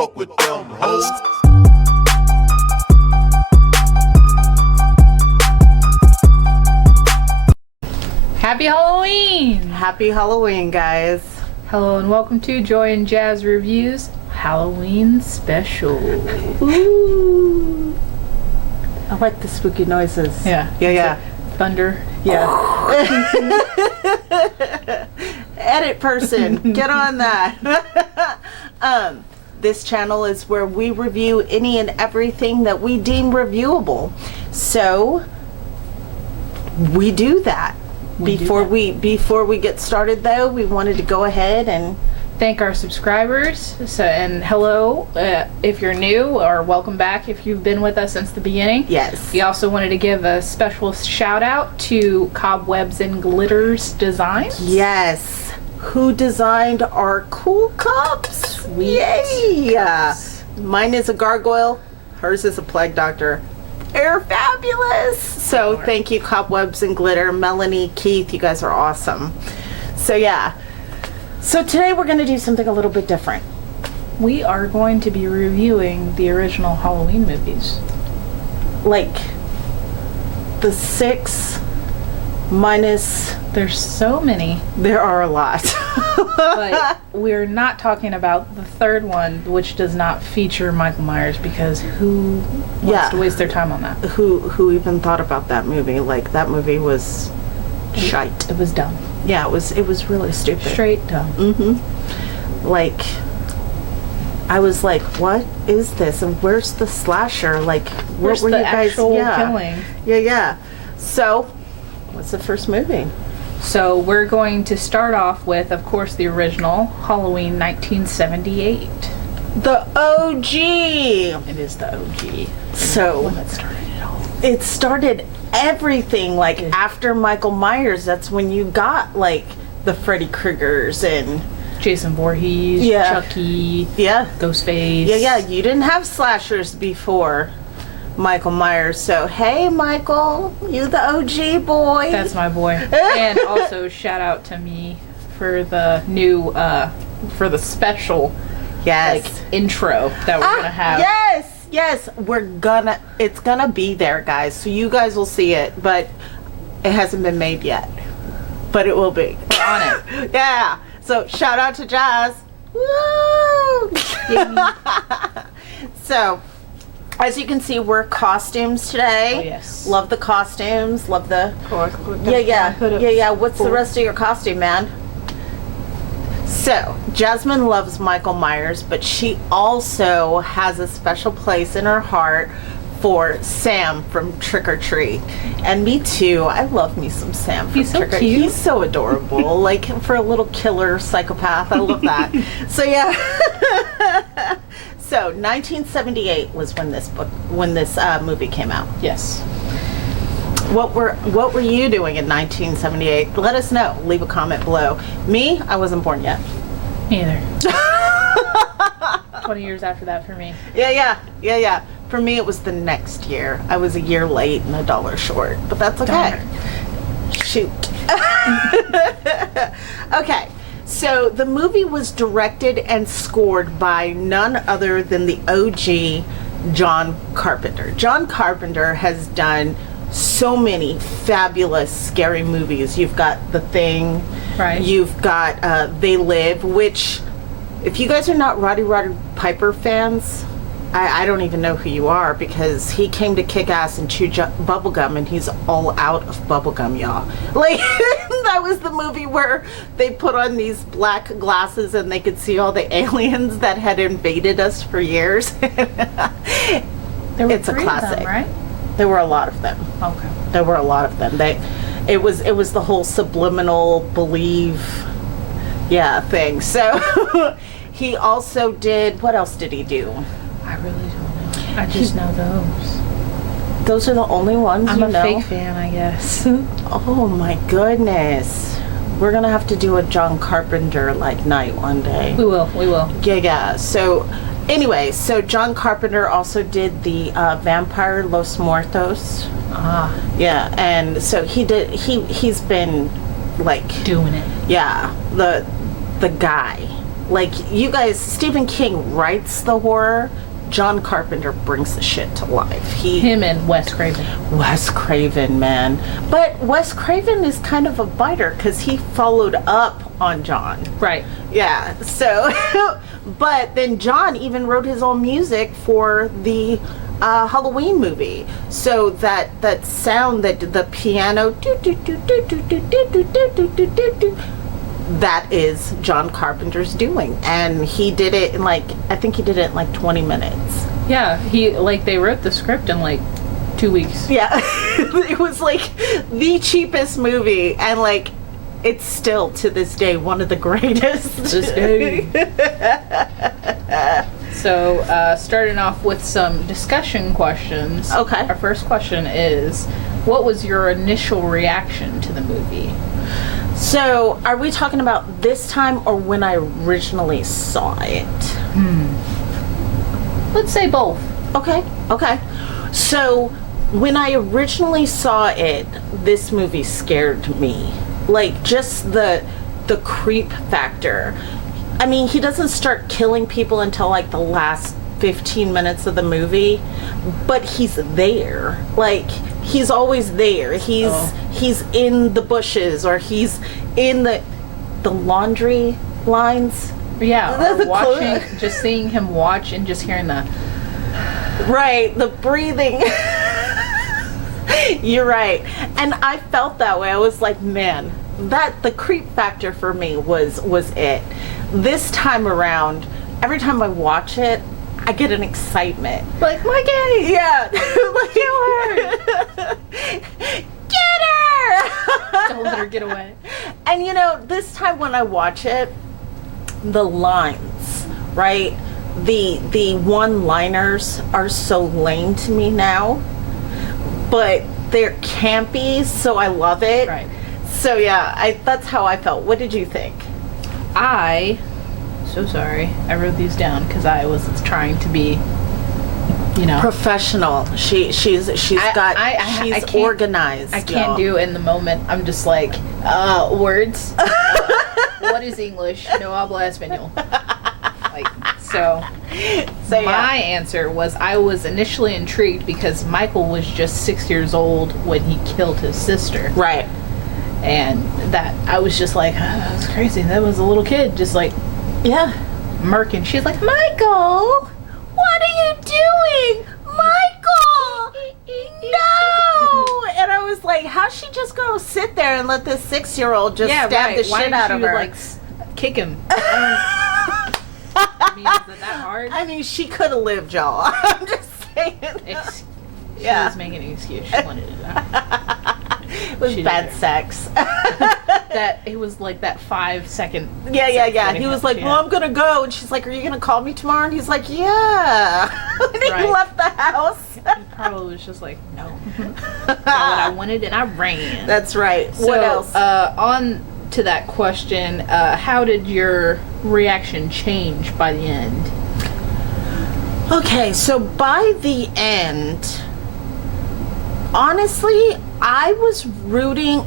fuck with them hoes. Happy Halloween! Happy Halloween, guys. Hello and welcome to Joy and Jazz Reviews Halloween Special. Ooh. I like the spooky noises. Yeah. Thunder. Yeah. Edit person, get on that. This channel is where we review any and everything that we deem reviewable. So we do that. Before we get started, though, we wanted to go ahead and thank our subscribers. And hello if you're new, or welcome back if you've been with us since the beginning. Yes. We also wanted to give a special shout out to Cobwebs and Glitters Designs. Yes. Who designed our cool cups? Sweet. Yay! Mine is a gargoyle. Hers is a plague doctor. They're fabulous. So thank you, Cobwebs and Glitter. Melanie, Keith, you guys are awesome. So yeah. So today we're going to do something a little bit different. We are going to be reviewing the original Halloween movies. Like the 6 minus... There's so many. There are a lot. But we're not talking about the third one, which does not feature Michael Myers, because who wants to waste their time on that? Who even thought about that movie? Like, that movie was shite. It was dumb. Yeah, it was really stupid. Straight dumb. Mm-hmm. Like, I was like, what is this? And where's the slasher? Like, Where's what were the you guys actual killing? Yeah. So, what's the first movie? So we're going to start off with, of course, the original Halloween 1978. The OG. It is the OG. So When it started it all. It started everything. Like after Michael Myers, that's when you got like the Freddy Kruegers and Jason Voorhees, Chucky, Ghostface. Yeah. You didn't have slashers before Michael Myers. So hey, Michael, you the OG boy. That's my boy. And also shout out to me for the new for the special intro that we're gonna have. Yes, it's gonna be there, guys. So you guys will see it, but it hasn't been made yet. But it will be. We're on it. Yeah. So shout out to Jazz. Woo! So as you can see, we're costumes today. Oh, yes. Love the costumes. Love the... Yeah. What's the rest of your costume, man? So, Jasmine loves Michael Myers, but she also has a special place in her heart for Sam from Trick or Treat. And me too. I love me some Sam from He's so Trick or cute. He's so adorable. Like, for a little killer psychopath. I love that. So, yeah. So 1978 was when this movie came out. Yes. What were you doing in 1978? Let us know. Leave a comment below. Me, I wasn't born yet. Me either. 20 years after that for me. Yeah. For me, it was the next year. I was a year late and $1 short, but that's okay. Shoot. Okay. So the movie was directed and scored by none other than the OG John Carpenter. John Carpenter has done so many fabulous scary movies. You've got The Thing. Right. You've got They Live, which, if you guys are not Roddy Piper fans, I don't even know who you are, because he came to kick ass and chew bubblegum, and he's all out of bubblegum, y'all. Like, that was the movie where they put on these black glasses and they could see all the aliens that had invaded us for years. There were It's a 3 classic. of them, right? There were a lot of them. Okay. There were a lot of them. It was the whole subliminal believe, thing. So he also did, what else did he do? I really don't know. I just know those. Those are the only ones I'm you a know? fake fan, I guess. Oh my goodness. We're gonna have to do a John Carpenter night one day. We will. Yeah. So anyway, so John Carpenter also did the Vampire Los Muertos. Yeah, and so he's been doing it. Yeah, the guy Like, you guys, Stephen King writes the horror. John Carpenter brings the shit to life. Him and Wes Craven. Wes Craven, man. But Wes Craven is kind of a biter because he followed up on John. Right. Yeah. So, but then John even wrote his own music for the Halloween movie. So that sound, that the piano, that is John Carpenter's doing, and he did it in I think he did it in 20 minutes. Yeah, they wrote the script in 2 weeks. Yeah. It was the cheapest movie, and it's still to this day one of the greatest. This day. So, starting off with some discussion questions. Okay. Our first question is, what was your initial reaction to the movie? So, are we talking about this time or when I originally saw it? Let's say both. Okay. So, when I originally saw it, this movie scared me. Just the creep factor. I mean, he doesn't start killing people until the last 15 minutes of the movie, but he's there. He's always there. He's in the bushes, or he's in the laundry lines. Yeah, or just seeing him watch and just hearing the breathing. You're right. And I felt that way. I was like, man, the creep factor for me was it. This time around, every time I watch it, I get an excitement. Mikey! Yeah. Kill her! Get her! Don't let her get away. And this time when I watch it, the lines, right? The one-liners are so lame to me now, but they're campy, so I love it. Right. So yeah, that's how I felt. What did you think? So sorry. I wrote these down because I was trying to be, professional. She's organized. I can't do it in the moment. I'm just words. What is English? No habla español. My answer was, I was initially intrigued because Michael was just 6 years old when he killed his sister. Right. And that, I was just that was crazy. That was a little kid just yeah, murking. She's like, Michael, what are you doing? Michael, no! And I was like, how's she just gonna sit there and let this 6-year-old just stab the shit out of her? Kick him. I mean, is it that hard? I mean, she could have lived, y'all. I'm just saying. She was making an excuse. She wanted to die. It was bad sex. That it was that 5 second. Yeah. He was like, "Well, I'm gonna go," and she's like, "Are you gonna call me tomorrow?" And he's like, "Yeah." And he left the house. He probably was just like, "No." Got what I wanted, and I ran. That's right. So, what else? On to that question, how did your reaction change by the end? Okay, so by the end, honestly, I was rooting,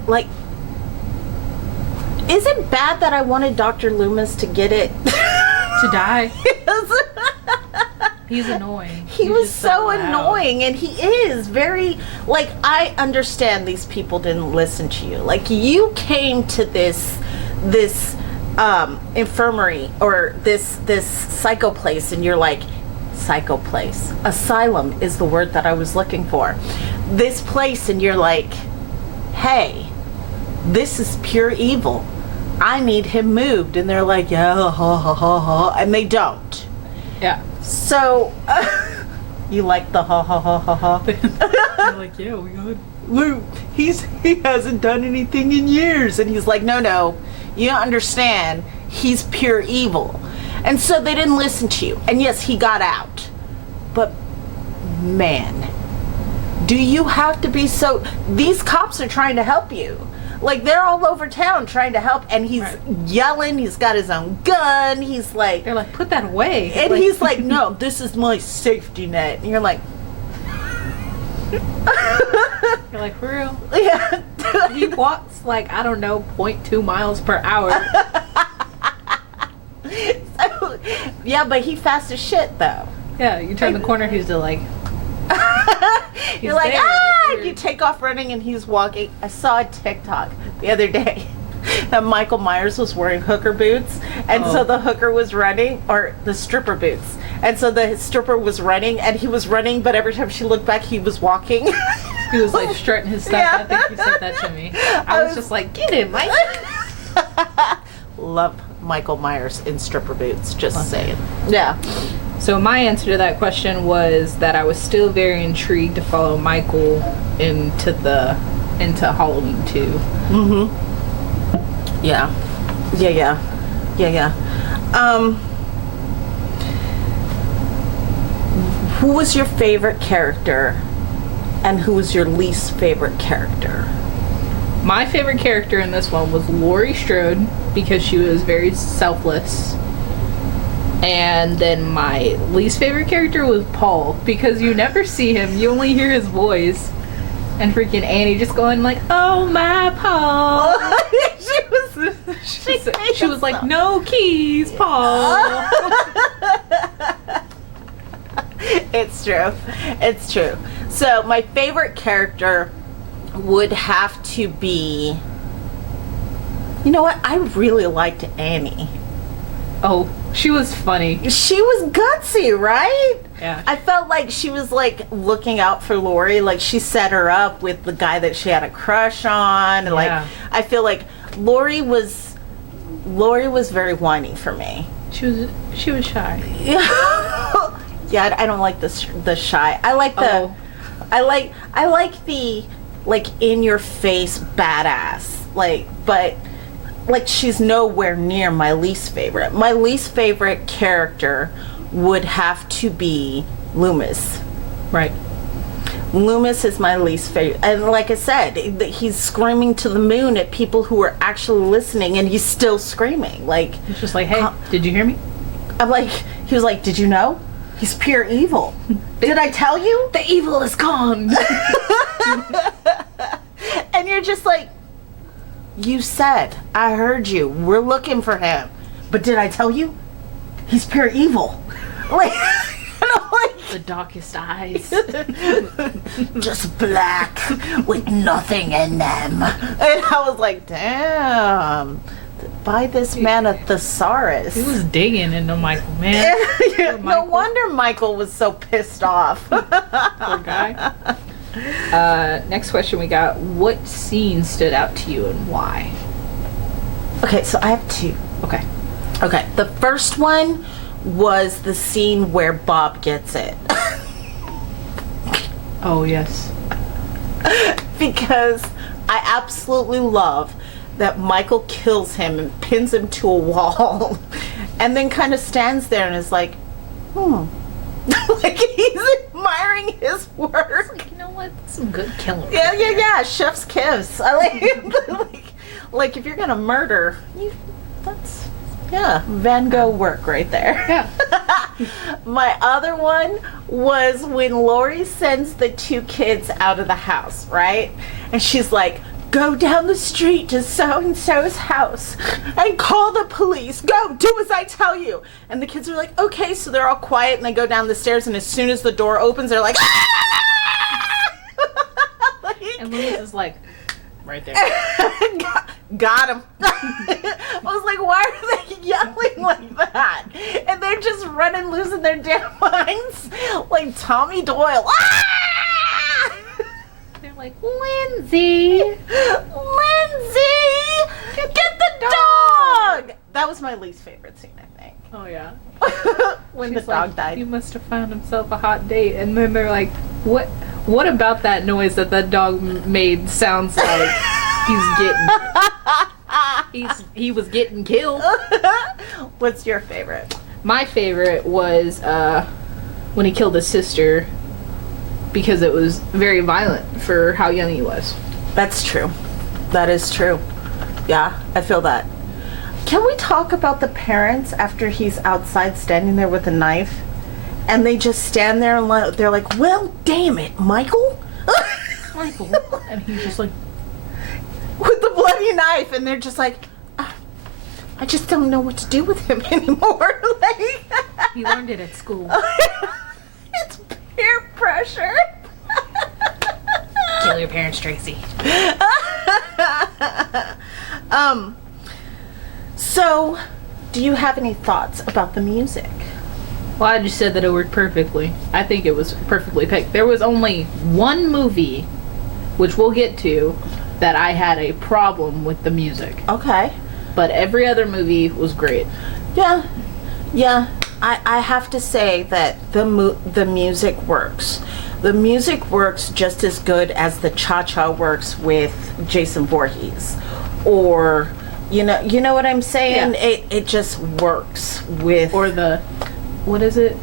is it bad that I wanted Dr. Loomis to get it? To die? Yes. He's annoying. He was so annoying, and he is very, I understand these people didn't listen to you. You came to this infirmary, or this psycho place, and you're like, psycho place. Asylum is the word that I was looking for. This place, and you're like, hey, this is pure evil. I need him moved. And they're like, yeah, ha ha ha ha, and they don't. Yeah. So, you like the ha ha ha ha ha? They're like, yeah, we got Luke, he hasn't done anything in years. And he's like, no, you don't understand. He's pure evil. And so they didn't listen to you. And yes, he got out. But, man, do you have to be so... These cops are trying to help you. They're all over town trying to help, and he's yelling, he's got his own gun, he's like... They're like, put that away. And he's like, no, this is my safety net. And you're like... You're like, for real? Yeah. He walks, I don't know, 0.2 miles per hour. Yeah, but he fast as shit though. Yeah, you turn the corner, he's still like... You're like, there. ah! You take off running and he's walking. I saw a TikTok the other day that Michael Myers was wearing hooker boots, and so the hooker was running, or the stripper boots, and so the stripper was running, and he was running, but every time she looked back, he was walking. He was like strutting his stuff. Yeah. I think you said that to me. I was just like, get him, Mike. Love Michael Myers in stripper boots, just Love saying. Yeah. So my answer to that question was that I was still very intrigued to follow Michael into Halloween 2. Mm-hmm. Yeah. Who was your favorite character and who was your least favorite character? My favorite character in this one was Laurie Strode because she was very selfless. And then my least favorite character was Paul because you never see him, you only hear his voice. And freaking Annie just going like, "Oh my Paul." she was like, "No keys, Paul." It's true. So my favorite character would have to be, you know what? I really liked Annie. Oh, she was funny. She was gutsy, right? Yeah. I felt like she was like looking out for Laurie. Like she set her up with the guy that she had a crush on. And like I feel like Laurie was very whiny for me. She was shy. Yeah, I don't like the shy. I like the I like the like in your face badass. Like, but like she's nowhere near my least favorite. My least favorite character would have to be Loomis. Right. Loomis is my least favorite. And like I said, he's screaming to the moon at people who are actually listening, and he's still screaming. Like, it's just like, hey, did you hear me? I'm like, he was like, did you know? He's pure evil. Did I tell you? The evil is gone. And you're just like, you said, I heard you. We're looking for him. But did I tell you? He's pure evil. Like, the darkest eyes. Just black with nothing in them. And I was like, damn. Buy this man a thesaurus. He was digging into Michael, man. No wonder Michael was so pissed off. Poor guy. Next question we got. What scene stood out to you and why? Okay, so I have two. Okay. The first one was the scene where Bob gets it. Oh, yes. Because I absolutely love that Michael kills him and pins him to a wall and then kind of stands there and is like, like he's admiring his work. Like, you know what? Some good killing. Yeah. Chef's kiss. I like if you're gonna murder, that's Van Gogh work right there. Yeah. My other one was when Laurie sends the two kids out of the house, right? And she's like, go down the street to so-and-so's house and call the police. Go, do as I tell you. And the kids are like, okay. So they're all quiet and they go down the stairs, and as soon as the door opens, they're like, and Louis is like, right there. Got him. I was like, why are they yelling like that? And they're just running, losing their damn minds like Tommy Doyle. They're like, Lindsay, get the dog. That was my least favorite scene, I think. Oh yeah. When She's the dog like, died. He must have found himself a hot date, and then they're like, what about that noise that dog made sounds like he was getting killed? What's your favorite? My favorite was when he killed his sister, because it was very violent for how young he was. That's true. That is true. Yeah, I feel that. Can we talk about the parents after he's outside standing there with a knife? And they just stand there and they're like, well, damn it, Michael? Michael. And he's just like, with the bloody knife, and they're just like, I just don't know what to do with him anymore. Like, He learned it at school. it's peer pressure. Kill your parents, Tracy. So, do you have any thoughts about the music? Well, I just said that it worked perfectly. I think it was perfectly picked. There was only one movie, which we'll get to, that I had a problem with the music. Okay. But every other movie was great. Yeah. Yeah. I have to say that the music works. The music works just as good as the cha-cha works with Jason Voorhees. Or, you know what I'm saying? Yeah. It just works with... Or the, what is it?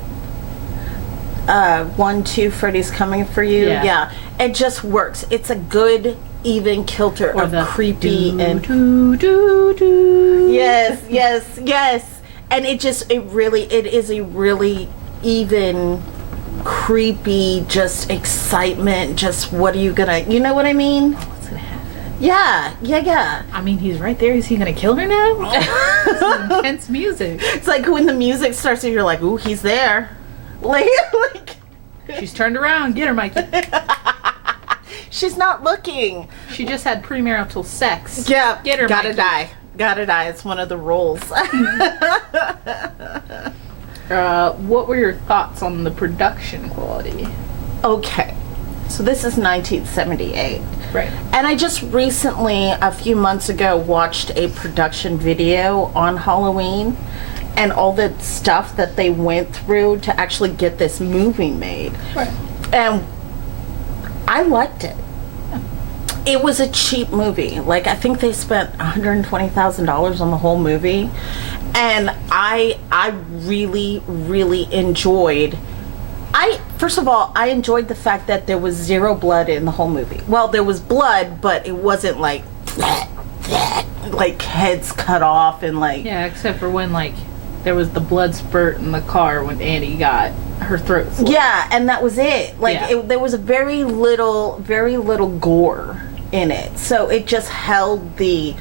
1, 2, Freddy's Coming for You. Yeah. Yeah. It just works. It's a good, even kilter Or of the creepy and... do, do, do. Yes, yes, yes. And it is a really even, creepy, just excitement, just what are you gonna, you know what I mean? What's gonna happen? Yeah. I mean, he's right there. Is he gonna kill her now? This is intense music. It's like when the music starts and you're like, ooh, he's there. Like, She's turned around. Get her, Mikey. she's not looking. She just had premarital sex. Yeah, Get her, gotta Mikey. die. It's one of the rules. What were your thoughts on the production quality? Okay, so this is 1978. Right. And I just recently, a few months ago, watched a production video on Halloween and all the stuff that they went through to actually get this movie made. Right. And I liked it. It was a cheap movie. Like, I think they spent $120,000 on the whole movie. And I really, really enjoyed... First of all, I enjoyed the fact that there was zero blood in the whole movie. Well, there was blood, but it wasn't like heads cut off and like... Yeah, except for when, like, there was the blood spurt in the car when Annie got her throat slit. Yeah, and that was it. Like, Yeah. there was a very little gore in it. So it just held the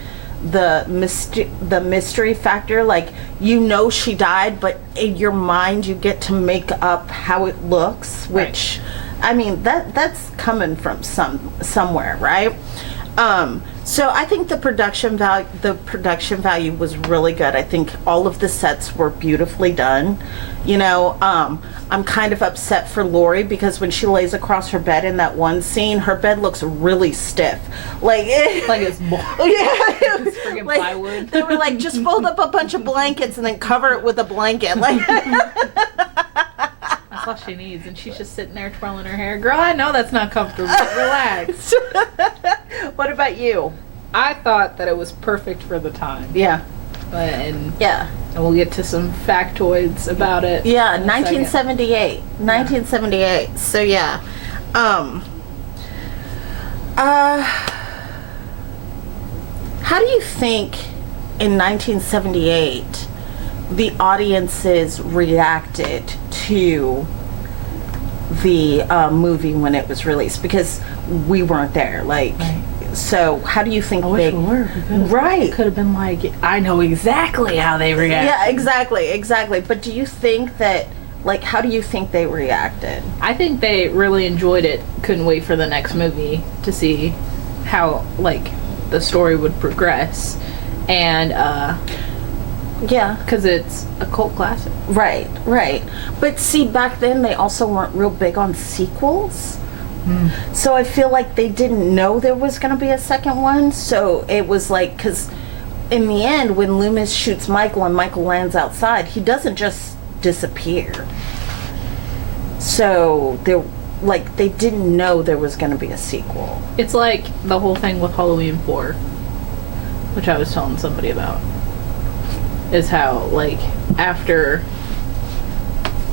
mystery factor. Like, you know she died, but in your mind you get to make up how it looks, which I mean that's coming from somewhere, right? So I think the production value was really good. I think all of the sets were beautifully done. You know, I'm kind of upset for Lori because when she lays across her bed in that one scene, her bed looks really stiff. Like it's yeah, it's friggin' like, plywood. They were like, just fold up a bunch of blankets and then cover it with a blanket. Like That's all she needs, and she's just sitting there twirling her hair. Girl, I know that's not comfortable. Relax. What about you? I thought that it was perfect for the time. Yeah. And Yeah. we'll get to some factoids about it. Yeah, in a second. 1978. 1978. So yeah. How do you think in 1978 the audiences reacted to the movie when it was released? Because we weren't there. Like, Right. so how do you think I wish they... we were. Right. Could have been like, I know exactly how they react. Yeah, exactly. But do you think that, like, how do you think they reacted? I think they really enjoyed it. Couldn't wait for the next movie to see how, like, the story would progress. And, Yeah. because it's a cult classic. Right. But see, back then they also weren't real big on sequels. So I feel like they didn't know there was going to be a second one. So it was like, because in the end, when Loomis shoots Michael and Michael lands outside, he doesn't just disappear. So they didn't know there was going to be a sequel. It's like the whole thing with Halloween 4, which I was telling somebody about, is how, like, after...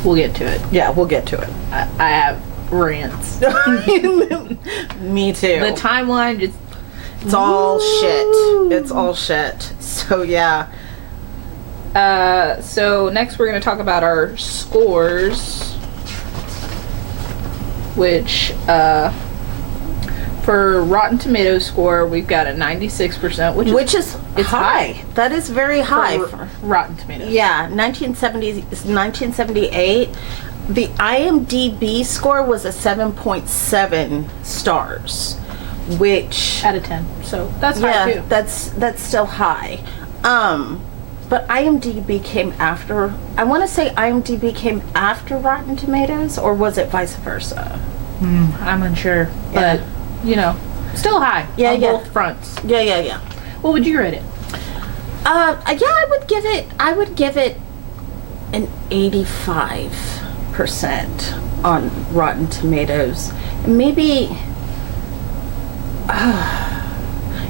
We'll get to it. Yeah, we'll get to it. I have rants. Me too. The timeline just... It's all Woo! shit. It's all shit. So yeah. So next we're going to talk about our scores, which for Rotten Tomatoes score we've got a 96%, which is It's high. That is very high. For Rotten Tomatoes. Yeah, 1978. The IMDb score was a 7.7 stars, which Out of 10. So that's high too. that's still high. But IMDb came after. I want to say IMDb came after Rotten Tomatoes, or was it vice versa? I'm unsure. Yeah. But, still high on both fronts. Yeah. What would you rate it? I would give it an 85% on Rotten Tomatoes. Maybe.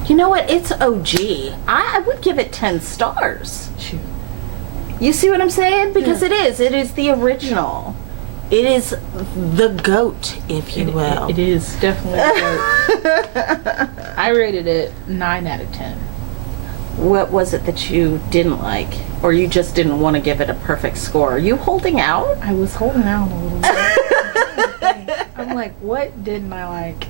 You know what? It's OG. I would give it 10 stars. Shoot. You see what I'm saying? Because Yeah. it is the original. It is the GOAT, if you will. It is definitely a I rated it 9 out of 10. What was it that you didn't like? Or you just didn't want to give it a perfect score? Are you holding out? I was holding out a little bit. I'm like, what didn't I like?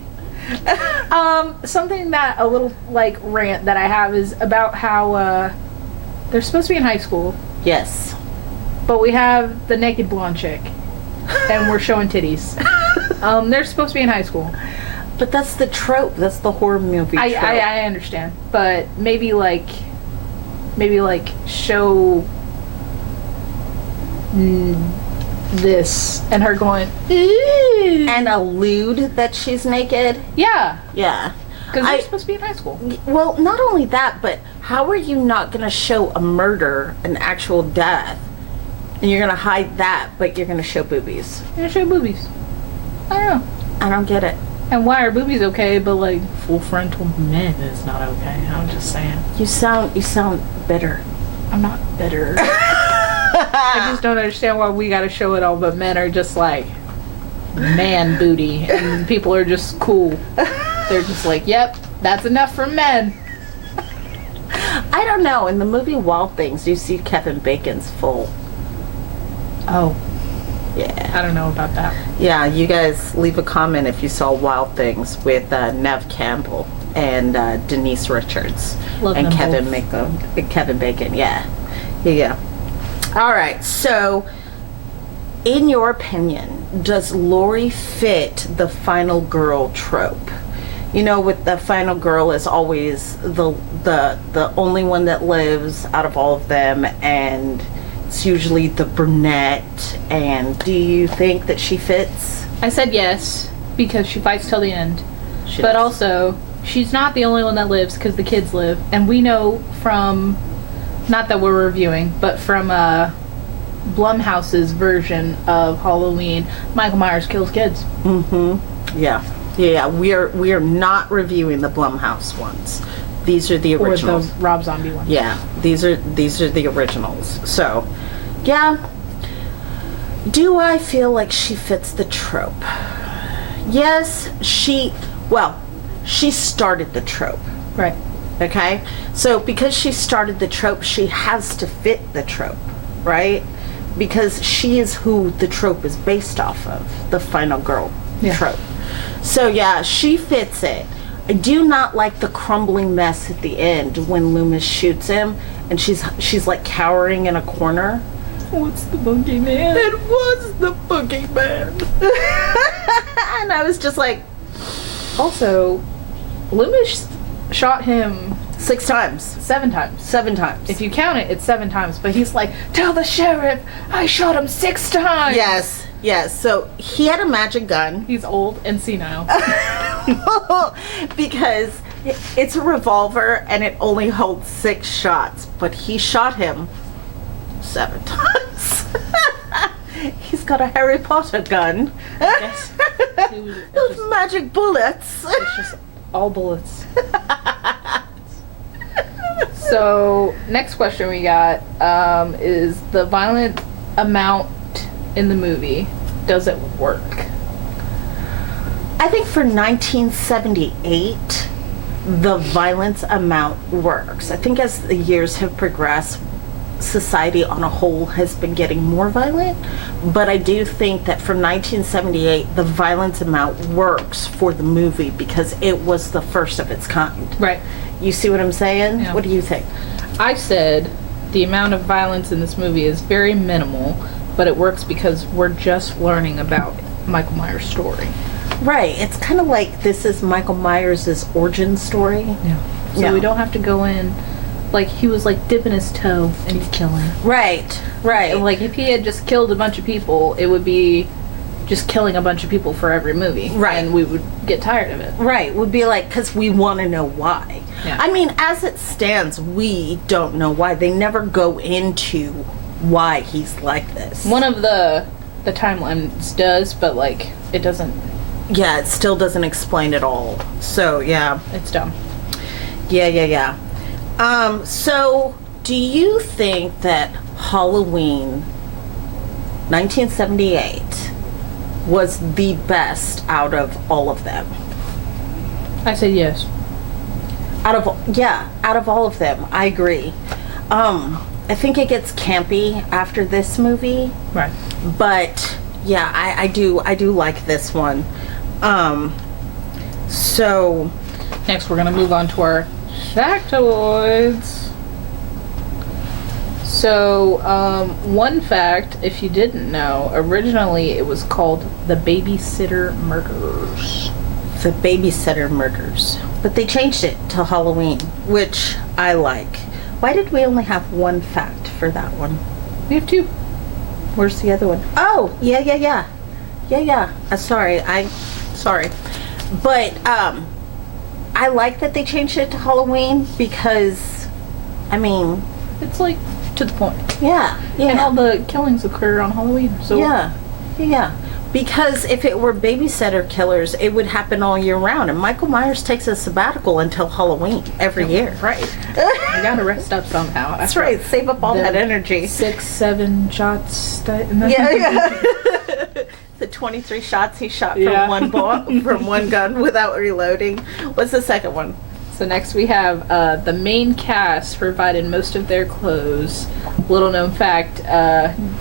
Something that a little like rant that I have is about how they're supposed to be in high school, Yes. but we have the naked blonde chick, and we're showing titties. They're supposed to be in high school. But that's the trope. That's the horror movie trope. I understand, but maybe like show this and her going ooh. And allude that she's naked. Yeah, Yeah. because they're supposed to be in high school. Well, not only that, but how are you not going to show a murder, an actual death, and you're going to hide that, but you're going to show boobies? You're gonna show boobies. I don't know. I don't get it. And why are boobies okay, but like full frontal men is not okay? I'm just saying. You sound bitter. I'm not bitter. I just don't understand why we gotta show it all, but men are just like man booty, and people are just cool. They're just like, yep, that's enough for men. I don't know. In the movie Wild Things, you see Kevin Bacon's full. Oh, Yeah. I don't know about that. Yeah, you guys leave a comment if you saw Wild Things with Nev Campbell and Denise Richards. Love and them both. Kevin Bacon. Yeah. Yeah. All right. So, in your opinion, does Lori fit the final girl trope? You know, with the final girl is always the only one that lives out of all of them, and it's usually the brunette. And do you think that she fits? I said yes because she fights till the end, She but does. also she's not the only one that lives because the kids live, and we know from, not that we're reviewing, but from Blumhouse's version of Halloween, Michael Myers kills kids. Yeah. Yeah, we are not reviewing the Blumhouse ones. These are the Or originals. the Rob Zombie one. Yeah, these are the originals. So, yeah. Do I feel like she fits the trope? Yes, she started the trope. Right. Okay? So, because she started the trope, she has to fit the trope, right? Because she is who the trope is based off of, the final girl trope. So, yeah, she fits it. I do not like the crumbling mess at the end when Loomis shoots him and she's like cowering in a corner. What's the boogeyman? It was the boogeyman. And I was just like, Also, Loomis shot him 6 times. 7 times. 7 times. If you count it, it's 7 times. But he's like, tell the sheriff I shot him 6 times. Yes. So he had a magic gun. He's old and senile. Because it's a revolver and it only holds 6 shots, but he shot him 7 times. He's got a Harry Potter gun. Yes. It was Those just- magic bullets. It's just all bullets. So, next question we got is the violent amount in the movie, does it work? I think for 1978, the violence amount works. I think as the years have progressed, society on a whole has been getting more violent, but I do think that from 1978, the violence amount works for the movie because it was the first of its kind. Right. You see what I'm saying? Yeah. What do you think? I said the amount of violence in this movie is very minimal, but it works because we're just learning about Michael Myers' story. Right. It's kind of like this is Michael Myers' origin story. Yeah. So Yeah. we don't have to go in, like, he was, like, dipping his toe into killing. Right. Right. And, like, if he had just killed a bunch of people, it would be just killing a bunch of people for every movie. Right. And we would get tired of it. Right, would be like, because we want to know why. Yeah. I mean, as it stands, we don't know why. They never go into why he's like this. One of the timelines does, but, like, it doesn't. Yeah, it still doesn't explain it all. So, yeah. It's dumb. Yeah. So, do you think that Halloween 1978 was the best out of all of them? I said yes. Out of all of them, I agree. I think it gets campy after this movie, Right. but yeah, I do like this one. So Next, we're going to move on to our factoids. So, one fact, if you didn't know, originally it was called The Babysitter Murders. the Babysitter Murders, but they changed it to Halloween, which I like. Why did we only have one fact for that one? We have two. Where's the other one? Oh, yeah. Sorry. But I like that they changed it to Halloween because, I mean, It's, like, to the point. yeah. And all the killings occur on Halloween. So Yeah. Because if it were babysitter killers, it would happen all year round. And Michael Myers takes a sabbatical until Halloween every year. Right. You gotta rest up somehow. That's right. Save up all The that energy. 6-7 shots. Yeah. The 23 shots he shot from Yeah. from one gun without reloading. What's the second one? So next we have the main cast provided most of their clothes. Little known fact,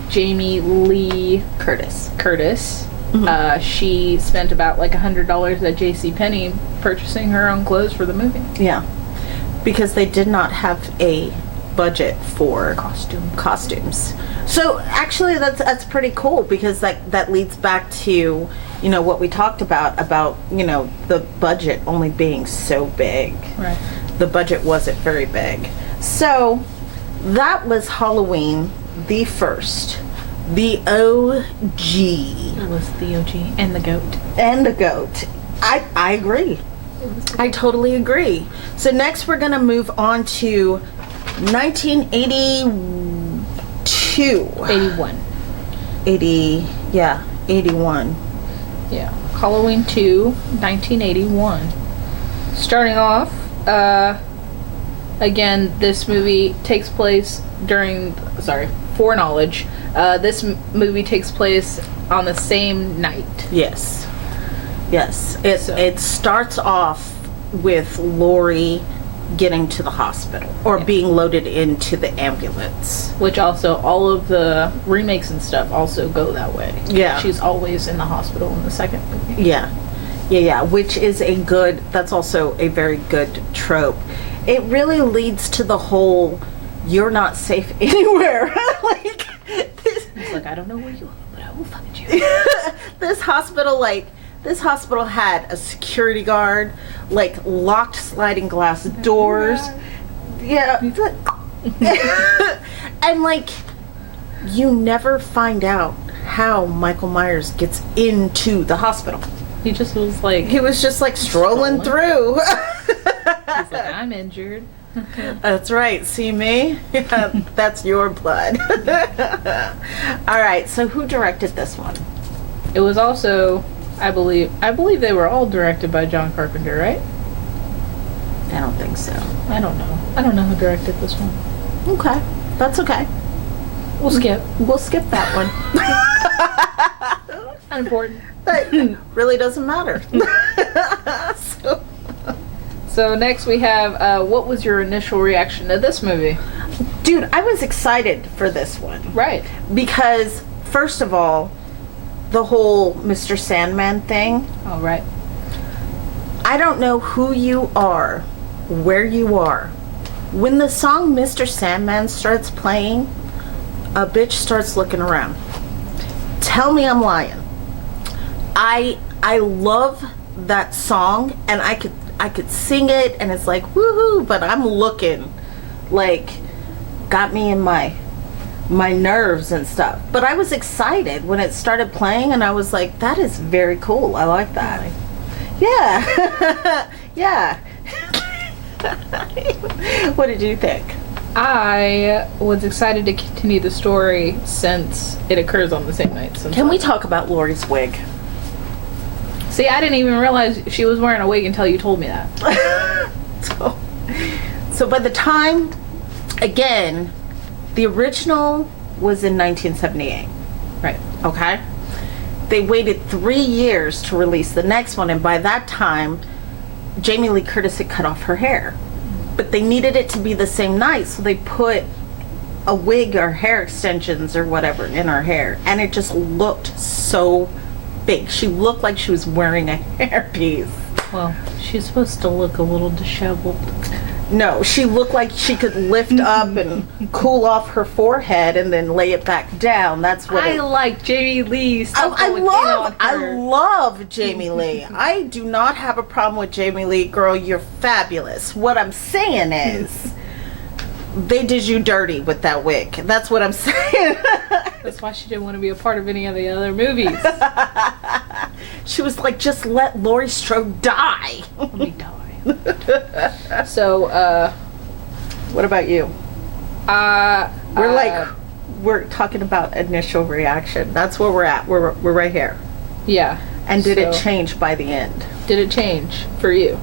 Jamie Lee Curtis. She spent about like $100 at JCPenney purchasing her own clothes for the movie. Yeah. Because they did not have a budget for costumes. So actually that's pretty cool because that leads back to, you know, what we talked about, you know, the budget only being so big. Right. The budget wasn't very big. So that was Halloween the first. The OG. It was the OG and the goat. And the goat. I agree. I totally agree. So next we're gonna move on to 1982. 81. 81. Yeah. Halloween 2, 1981. Starting off, again, this movie takes place foreknowledge. This movie takes place on the same night. Yes. It starts off with Lori getting to the hospital or being loaded into the ambulance. Which also, all of the remakes and stuff also go that way. Yeah. She's always in the hospital in the second movie. Yeah. Which is that's also a very good trope. It really leads to the whole, you're not safe anywhere. It's like, I don't know where you are, but I will find you. This hospital had a security guard, like locked sliding glass doors. Yeah. And like, you never find out how Michael Myers gets into the hospital. He just was like, He was just like strolling through. he's like, I'm injured. That's right. See me? Yeah, that's your blood. All right. So who directed this one? It was also, I believe they were all directed by John Carpenter, right? I don't think so. I don't know who directed this one. Okay. That's okay. We'll skip. We'll skip that one. Unimportant. That really doesn't matter. So next we have, what was your initial reaction to this movie? Dude, I was excited for this one. Right. Because, first of all, the whole Mr. Sandman thing. Oh, right. I don't know who you are, where you are. When the song Mr. Sandman starts playing, a bitch starts looking around. Tell me I'm lying. I love that song, and I could sing it, and it's like woohoo, but I'm looking like got me in my nerves and stuff. But I was excited when it started playing, and I was like, that is very cool. I like that. Yeah. Yeah. What did you think? I was excited to continue the story since it occurs on the same night. Can we talk about Lori's wig? See, I didn't even realize she was wearing a wig until you told me that. So by the time, again, the original was in 1978. Right. Okay? They waited 3 years to release the next one, and by that time, Jamie Lee Curtis had cut off her hair. But they needed it to be the same night, so they put a wig or hair extensions or whatever in her hair, and it just looked so big. She looked like she was wearing a hairpiece. Well, she's supposed to look a little disheveled. No, she looked like she could lift up and cool off her forehead and then lay it back down. That's what I like Jamie Lee. I love Jamie Lee. I do not have a problem with Jamie Lee. Girl, you're fabulous. What I'm saying is they did you dirty with that wig. That's what I'm saying. That's why she didn't want to be a part of any of the other movies. She was like, just let Laurie Strode die. Let me die. So, what about you? We're talking about initial reaction. That's where we're at. We're right here. Yeah. And did it change by the end? Did it change for you?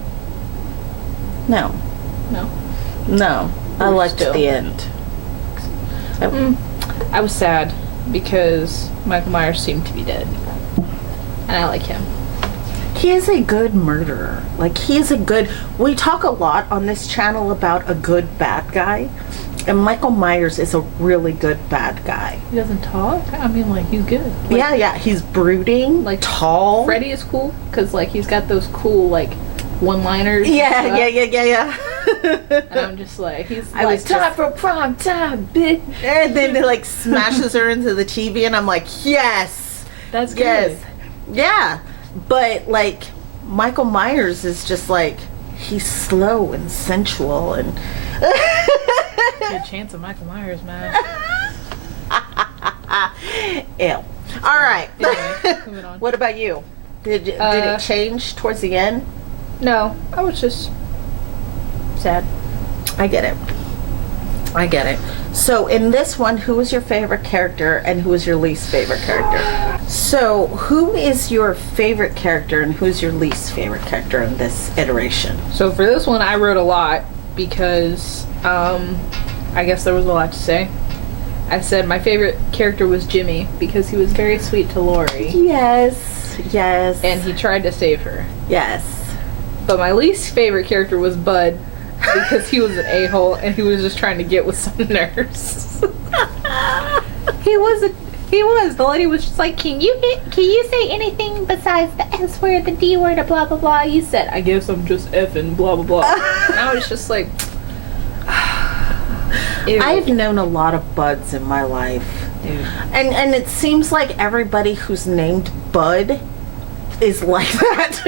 No. No. I liked the end. I was sad because Michael Myers seemed to be dead. And I like him. He is a good murderer. Like, he is a good... We talk a lot on this channel about a good bad guy. And Michael Myers is a really good bad guy. He doesn't talk? I mean, like, he's good. Like, yeah. He's brooding, like, tall. Freddy is cool because, like, he's got those cool, like, one-liners. Yeah. And I'm just like, time for prime time, bitch. And then it, like, smashes her into the TV, and I'm like, yes. That's good. Yes. Yeah. But, like, Michael Myers is just, like, he's slow and sensual and... Good chance of Michael Myers, man. Ew. All right. Anyway, moving on. What about you? Did it change towards the end? No, I was just sad. I get it. So in this one, who was your favorite character and who was your least favorite character? So who is your favorite character and who's your least favorite character in this iteration? So for this one, I wrote a lot because I guess there was a lot to say. I said my favorite character was Jimmy because he was very sweet to Laurie. Yes. And he tried to save her. Yes. But my least favorite character was Bud because he was an a-hole and he was just trying to get with some nurse. He was. The lady was just like, can you say anything besides the S word, the D word, or blah blah blah? You said, I guess I'm just effing blah blah blah. And I was just like, ew. I've known a lot of Buds in my life. Dude. And it seems like everybody who's named Bud is like that.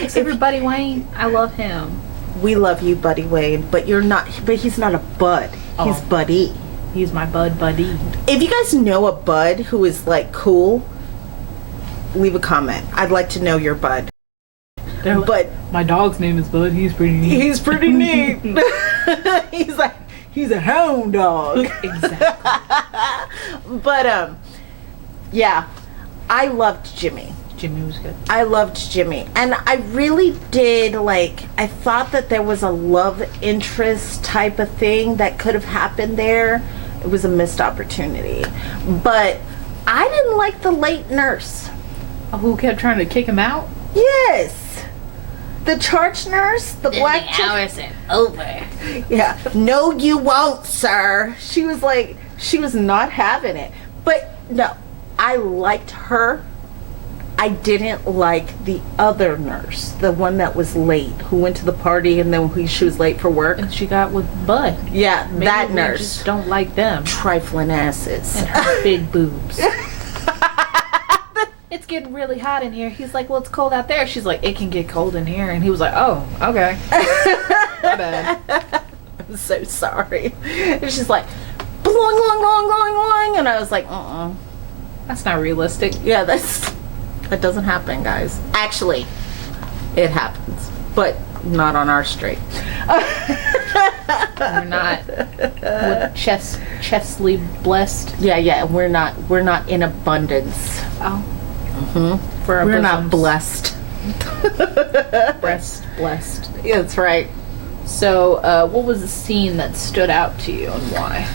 Except Buddy Wayne. I love him. We love you, Buddy Wayne, but he's not a Bud. He's Buddy. He's my buddy. If you guys know a Bud who is like cool, leave a comment. I'd like to know your Bud. But my dog's name is Bud. He's pretty neat. He's pretty neat. He's a hound dog. Exactly. But yeah, I loved Jimmy. Jimmy was good. I loved Jimmy. And I really did, like, I thought that there was a love interest type of thing that could have happened there. It was a missed opportunity. But I didn't like the late nurse. Who kept trying to kick him out? Yes. The charge nurse, the black chick. hours are over. Yeah. No, you won't, sir. She was like, she was not having it. But no, I liked her. I didn't like the other nurse, the one that was late, who went to the party and then she was late for work. And she got with Bud. Yeah, Maybe that we nurse. just don't like them. Trifling asses. And her big boobs. It's getting really hot in here. He's like, well, it's cold out there. She's like, it can get cold in here. And he was like, oh, okay. My bad. I'm so sorry. And she's like, boing, boing, boing, boing, boing. And I was like, That's not realistic. yeah, that doesn't happen, guys. Actually, it happens, but not on our street. We're not chestly blessed. Yeah, we're not in abundance. Oh. Mm-hmm. For our We're not bosoms. blessed. Breast blessed. Yeah, that's right. So, what was the scene that stood out to you and why?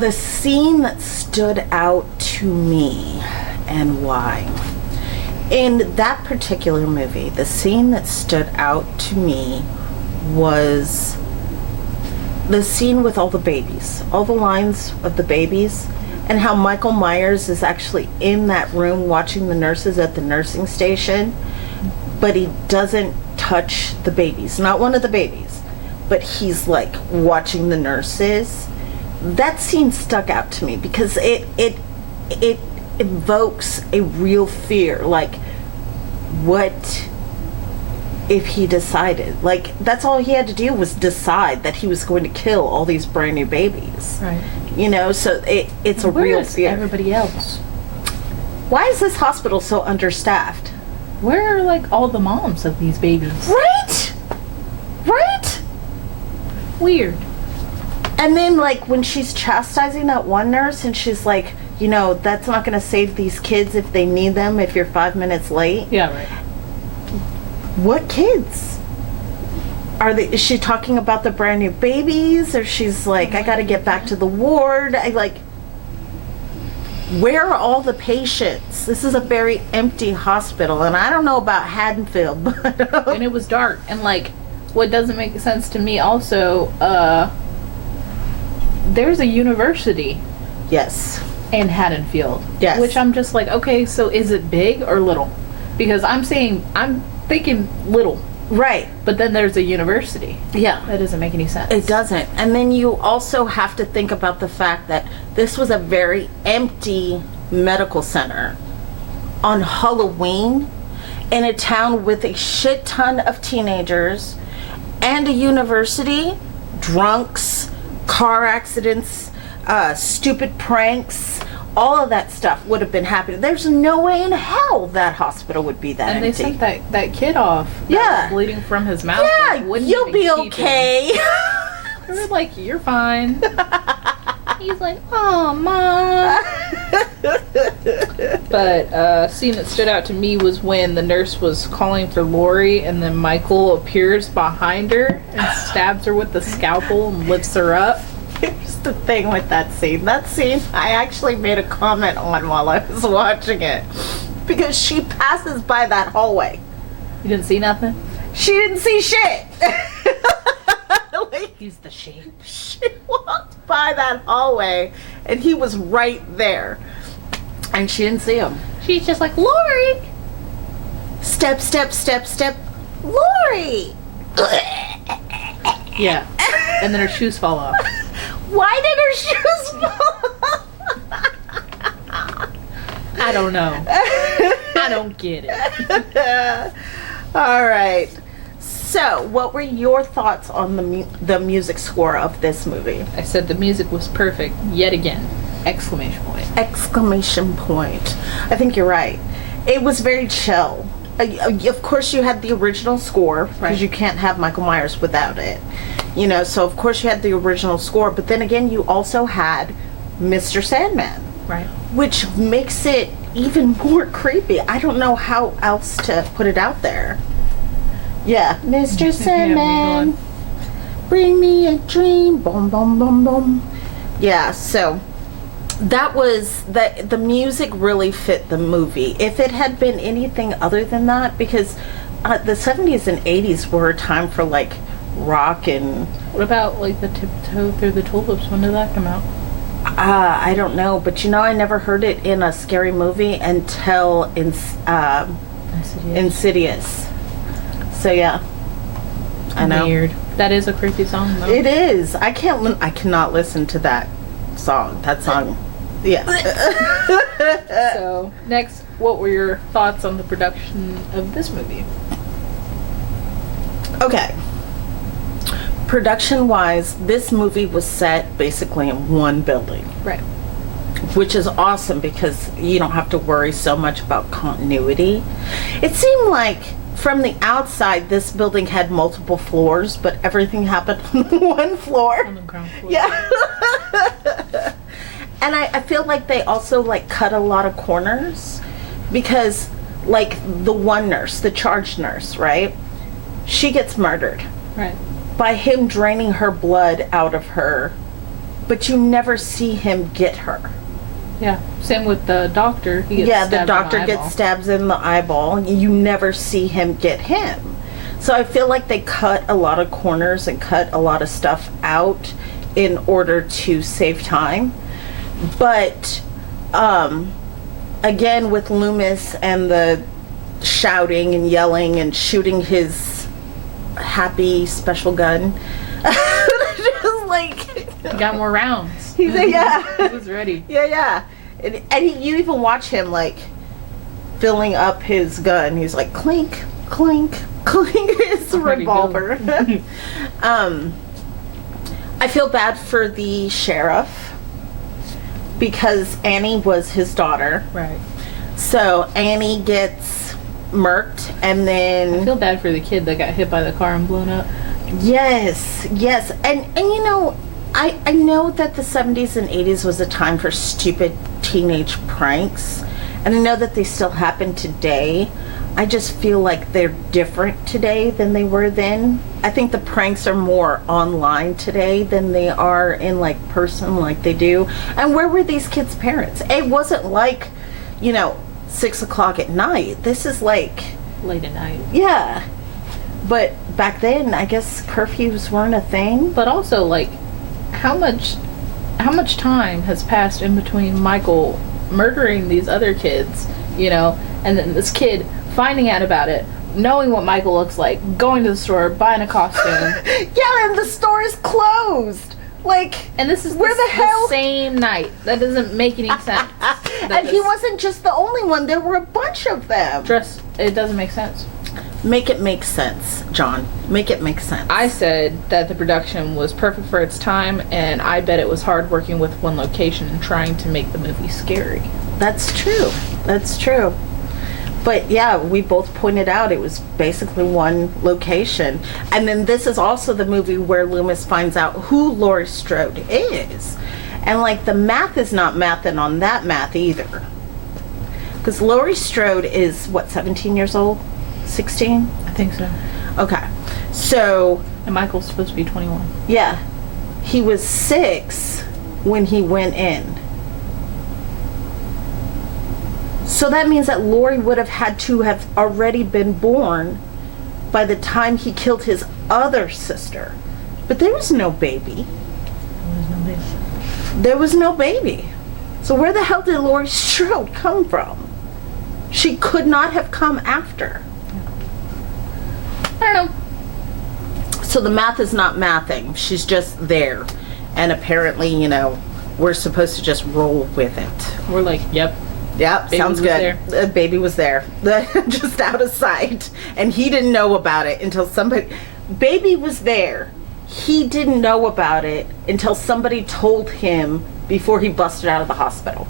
The scene that stood out to me and why. In that particular movie, the scene that stood out to me was the scene with all the babies, all the lines of the babies, and how Michael Myers is actually in that room watching the nurses at the nursing station, but he doesn't touch the babies, not one of the babies, but he's like watching the nurses. That scene stuck out to me because it evokes a real fear. Like, what if he decided? Like, that's all he had to do was decide that he was going to kill all these brand new babies. Right. You know, so it's a real Where's fear. everybody else? Why is this hospital so understaffed? Where are, like, all the moms of these babies? Right? Right? Weird. And then, like, when she's chastising that one nurse and she's like, you know, that's not going to save these kids if they need them if you're 5 minutes late. Yeah, right. What kids? Is she talking about the brand new babies? Or she's like, I got to get back to the ward. Where are all the patients? This is a very empty hospital. And I don't know about Haddonfield, but... And it was dark. And, like, what doesn't make sense to me also, there's a university Yes. in Haddonfield. Yes. Which I'm just like, okay, so is it big or little? Because I'm thinking little. Right. But then there's a university. Yeah. That doesn't make any sense. It doesn't. And then you also have to think about the fact that this was a very empty medical center on Halloween in a town with a shit ton of teenagers and a university, drunks, car accidents, stupid pranks. All of that stuff would have been happening. There's no way in hell that hospital would be that and empty. they sent that kid off. That Yeah. was bleeding from his mouth. Yeah, Like, wouldn't you'll even be keep him. okay. They were like, you're fine. He's like, oh, Mom. But scene that stood out to me was when the nurse was calling for Lori and then Michael appears behind her and stabs her with the scalpel and lifts her up. Here's the thing with that scene. That scene, I actually made a comment on while I was watching it. Because she passes by that hallway. You didn't see nothing? She didn't see shit. Like, He's the shape. she walked by that hallway and he was right there. And she didn't see him. She's just like, Lori! Step, step, step, step. Lori! Yeah. And then her shoes fall off. Why did her shoes fall? I don't know. I don't get it. All right. So, what were your thoughts on the music score of this movie? I said the music was perfect yet again. Exclamation point. Exclamation point. I think you're right. It was very chill. Of course, you had the original score because Right. you can't have Michael Myers without it. You know, so of course you had the original score, but then again, you also had Mr. Sandman, Right. which makes it even more creepy. I don't know how else to put it out there. Yeah, Mr. Sandman, bring me a dream, boom, boom, boom, boom. Yeah, so that was the music really fit the movie. If it had been anything other than that, because the 70s and 80s were a time for like rock and What about like the Tiptoe Through the Tulips? When did that come out? I don't know, but I never heard it in a scary movie until Insidious. So yeah, I know. Weird. That is a creepy song, though. It is. I cannot listen to that song. Yeah. So, next, what were your thoughts on the production of this movie? Okay. Production-wise, this movie was set basically in one building. Right. Which is awesome because you don't have to worry so much about continuity. It seemed like from the outside this building had multiple floors, but everything happened on one floor. On the ground floor. Yeah. And I feel like they also like cut a lot of corners because like the one nurse, the charge nurse, right? She gets murdered. Right. By him draining her blood out of her, but you never see him get her. Yeah. Same with the doctor. He gets stabbed the doctor in the gets eyeball. stabbed in the eyeball. You never see him get him. So I feel like they cut a lot of corners and cut a lot of stuff out in order to save time. But again, with Loomis and the shouting and yelling and shooting his happy special gun, just like He got more rounds. he's like, yeah. He was ready. Yeah. And you even watch him like filling up his gun. He's like clink, clink, clink. It's a Already revolver. I feel bad for the sheriff because Annie was his daughter. Right. So Annie gets murked, and then I feel bad for the kid that got hit by the car and blown up. Yes, and you know, I know that the 70s and 80s was a time for stupid teenage pranks, and I know that they still happen today. I just feel like they're different today than they were then. I think the pranks are more online today than they are in like person like they do. And where were these kids' parents? It wasn't like, 6 o'clock at night. This is like Late at night. yeah. But back then, I guess curfews weren't a thing. But also, like, how much time has passed in between Michael murdering these other kids, and then this kid finding out about it, knowing what Michael looks like, going to the store, buying a costume. Yeah, and the store is closed. Like, And this is where the hell? same night. That doesn't make any sense. And he wasn't just the only one. There were a bunch of them. It doesn't make sense. Make it make sense, John. Make it make sense. I said that the production was perfect for its time, and I bet it was hard working with one location and trying to make the movie scary. That's true. That's true. But yeah, we both pointed out it was basically one location. And then this is also the movie where Loomis finds out who Laurie Strode is. And like the math is not mathing on that math either. Because Laurie Strode is, 17 years old? 16? I think so. Okay. So, And Michael's supposed to be 21. yeah. He was 6 when he went in. So that means that Laurie would have had to have already been born by the time he killed his other sister. But there was no baby. There was no baby. So where the hell did Laurie Strode come from? She could not have come after. I don't know. So the math is not mathing. She's just there. And apparently, we're supposed to just roll with it. We're like, yep. Yep, Baby sounds was good. The baby was there. Just out of sight. And he didn't know about it until somebody... Baby was there. He didn't know about it until somebody told him before he busted out of the hospital.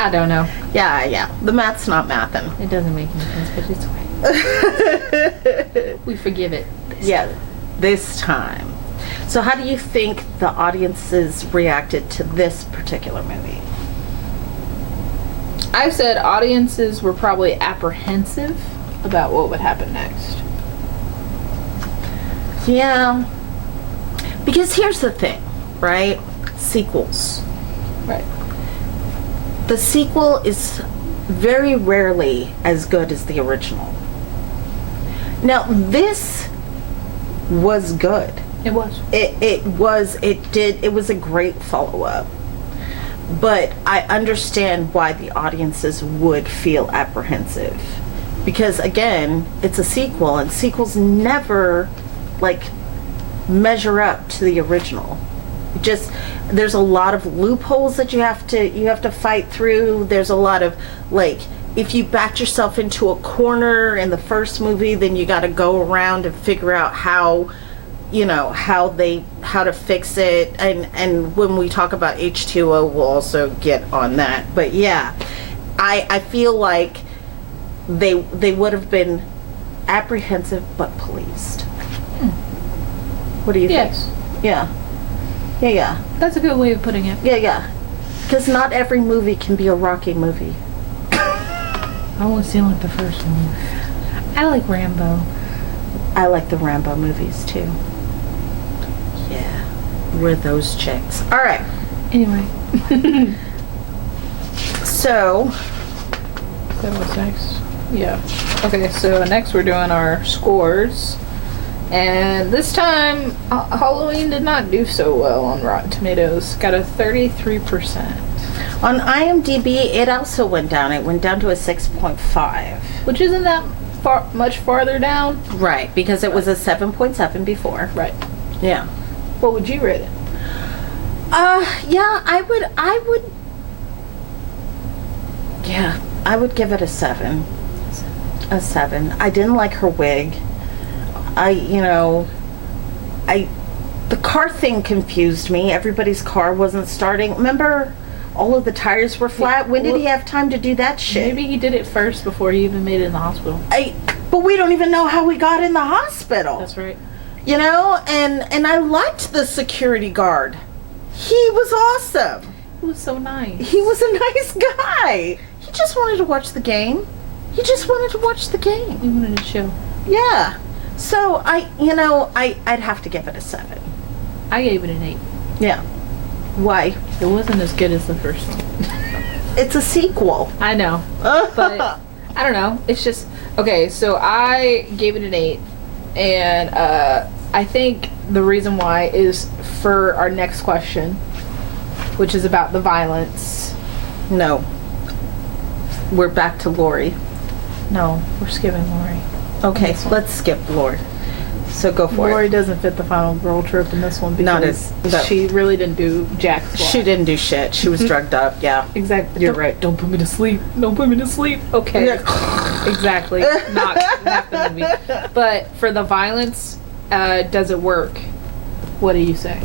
I don't know. Yeah. The math's not mathin'. It doesn't make any sense, but it's okay. We forgive it. This time. So how do you think the audiences reacted to this particular movie? I said audiences were probably apprehensive about what would happen next. Yeah. Because here's the thing, right? Sequels. Right. the sequel is very rarely as good as the original. Now, this was good. It was. It was a great follow-up. But I understand why the audiences would feel apprehensive. Because, again, it's a sequel, and sequels never, like, measure up to the original. Just, there's a lot of loopholes that you have to fight through. There's a lot of, like, if you backed yourself into a corner in the first movie, then you got to go around and figure out how to fix it. And when we talk about H2O, we'll also get on that. But yeah, I feel like they would have been apprehensive but pleased. What do you think? Yes. Yeah. Yeah. That's a good way of putting it. Yeah. Because not every movie can be a Rocky movie. I only seen like the first one. I like Rambo. I like the Rambo movies too. Yeah. We're those chicks. All right. Anyway. So. That was next. Yeah. Okay, so next we're doing our scores. And this time, Halloween did not do so well on Rotten Tomatoes. Got a 33%. On IMDb, it also went down. It went down to a 6.5. Which isn't that much farther down. Right, because it was a 7.7 before. Right. Yeah. What would you rate it? Yeah, I would give it a 7. A 7. I didn't like her wig. The car thing confused me. Everybody's car wasn't starting. Remember, all of the tires were flat? When did he have time to do that shit? Maybe he did it first before he even made it in the hospital. But we don't even know how he got in the hospital. That's right. And I liked the security guard. He was awesome. He was so nice. He was a nice guy. He just wanted to watch the game. He wanted to chill. Yeah. So I'd have to give it a 7. I gave it an 8. Yeah. Why? It wasn't as good as the first one. It's a sequel. I know. But I don't know. It's just okay, so I gave it an 8. And I think the reason why is for our next question, which is about the violence. No. We're back to Lori. No, we're skipping Lori. Okay, let's skip Lori. So go for Lori it. doesn't fit the final girl trip in this one because she really didn't do jack squat. She didn't do shit. She was drugged up, yeah. Exactly. You're right. Don't put me to sleep. Okay. Yeah. Exactly. Not the movie. But for the violence, does it work? What do you say?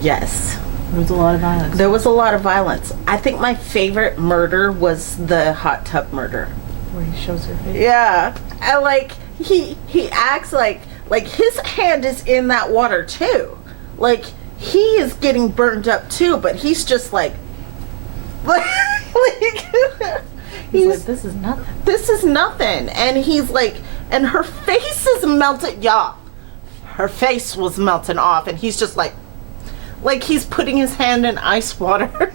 Yes. There was a lot of violence. There was a lot of violence. I think my favorite murder was the hot tub murder. Where he shows her face. Yeah. And he acts like his hand is in that water too. Like he is getting burned up too, but he's just like he's like, this is nothing. This is nothing. And he's like, and her face is melted. Yeah. Her face was melting off, and he's just like he's putting his hand in ice water.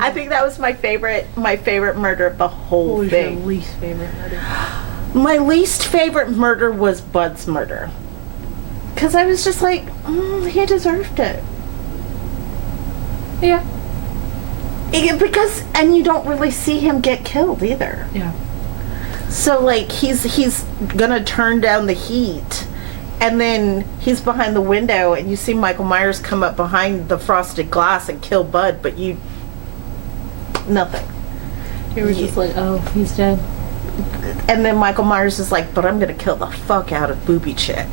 I think that was my favorite murder of the whole what was thing. Your least favorite murder? My least favorite murder was Bud's murder. Because I was just like, he deserved it. Yeah. And you don't really see him get killed either. Yeah. So he's gonna turn down the heat, and then he's behind the window, and you see Michael Myers come up behind the frosted glass and kill Bud, but nothing. You were just like, oh, he's dead. And then Michael Myers is like, but I'm gonna kill the fuck out of Booby Chick.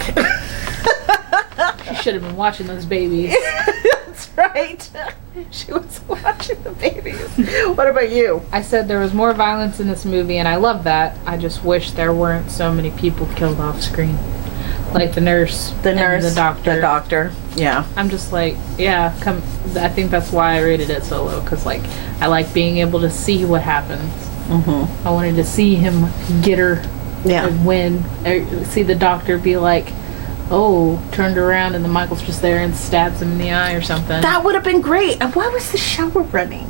She should have been watching those babies. That's right. She was watching the babies. What about you? I said there was more violence in this movie, and I love that. I just wish there weren't so many people killed off screen. Like the nurse. The nurse. The doctor. The doctor. Yeah. I'm just like, yeah, I think that's why I rated it so low, because I like being able to see what happens. Mm-hmm. I wanted to see him get her and win. See the doctor be like, oh, turned around and then Michael's just there and stabs him in the eye or something. That would have been great. And why was the shower running?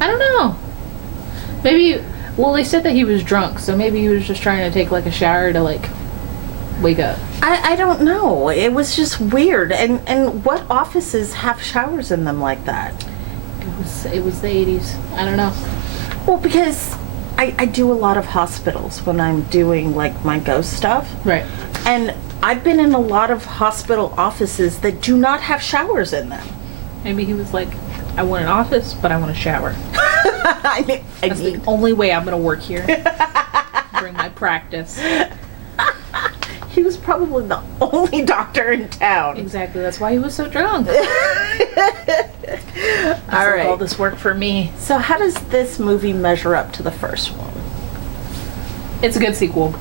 I don't know. Maybe, well, they said that he was drunk, so maybe he was just trying to take like a shower to like wake up. I don't know. It was just weird. And what offices have showers in them like that? It was the 80s. I don't know. Well, because I do a lot of hospitals when I'm doing like my ghost stuff. Right. And I've been in a lot of hospital offices that do not have showers in them. Maybe he was like, I want an office, but I want a shower. I That's the only way I'm going to work here. Bring my practice. He was probably the only doctor in town. Exactly. That's why he was so drunk. All right. All this work for me. So how does this movie measure up to the first one? It's a good sequel.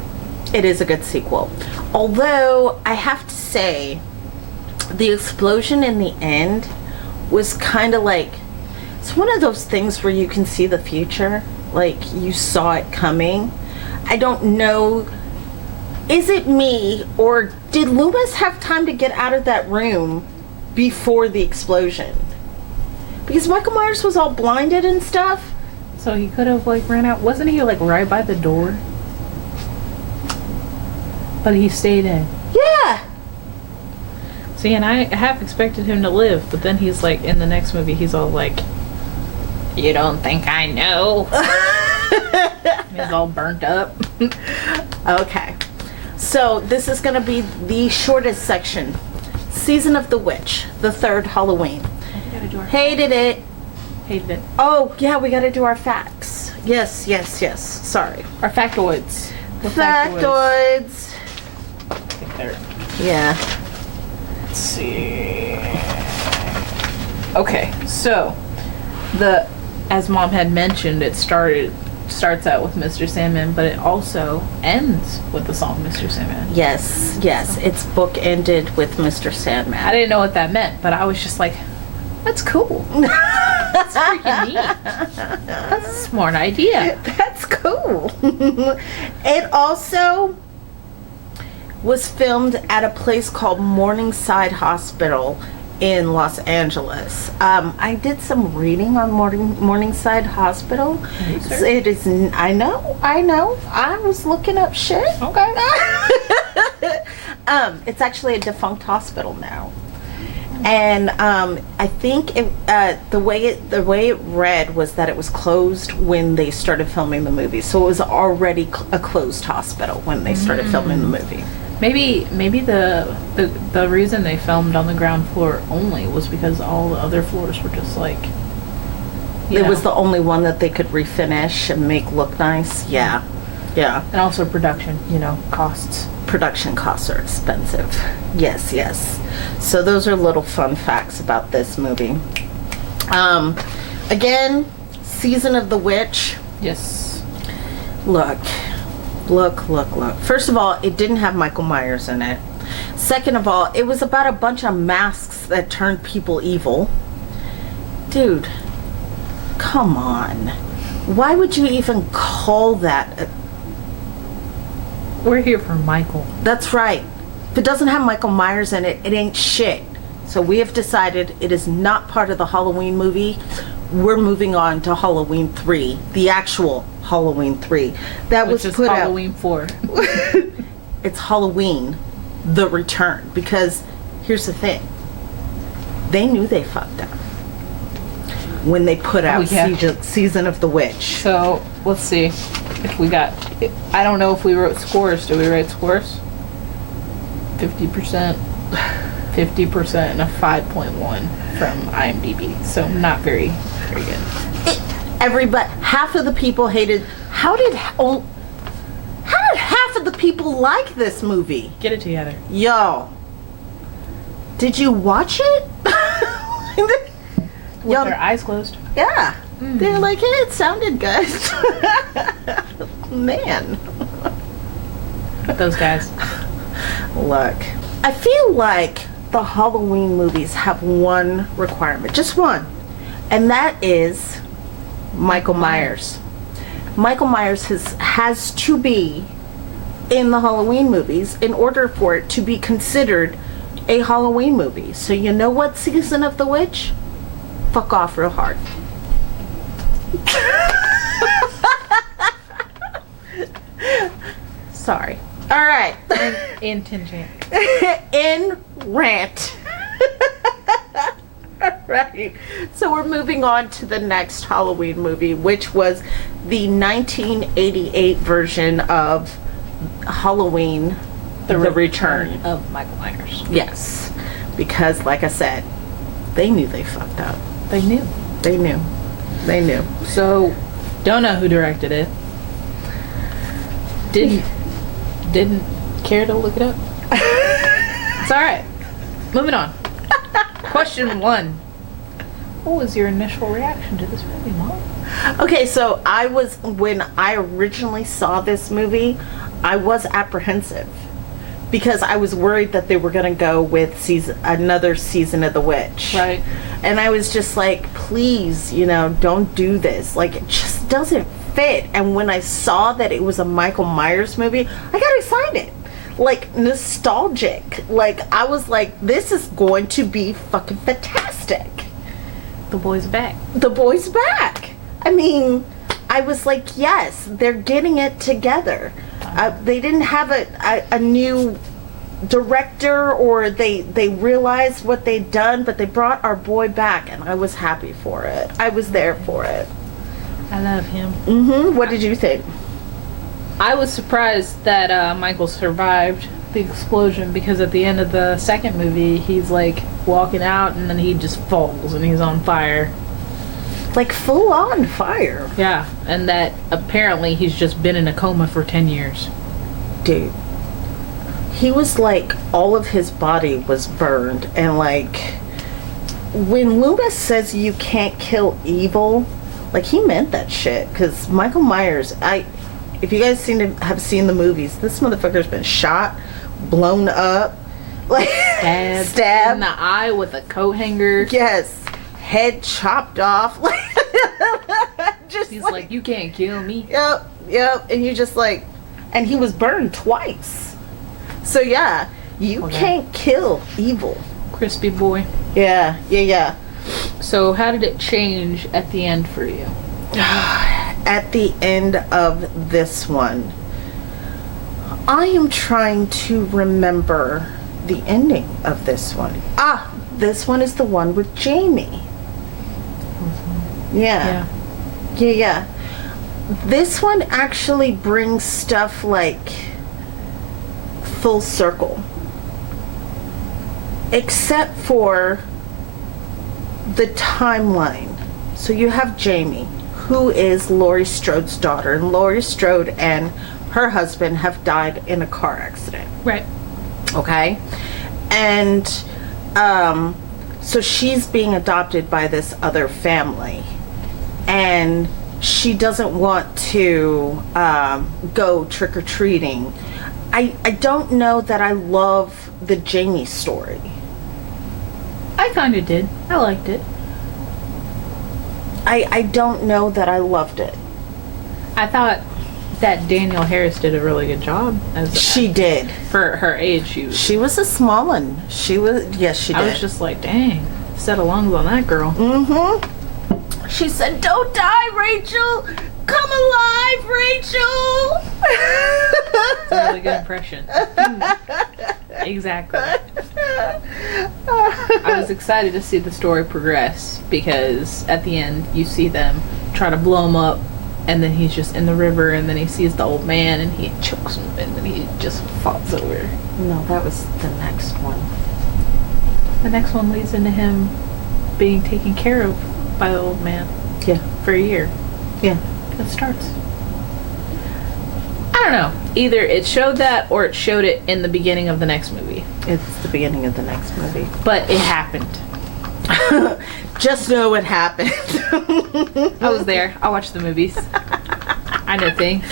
It is a good sequel. Although, I have to say, the explosion in the end was kind of like, it's one of those things where you can see the future. Like, you saw it coming. I don't know, is it me, or did Loomis have time to get out of that room before the explosion? Because Michael Myers was all blinded and stuff. So he could have like ran out. Wasn't he like right by the door? But he stayed in. Yeah. See, and I half expected him to live, but then he's like, in the next movie, he's all like, you don't think I know? He's all burnt up. Okay. So this is going to be the shortest section. Season of the Witch, the third Halloween. Hated it. Hated it. Oh, yeah, we got to do our facts. Yes. Sorry. Our factoids. What Factoids. There. Yeah. Let's see. Okay, so as Mom had mentioned, it starts out with Mr. Sandman, but it also ends with the song Mr. Sandman. Yes. It's book ended with Mr. Sandman. I didn't know what that meant, but I was just like, that's cool. That's freaking neat. That's a smart idea. That's cool. It also was filmed at a place called Morningside Hospital in Los Angeles. I did some reading on Morningside Hospital. It is. I know. I was looking up shit. Okay. It's actually a defunct hospital now. And I think the way it read was that it was closed when they started filming the movie. So it was already a closed hospital when they started filming the movie. Maybe the reason they filmed on the ground floor only was because all the other floors were just like, It was the only one that they could refinish and make look nice. Yeah. And also production, costs. Production costs are expensive. Yes. So those are little fun facts about this movie. Again, Season of the Witch. Yes. Look. First of all, it didn't have Michael Myers in it. Second of all, it was about a bunch of masks that turned people evil. Dude, come on. Why would you even call that? We're here for Michael. That's right. If it doesn't have Michael Myers in it, it ain't shit. So we have decided it is not part of the Halloween movie. We're moving on to Halloween 3, the actual Halloween 3. That Which was is put Halloween 4. It's Halloween, The Return. Because here's the thing. They knew they fucked up when they put out Season of the Witch. So, let's see if we got... I don't know if we wrote scores. Do we write scores? 50%. 50% and a 5.1 from IMDb. So, not very good. Half of the people hated... How did half of the people like this movie? Get it together. Yo. Did you watch it? With their eyes closed. Yeah. They're like, hey, it sounded good. Man. Those guys. Look, I feel like the Halloween movies have one requirement, just one, and that is Michael Myers. Michael Myers has to be in the Halloween movies in order for it to be considered a Halloween movie. So you know what, Season of the Witch? Fuck off real hard. Sorry. All right. In tangent. In rant. All right. So we're moving on to the next Halloween movie, which was the 1988 version of Halloween, The Return. Of Michael Myers. Yes. Because, like I said, they knew they fucked up. They knew. They knew. They knew. So, don't know who directed it. Didn't care to look it up. It's alright. Moving on. Question 1. What was your initial reaction to this movie, Mom? Okay, so when I originally saw this movie, I was apprehensive because I was worried that they were going to go with another season of The Witch. Right. And I was just like, please, don't do this. Like, it just doesn't fit. And when I saw that it was a Michael Myers movie, I got excited. Like, nostalgic. Like, I was like, this is going to be fucking fantastic. The boy's back. The boy's back. I mean, I was like, yes, they're getting it together. They didn't have a new director, or they realized what they'd done, but they brought our boy back, and I was happy for it. I was there for it. I love him. What did you think? I was surprised that Michael survived the explosion, because at the end of the second movie, he's like walking out and then he just falls and he's on fire. Like, full on fire. Yeah, and that apparently he's just been in a coma for 10 years. Dude. He was like, all of his body was burned, and like, when Loomis says you can't kill evil, like, he meant that shit, because Michael Myers, if you guys have seen the movies, this motherfucker's been shot, blown up, like, stabbed in the eye with a coat hanger. Yes. Head chopped off. Just he's like, you can't kill me. Yep. And you just like, and he was burned twice. So yeah, you can't kill evil. Crispy boy. Yeah. So how did it change at the end for you? At the end of this one, I am trying to remember the ending of this one. This one is the one with Jamie. Yeah. This one actually brings stuff like full circle. Except for the timeline. So you have Jamie, who is Laurie Strode's daughter, and Laurie Strode and her husband have died in a car accident. Right. Okay? And so she's being adopted by this other family, and she doesn't want to go trick-or-treating. I don't know that I love the Jamie story. I kind of did. I liked it. I don't know that I loved it. I thought that Danielle Harris did a really good job. She did. For her age, she was a small one. Yes, she did. I was just like, dang, set a lungs on that girl. She said, "Don't die, Rachel. Come alive, Rachel." It's a really good impression. Exactly. I was excited to see the story progress, because at the end you see them try to blow him up, and then he's just in the river, and then he sees the old man and he chokes him, and then he just falls over. No, that was the next one. The next one leads into him being taken care of by the old man. Yeah. For a year. Yeah. It starts. I don't know. Either it showed that, or it showed it in the beginning of the next movie. It's the beginning of the next movie. But it happened. Just know it happened. I was there. I watched the movies. I know things.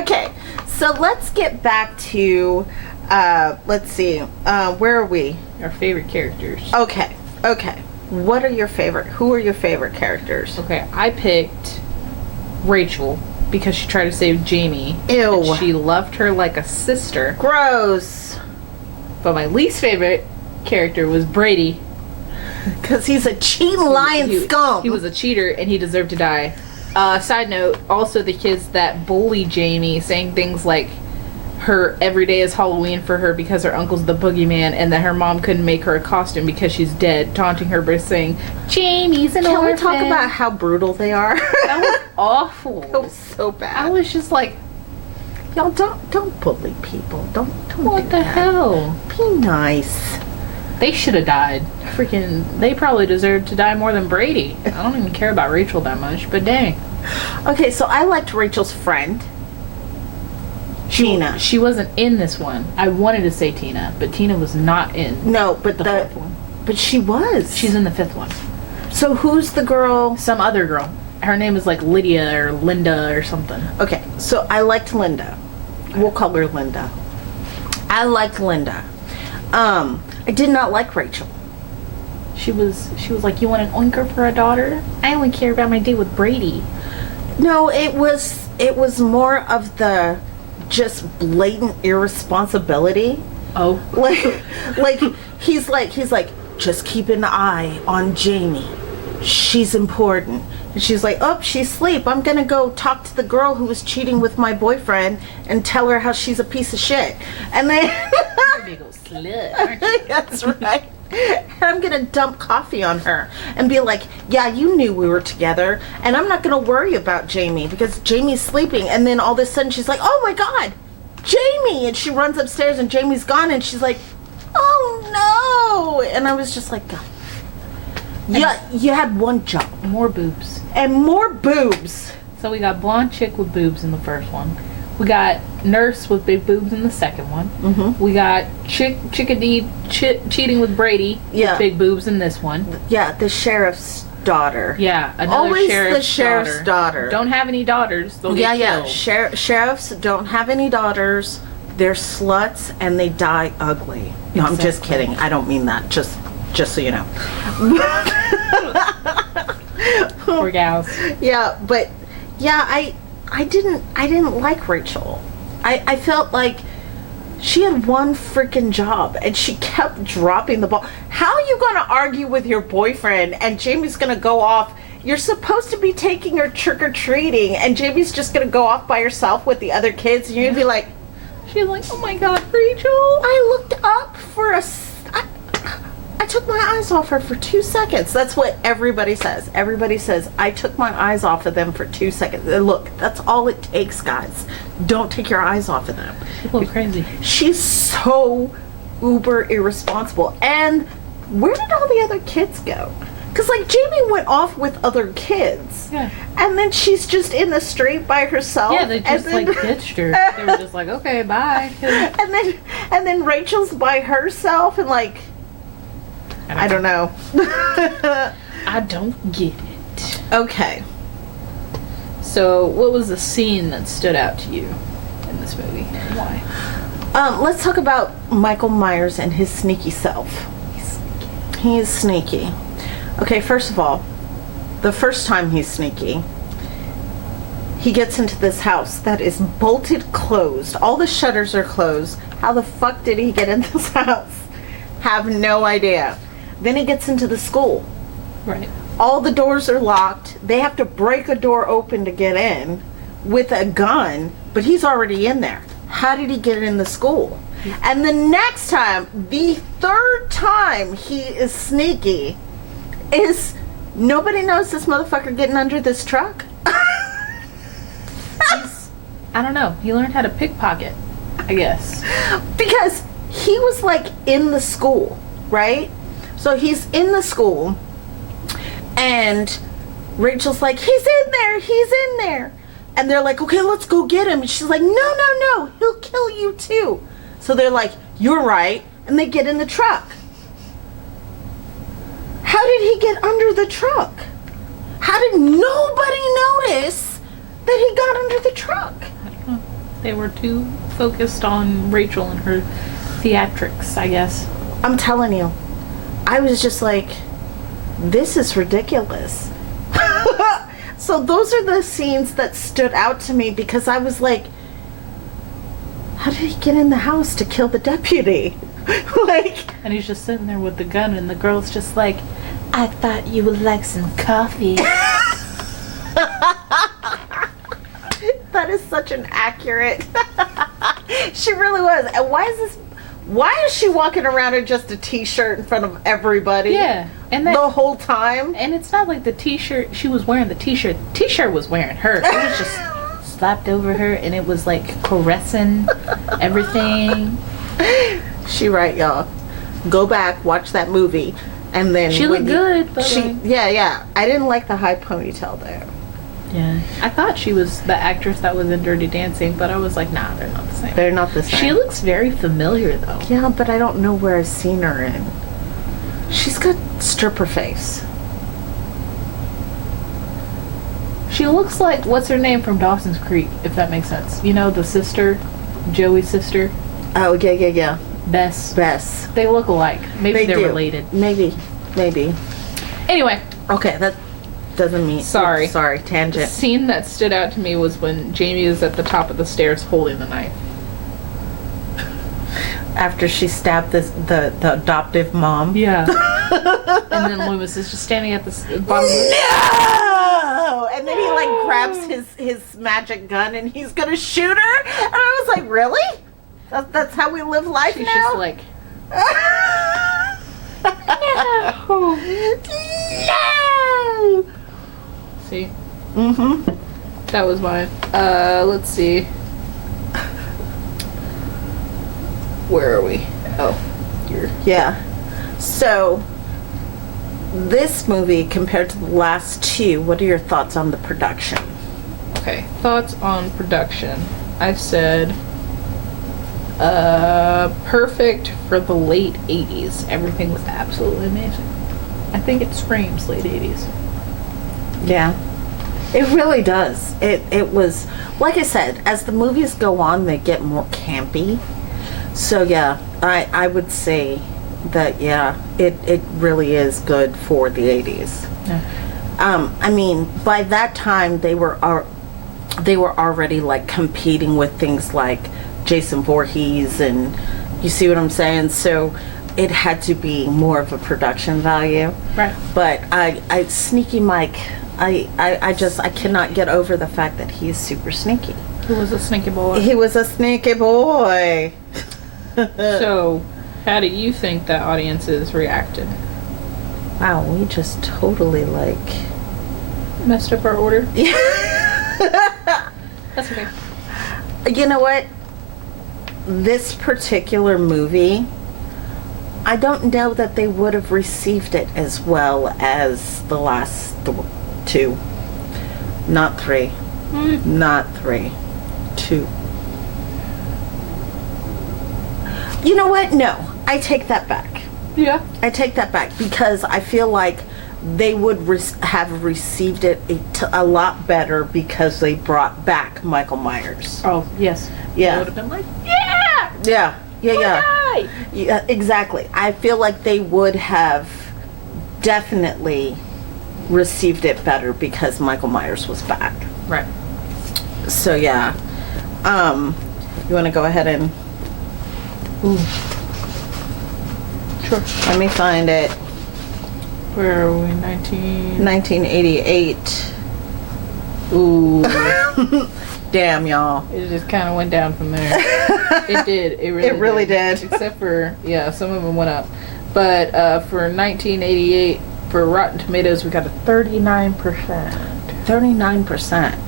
Okay. So let's get back to, let's see. Where are we? Our favorite characters. Okay. Who are your favorite characters? Okay, I picked Rachel because she tried to save Jamie. Ew. And she loved her like a sister. Gross. But my least favorite character was Brady. Because he's a cheating lying scum. He was a cheater and he deserved to die. Side note, also the kids that bully Jamie, saying things like her every day is Halloween for her because her uncle's the boogeyman, and that her mom couldn't make her a costume because she's dead, taunting her by saying, Jamie's an orphan. Can we talk about how brutal they are? That was awful. That was so bad. I was just like, y'all don't bully people. Don't what do the that. hell? Be nice. They should have died. Freaking, they probably deserved to die more than Brady. I don't even care about Rachel that much, but dang. Okay, so I liked Rachel's friend, Gina. She wasn't in this one. I wanted to say Tina, but Tina was not in No, but the fourth one. But she was. She's in the fifth one. So who's the girl? Some other girl. Her name is like Lydia or Linda or something. Okay, so I liked Linda. We'll call her Linda. I liked Linda. I did not like Rachel. She was like, you want an oinker for a daughter? I only care about my date with Brady. No, it was more of the just blatant irresponsibility. Oh. Like he's like, just keep an eye on Jamie. She's important. And she's like, oh, she's asleep. I'm gonna go talk to the girl who was cheating with my boyfriend and tell her how she's a piece of shit. And then You're a big old slut, aren't you? that's right. And I'm gonna dump coffee on her and be like, yeah, you knew we were together, and I'm not gonna worry about Jamie because Jamie's sleeping. And then all of a sudden she's like, oh my god, Jamie! And she runs upstairs and Jamie's gone, and she's like, oh no! And I was just like, God. Yeah, you had one job. More boobs. And more boobs. So we got blonde chick with boobs in the first one. We got nurse with big boobs in the second one. Mm-hmm. We got chickadee cheating with Brady with big boobs in this one. Yeah, the sheriff's daughter. Yeah, another Always sheriff's the sheriff's daughter. Don't have any daughters. They'll get killed. Sheriffs don't have any daughters. They're sluts and they die ugly. No, I'm just kidding. I don't mean that. Just so you know. Poor gals. Yeah, but yeah, I didn't like Rachel. I felt like she had one freaking job and she kept dropping the ball. How are you gonna argue with your boyfriend and Jamie's gonna go off? You're supposed to be taking her trick-or-treating and Jamie's just gonna go off by herself with the other kids, and you're gonna be like, she's like, oh my god, Rachel. I looked up for I took my eyes off her for 2 seconds. That's what everybody says. Everybody says, I took my eyes off of them for 2 seconds. And look, that's all it takes, guys. Don't take your eyes off of them. People are crazy. She's so uber irresponsible. And where did all the other kids go? Because, like, Jamie went off with other kids. Yeah. And then she's just in the street by herself. Yeah, they just, like, ditched her. They were just like, okay, bye. And then Rachel's by herself and, like, I don't know. I don't get it. Okay. So, what was the scene that stood out to you in this movie? And why? Let's talk about Michael Myers and his sneaky self. He is sneaky. Okay, first of all, the first time he's sneaky, he gets into this house that is bolted closed. All the shutters are closed. How the fuck did he get in this house? Have no idea. Then he gets into the school. Right. All the doors are locked. They have to break a door open to get in with a gun, but he's already in there. How did he get in the school? And the next time, the third time he is sneaky, is nobody knows this motherfucker getting under this truck? I don't know. He learned how to pickpocket, I guess. Because he was like in the school, right? So he's in the school and Rachel's like, he's in there. And they're like, okay, let's go get him. And she's like, no, he'll kill you too. So they're like, you're right. And they get in the truck. How did he get under the truck? How did nobody notice that he got under the truck? I don't know. They were too focused on Rachel and her theatrics, I guess. I'm telling you, I was just like, this is ridiculous. So those are the scenes that stood out to me because I was like, how did he get in the house to kill the deputy? And he's just sitting there with the gun and the girl's just like, I thought you would like some coffee. That is such an accurate. She really was. And why is she walking around in just a t-shirt in front of everybody? Yeah. And that, the whole time. and it's not like the t-shirt, she was wearing the t-shirt. T-shirt was wearing her. It was just slapped over her, and it was like caressing everything. She right, y'all. Go back, watch that movie, and then She looked good, but yeah. I didn't like the high ponytail there. yeah. I thought she was the actress that was in Dirty Dancing, but I was like, nah, they're not the same. They're not the same. She looks very familiar though. Yeah, but I don't know where I've seen her in. She's got stripper face. She looks like, what's her name from Dawson's Creek, if that makes sense. You know, the sister, Joey's sister, Oh, yeah. Bess. Bess. They look alike. Maybe They they're do. related. Maybe. Anyway, Okay, that doesn't mean. Sorry. Sorry, the tangent. scene that stood out to me was when Jamie is at the top of the stairs holding the knife. After she stabbed the adoptive mom. Yeah. And then Loomis is just standing at the bottom of the No! And then he like grabs his magic gun and he's gonna shoot her. And I was like, really? That's how we live life She's now? just like, no! No! see? Mm-hmm. That was mine. Let's see. Where are we? Oh, you're. Yeah. So, this movie compared to the last two, what are your thoughts on the production? Okay, thoughts on production. I said, perfect for the late 80s. Everything was absolutely amazing. I think it screams late 80s. Yeah. It really does. It was, like I said, as the movies go on, they get more campy. So yeah, I would say that, yeah, it really is good for the 80s. Yeah. I mean, by that time, they were already like competing with things like Jason Voorhees, and you see what I'm saying? So it had to be more of a production value. Right. But I Sneaky Mike, I cannot get over the fact that he's super sneaky. Who was a sneaky boy? He was a sneaky boy. So, how do you think that audiences reacted? Wow, we just totally like Messed up our order? That's okay. You know what? This particular movie, I don't know that they would have received it as well as the last two. Not three. Not three. Two. You know what? No. I take that back. Yeah. I take that back because I feel like they would have received it a lot better because they brought back Michael Myers. Oh, yes. Yeah. They would have been like, yeah! Yeah. Yeah, exactly. I feel like they would have definitely received it better because Michael Myers was back. Right. So yeah. You want to go ahead and Ooh. Sure. let me find it. Where are we? 1988. Ooh. Damn, y'all. It just kind of went down from there. It did. It really did. Except for, yeah, some of them went up. But for 1988, for Rotten Tomatoes, we got a 39%. 39%.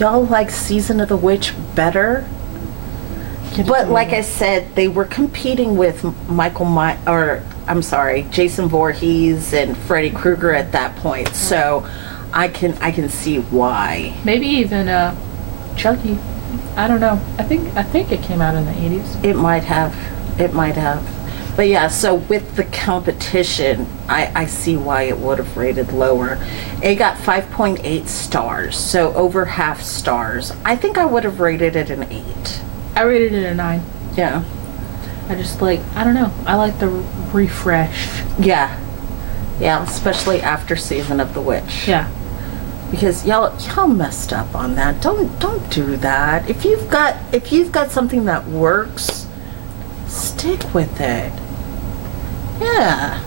Y'all like Season of the Witch better? But like I said, they were competing with Jason Voorhees and Freddy Krueger at that point. So I can see why. Maybe even Chucky. I don't know. I think it came out in the 80s. It might have. But yeah, so with the competition, I see why it would have rated lower. It got 5.8 stars, so over half stars. I think I would have rated it an 8. I rated it a 9. Yeah. I just I don't know. I like the refresh. Yeah. Yeah, especially after Season of the Witch. Yeah. Because y'all messed up on that. Don't do that. If you've got something that works, stick with it. Yeah.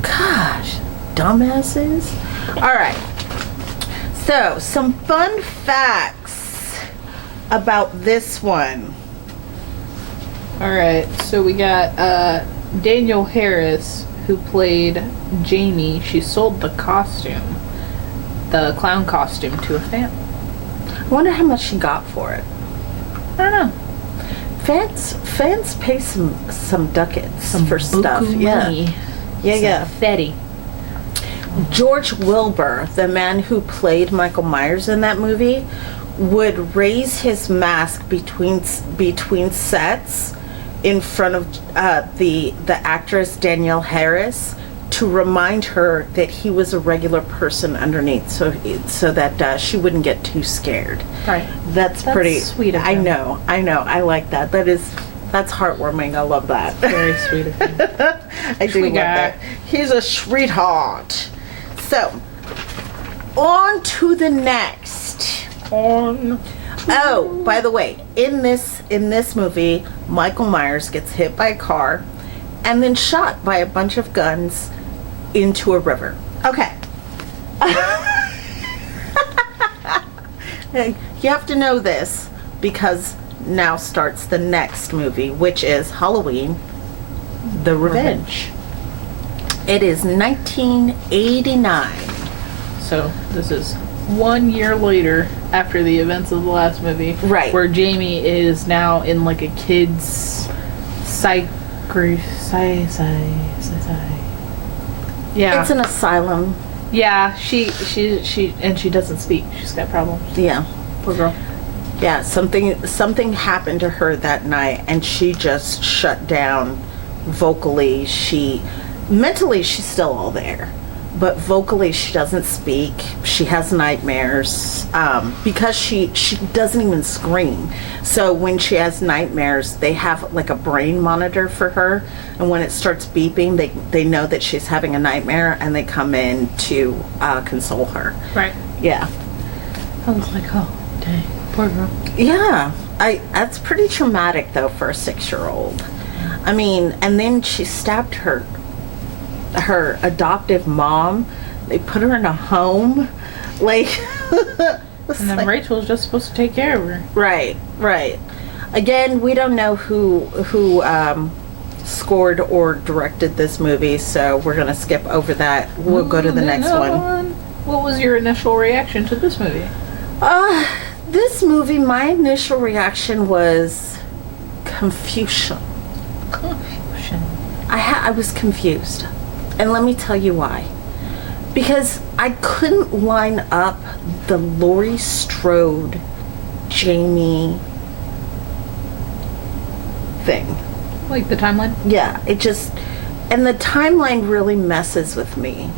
Gosh, dumbasses. All right. So, some fun facts about this one. All right, so we got Danielle Harris, who played Jamie. She sold the costume, the clown costume, to a fan. I wonder how much she got for it. I don't know. Fans pay some ducats Some for stuff. buku Yeah. money. Yeah. Fetty. George Wilbur, the man who played Michael Myers in that movie, would raise his mask between sets in front of the actress Danielle Harris to remind her that he was a regular person underneath, so that she wouldn't get too scared. Right. That's pretty sweet of I him. know. I like that. That's heartwarming. I love that. Very sweet of him. I do love that. He's a sweetheart. So, on to the next. Oh, by the way, in this movie, Michael Myers gets hit by a car and then shot by a bunch of guns into a river. Okay. You have to know this because now starts the next movie, which is Halloween, The Revenge. It is 1989. So this is 1 year later after the events of the last movie. Right. Where Jamie is now in like a kid's yeah. It's an asylum. Yeah, she doesn't speak. She's got problems. Yeah. Poor girl. Yeah, something happened to her that night and she just shut down vocally. Mentally she's still all there, but vocally she doesn't speak. She has nightmares because she doesn't even scream. So when she has nightmares, they have like a brain monitor for her, and when it starts beeping, they know that she's having a nightmare and they come in to console her. Right. Yeah. I was like, oh, dang, poor girl. Yeah, that's pretty traumatic though for a 6-year-old. I mean, and then she stabbed her adoptive mom. They put her in a home, like. And then Rachel's just supposed to take care of her. Right. Again, we don't know who scored or directed this movie, so we're gonna skip over that. We'll go to the next one. What was your initial reaction to this movie? This movie, my initial reaction was confusion. Confusion. I was confused. And let me tell you why. Because I couldn't line up the Laurie Strode, Jamie thing. Like the timeline? Yeah, and the timeline really messes with me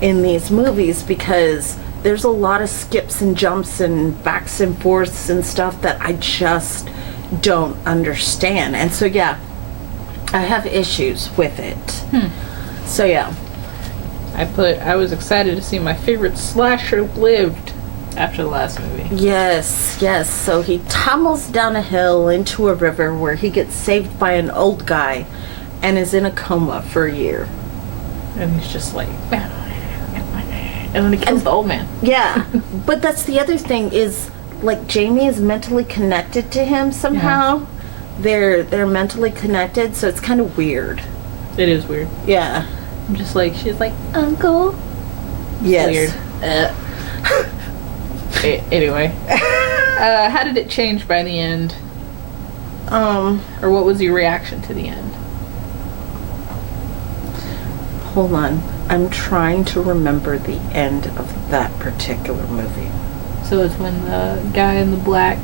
in these movies because there's a lot of skips and jumps and backs and forths and stuff that I just don't understand. And so, yeah, I have issues with it. So, yeah. I was excited to see my favorite slasher lived after the last movie. Yes. So he tumbles down a hill into a river where he gets saved by an old guy and is in a coma for a year. And he's just like, and then he kills the old man. Yeah, but that's the other thing is, like, Jamie is mentally connected to him somehow. Yeah. They're mentally connected, so it's kind of weird. It is weird. Yeah. I'm just like, she's like, Uncle. Yes. Weird. Anyway, how did it change by the end? Or what was your reaction to the end? Hold on. I'm trying to remember the end of that particular movie. So it's when the guy in the black,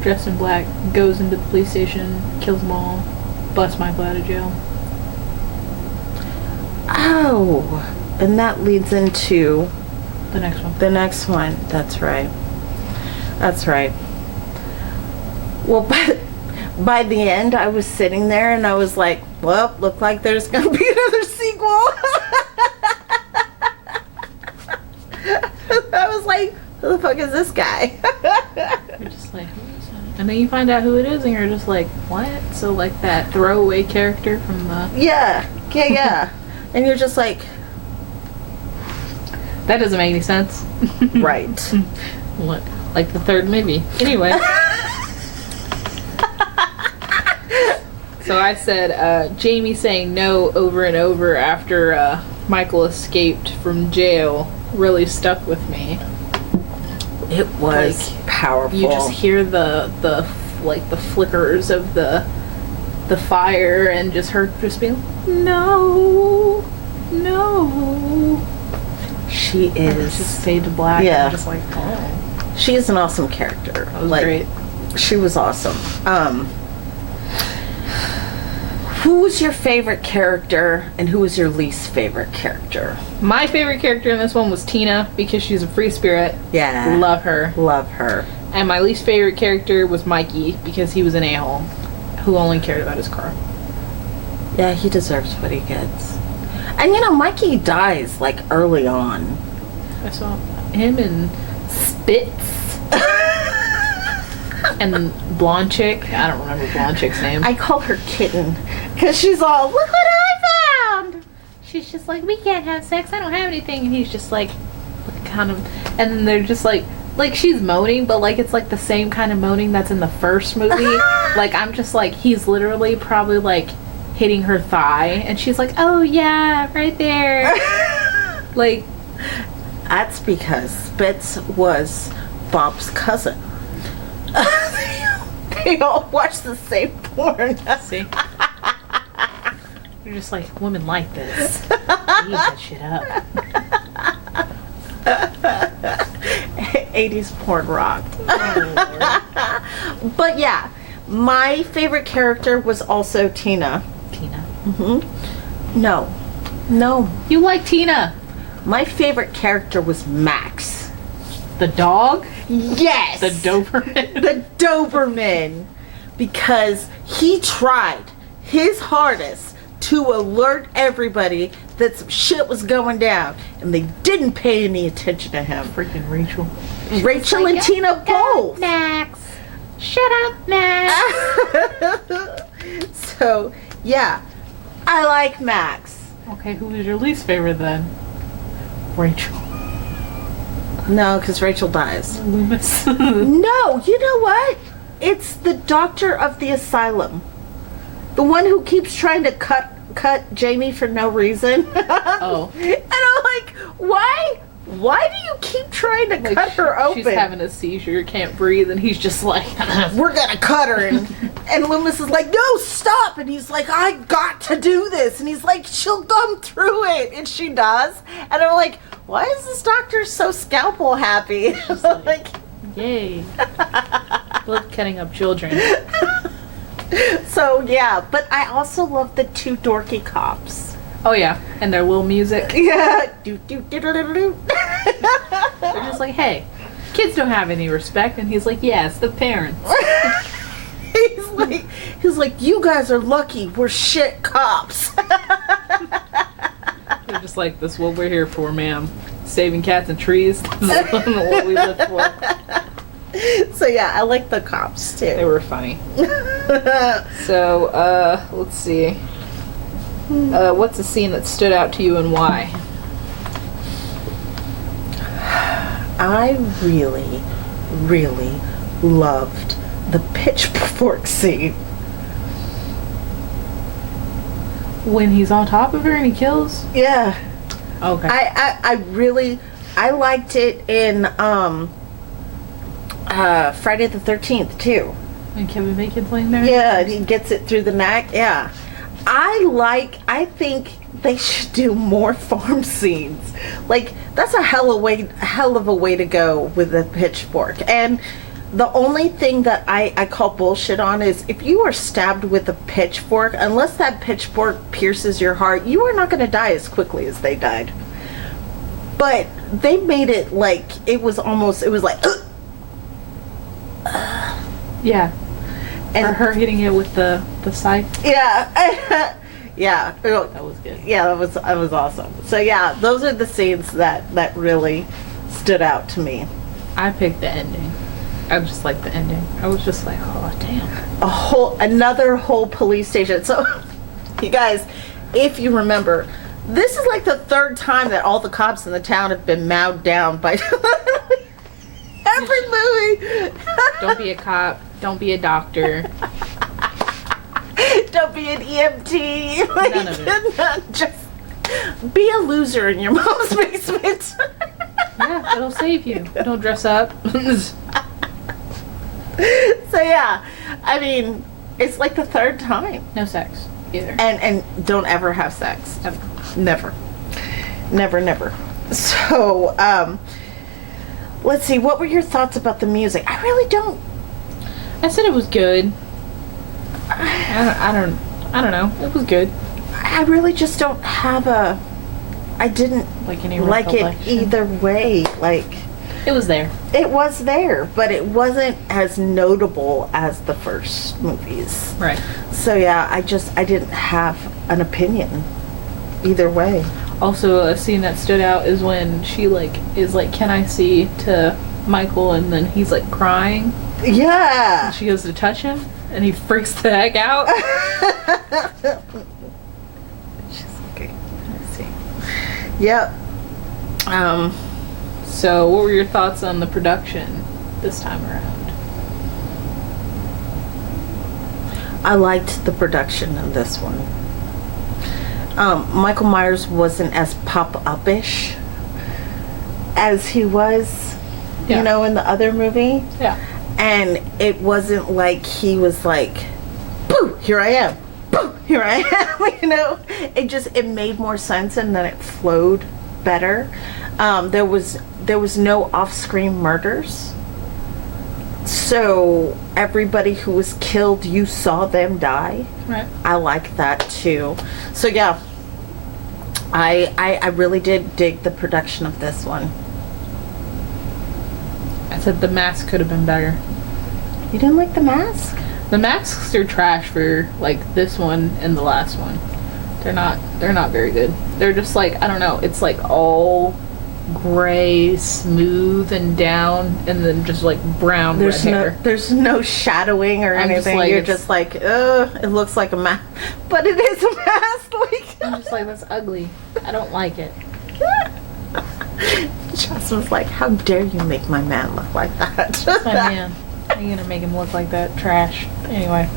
dressed in black, goes into the police station, kills them all, busts Michael out of jail. Oh, and that leads into the next one. The next one. That's right. Well, by the end, I was sitting there and I was like, well, look like there's going to be another sequel. I was like, who the fuck is this guy? You're just like, who is that? And then you find out who it is and you're just like, what? So like that throwaway character from the... Yeah. And you're just like... That doesn't make any sense. Right. What? Like the third movie. Anyway. So I said Jamie saying no over and over after Michael escaped from jail really stuck with me. It was powerful. You just hear the flickers of the fire and just her just being no. She is just fade to black. Yeah. I'm just like, oh. She is an awesome character. That was great. She was awesome. Who was your favorite character and who was your least favorite character? My favorite character in this one was Tina because she's a free spirit. Yeah. Love her. Love her. And my least favorite character was Mikey because he was an a-hole who only cared about his car. Yeah, he deserves what he gets. And Mikey dies like early on. I saw him and Spitz. And blonde chick. I don't remember blonde chick's name. I call her Kitten because she's all, look what I found. She's just like, we can't have sex. I don't have anything. And he's just like, kind of. And then they're just like she's moaning, but like it's like the same kind of moaning that's in the first movie. Like I'm just like, he's literally probably like hitting her thigh, and she's like, oh yeah, right there. Like, that's because Spitz was Bob's cousin. They all watch the same porn. See? You're just like, women like this. Eat that shit up. 80s porn rocked. Oh, But yeah, my favorite character was also Tina. Tina. Mm-hmm. No. You like Tina? My favorite character was Max. The dog? Yes! The Doberman? The Doberman. Because he tried his hardest to alert everybody that some shit was going down, and they didn't pay any attention to him. Freaking Rachel. Rachel and Tina both. Max. Shut up, Max. So, yeah. I like Max. Okay, who was your least favorite then? Rachel. No, because Rachel dies. Loomis. No, you know what? It's the doctor of the asylum. The one who keeps trying to cut Jamie for no reason. Oh. And I'm like, why? Why do you keep trying to cut her open? She's having a seizure, can't breathe, and he's just like, we're gonna cut her. And Loomis is like, no, stop. And he's like, I got to do this. And he's like, she'll come through it. And she does. And I'm like, why is this doctor so scalpel happy? She's like, yay. Love cutting up children. So, yeah. But I also love the two dorky cops. Oh, yeah. And their little music. Yeah. Do. They're just like, hey, kids don't have any respect. And he's like, yes, the parents. He's like, you guys are lucky we're shit cops. They're just like, this is what we're here for, ma'am. Saving cats and trees. This is what we live for. So yeah, I like the cops too. They were funny. So, let's see. What's a scene that stood out to you and why? I really, really loved the pitchfork scene. When he's on top of her and he kills? Yeah. Okay. I liked it in Friday the 13th too. And Kevin Bacon's laying there? Yeah, and he gets it through the neck. Yeah. I think they should do more farm scenes. Like, that's a hell of a way to go with the pitchfork. And the only thing that I call bullshit on is if you are stabbed with a pitchfork, unless that pitchfork pierces your heart, you are not going to die as quickly as they died. But they made it like, it was like, Yeah. and Or her hitting it with the scythe. yeah. Yeah. That was good. Yeah, that was awesome. So yeah, those are the scenes that really stood out to me. I picked the ending. I just like the ending. I was just like, oh damn. Another whole police station. So you guys, if you remember, This is like the third time that all the cops in the town have been mowed down by every movie. Don't be a cop. Don't be a doctor. Don't be an EMT. Like, None of it. Just be a loser in your mom's basement. Yeah, it'll save you. Don't dress up. So yeah, I mean, it's like the third time. No sex either. And don't ever have sex. Ever. Never. Never, never. So, let's see, what were your thoughts about the music? I really don't. I said it was good. I don't know. It was good. I really just don't have I didn't Like any like it recollection. either way. Like, It was there. it was there, but it wasn't as notable as the first movies. Right. So yeah, I didn't have an opinion either way. Also, a scene that stood out is when she is like, "Can I see?" to Michael, and then he's like crying. Yeah. She goes to touch him, and he freaks the heck out. She's okay. Let's see. Yep. So, what were your thoughts on the production this time around? I liked the production of this one. Michael Myers wasn't as pop-up-ish as he was, Yeah. you know, in the other movie. Yeah. And it wasn't like he was like, boo, here I am. Boo, here I am. You know, it made more sense and then it flowed better. There was no off-screen murders. So everybody who was killed, you saw them die. Right. I like that too. So yeah, I really did dig the production of this one. I said the mask could have been better. You didn't like the mask? The masks are trash for like this one and the last one. They're not very good. They're just like, I don't know, it's like all gray, smooth and down, and then just like brown red hair. There's no shadowing or I'm just anything. like, You're it's- just like, it looks like a mask, but it is a mask. I'm just like, that's ugly. I don't like it. Jess was like, how dare you make my man look like that? That's my man. How are you gonna make him look like that? Trash. Anyway.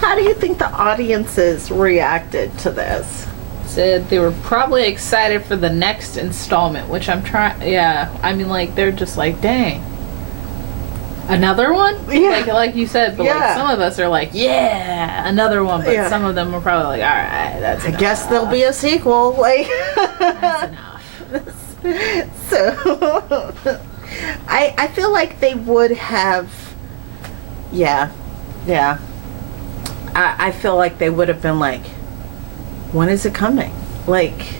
How do you think the audiences reacted to this? Said they were probably excited for the next installment, which I'm trying. Yeah, I mean, like they're just like, dang, another one. Yeah. Like you said, but Yeah. like some of us are like, yeah, another one. But Yeah. some of them were probably like, all right, that's. I guess there'll be a sequel. Like, That's enough. so I feel like they would have. Yeah. I feel like they would have been like, when is it coming? Like,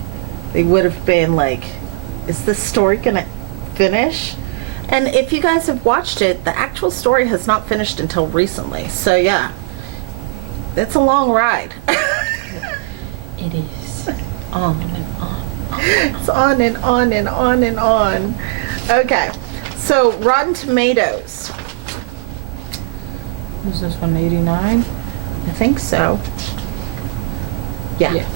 they would have been like, is this story gonna finish? And if you guys have watched it, the actual story has not finished until recently. So yeah, it's a long ride. It is on and on. It's on and on and on and on. Okay, so Rotten Tomatoes. Was this one 89? I think so. Yeah. Yeah.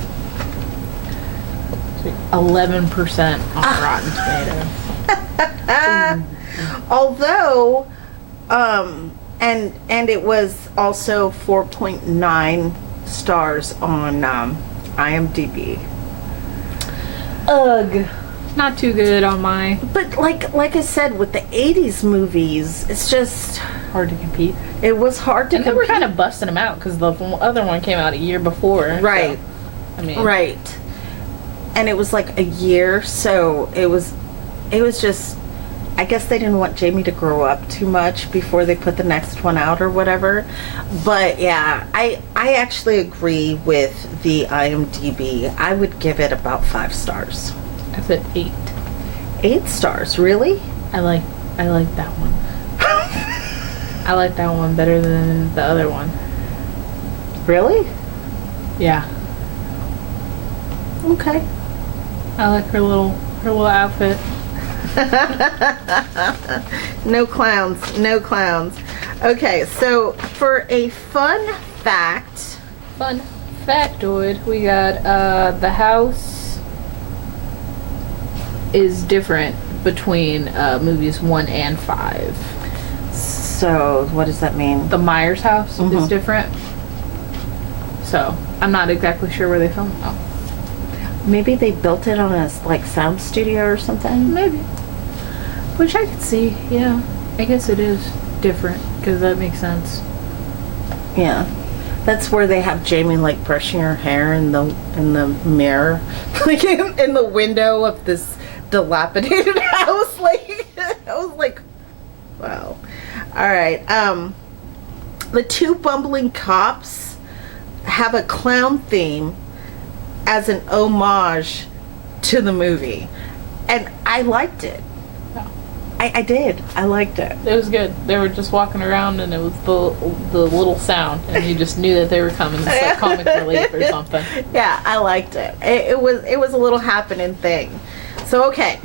11% on Rotten Tomatoes. Although, and it was also 4.9 stars on IMDb. Ugh. Not too good on my. But like I said, with the 80s movies, it's just, Hard to compete. it was hard to And they were compete. kind of busting them out because the other one came out a year before. Right. So, I mean, Right. And it was like a year, so it was just, I guess they didn't want Jamie to grow up too much before they put the next one out or whatever. But yeah, I actually agree with the IMDb. I would give it about 5 stars. I said 8. 8 stars, really? I like that one. I like that one better than the other one. Really? Yeah. Okay. I like her little outfit. No clowns, no clowns. Okay, so for a fun fact, Fun factoid. We got the house is different between movies 1 and 5. So, what does that mean? The Myers house is different. So, I'm not exactly sure where they filmed it. Oh. Maybe they built it on a like sound studio or something. Maybe. Which I could see, yeah. I guess it is different, because that makes sense. Yeah. That's where they have Jamie like brushing her hair in the mirror, like in the window of this dilapidated house. Like I was like, wow. All right. The two bumbling cops have a clown theme as an homage to the movie, and I liked it. Yeah. I did. I liked it. It was good. They were just walking around, and it was the little sound, and you just knew that they were coming. It's like comic relief or something. Yeah, I liked it. It was a little happening thing. So okay,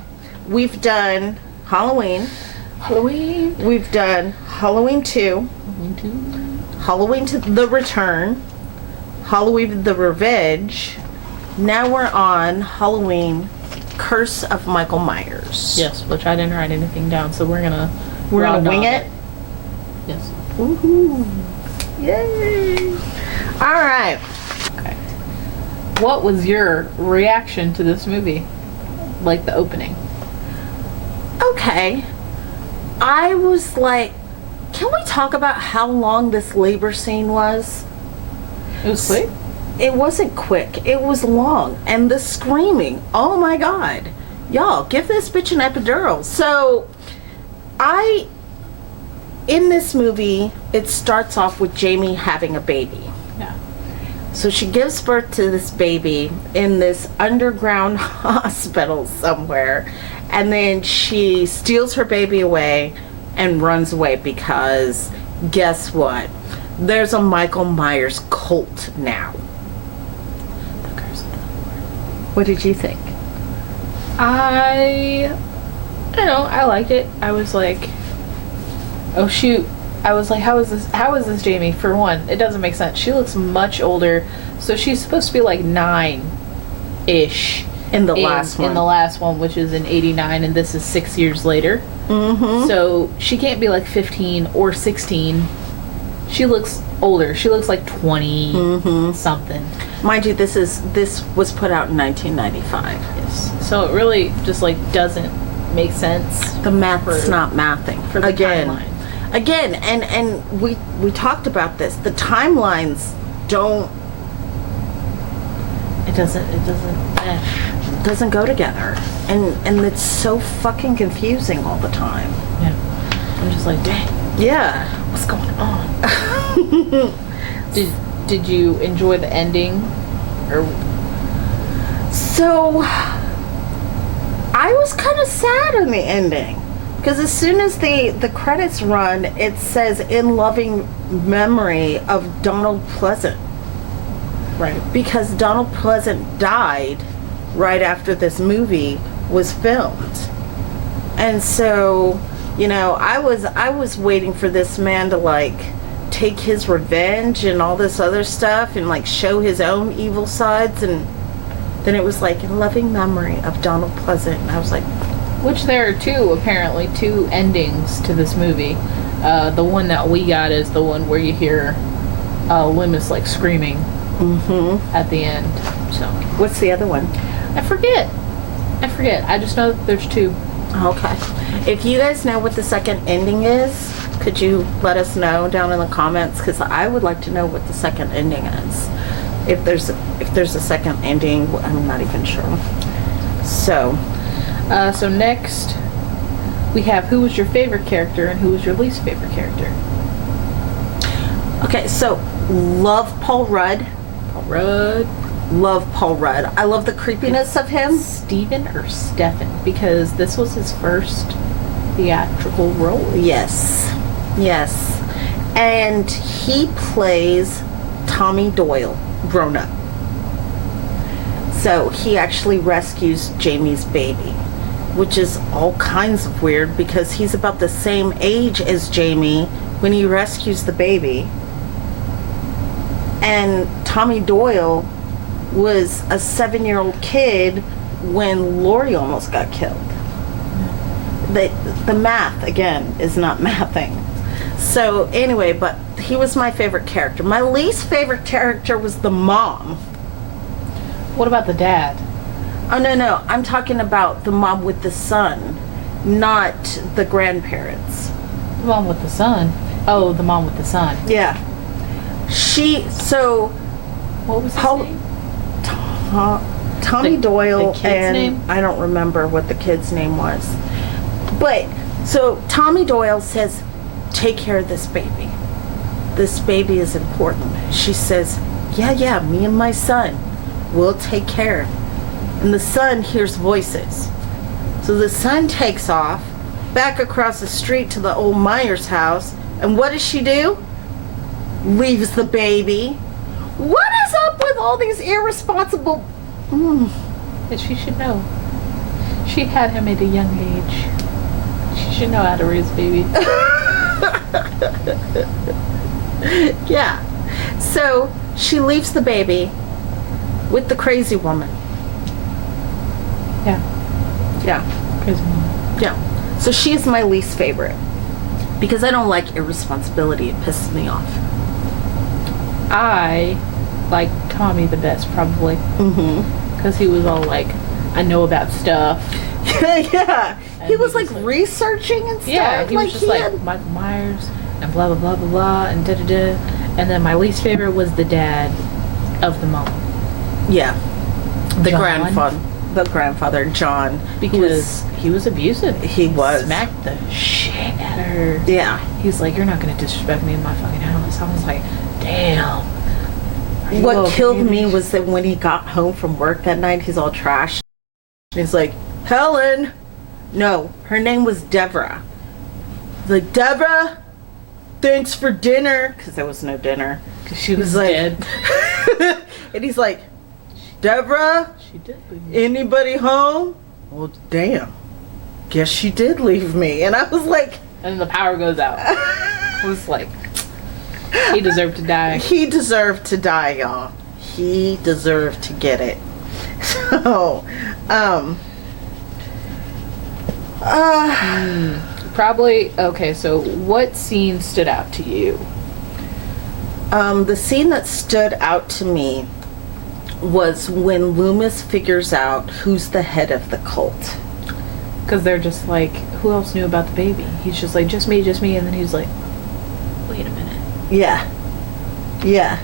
we've done Halloween. We've done Halloween 2. Halloween to the Return. Halloween the Revenge. Now we're on Halloween Curse of Michael Myers. Yes, which I didn't write anything down, so we're gonna wing it. Yes. Woohoo! Yay! All right. Okay. What was your reaction to this movie? Like the opening? Okay. I was like, can we talk about how long this labor scene was? It was quick. It wasn't quick. It was long. And the screaming. Oh my God. Y'all, give this bitch an epidural. So, in this movie, it starts off with Jamie having a baby. Yeah. So she gives birth to this baby in this underground hospital somewhere. And then she steals her baby away and runs away because guess what? There's a Michael Myers cult now. What did you think? I don't know. I liked it. I was like, oh shoot. I was like, how is this Jamie? For one, it doesn't make sense. She looks much older. So she's supposed to be like 9-ish. In the last one, which is in 89, and this is 6 years later. Mm-hmm. So she can't be like 15 or 16. She looks older. She looks like 20 something. Mind you, this was put out in 1995. Yes. So it really just like doesn't make sense. The math's not mathing for the timeline. Again, and we talked about this. The timelines don't. It doesn't go together, and it's so fucking confusing all the time. Yeah. I'm just like, dang. Yeah. What's going on? Did you enjoy the ending? Or so I was kind of sad on the ending because as soon as the credits run, it says in loving memory of Donald Pleasant. Right. Because Donald Pleasant died right after this movie was filmed. And so, you know, I was waiting for this man to like take his revenge and all this other stuff and like show his own evil sides, and then it was like in loving memory of Donald Pleasant, and I was like, which there are apparently two endings to this movie. The one that we got is the one where you hear Loomis like screaming at the end. So what's the other one? I forget. I just know that there's two. Okay. If you guys know what the second ending is, could you let us know down in the comments? Because I would like to know what the second ending is. If there's a second ending, I'm not even sure. So next we have who was your favorite character and who was your least favorite character. Okay, so love Paul Rudd. Love Paul Rudd. I love the creepiness of him. Stephen or Stefan, because this was his first theatrical role. Yes. And he plays Tommy Doyle, grown up. So he actually rescues Jamie's baby, which is all kinds of weird because he's about the same age as Jamie when he rescues the baby. And Tommy Doyle was a 7-year-old kid when Lori almost got killed. The math, again, is not mathing. So anyway, but he was my favorite character. My least favorite character was the mom. What about the dad? Oh, no. I'm talking about the mom with the son, not the grandparents. The mom with the son. Oh, the mom with the son. Yeah. What was his name? Tommy Doyle kid's and name? I don't remember what the kid's name was. But so Tommy Doyle says, "Take care of this baby. This baby is important." She says, "Yeah, me and my son will take care." And the son hears voices. So the son takes off back across the street to the old Myers house, and what does she do? Leaves the baby. What is up with all these irresponsible... That she should know. She had him at a young age. She should know how to raise a baby. Yeah. So she leaves the baby with the crazy woman. Yeah. Yeah. Crazy mom. Yeah. So she is my least favorite. Because I don't like irresponsibility. It pisses me off. I like Tommy the best, probably. Mm-hmm. Because he was all like, I know about stuff. Yeah. And He was like researching and stuff. Yeah, he was just he like had- Michael Myers and blah, blah, blah, blah, blah, and da-da-da. And then my least favorite was the dad of the mom. Yeah. The John. grandfather, John. Because he was abusive. He was. Smacked the shit out of her. Yeah. He's like, you're not going to disrespect me in my fucking house. I was like, damn. Are you What okay, killed me bitch? was that when he got home from work that night, he's all trashed. He's like, "Helen." No, her name was Deborah. He's like, "Deborah, thanks for dinner." Because there was no dinner. Because she was like- dead. And he's like, "Deborah, She did leave me. anybody home?" Well, damn. Guess she did leave me. And I was like, And then the power goes out. I was like, he deserved to die. he deserved to die, y'all. He deserved to get it. So, Probably, okay, so what scene stood out to you? the scene that stood out to me was when Loomis figures out who's the head of the cult. Because they're just like, who else knew about the baby? He's just like, just me. And then he's like, wait a minute. Yeah. Yeah.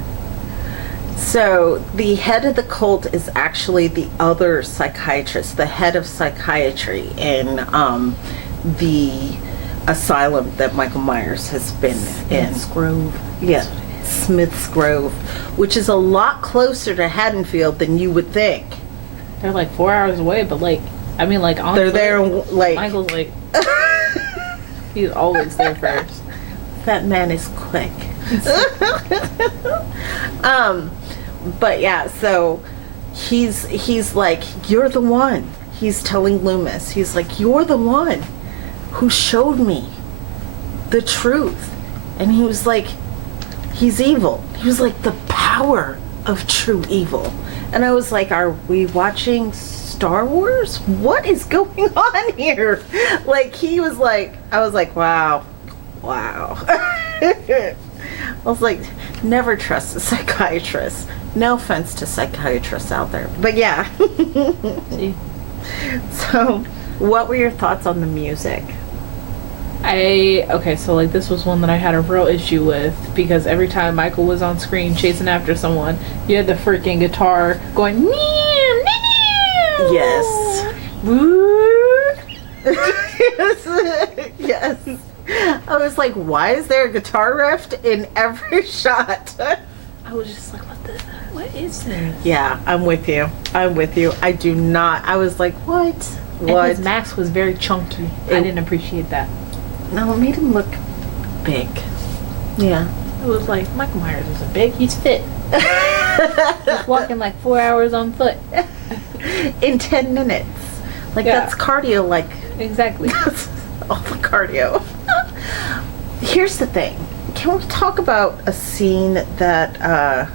So the head of the cult is actually the other psychiatrist, the head of psychiatry in the asylum that Michael Myers has been in. Grove. Yeah. Smith's Grove, which is a lot closer to Haddonfield than you would think. They're like 4 hours away, but like, I mean, like, on They're foot, there like Michael's like, he's always there first. that man is quick. But yeah, so he's like, "You're the one." He's telling Loomis, he's like, "You're the one who showed me the truth." And he was like, he's evil. He was like, the power of true evil. And I was like, are we watching Star Wars? What is going on here? Like, he was like, I was like, wow. I was like, never trust a psychiatrist. No offense to psychiatrists out there. But yeah. See? So, what were your thoughts on the music? Okay, so like this was one that I had a real issue with because every time Michael was on screen chasing after someone, you had the freaking guitar going meow, meow. Yes. Yes. I was like, why is there a guitar riff in every shot? I was just like, what is this? Yeah, I'm with you. I do not. I was like, what? And his mask was very chunky. I didn't appreciate that. No, it made him look big. Yeah. It was like, Michael Myers isn't big, he's fit. He's walking like 4 hours on foot. In 10 minutes. Like, Yeah. that's cardio, like, Exactly. that's all the cardio. Here's the thing. can we talk about a scene that,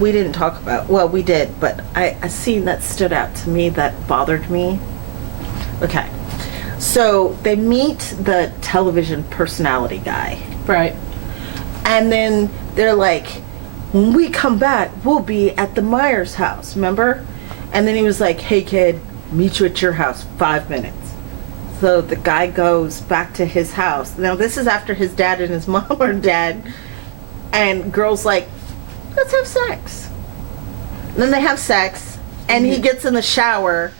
we didn't talk about, well, we did, but a scene that stood out to me that bothered me. Okay. So they meet the television personality guy. Right. And then they're like, when we come back, we'll be at the Myers house, remember? And then he was like, hey kid, meet you at your house, 5 minutes. So the guy goes back to his house. Now this is after his dad and his mom are dead. And girl's like, let's have sex. And then they have sex, and he gets in the shower.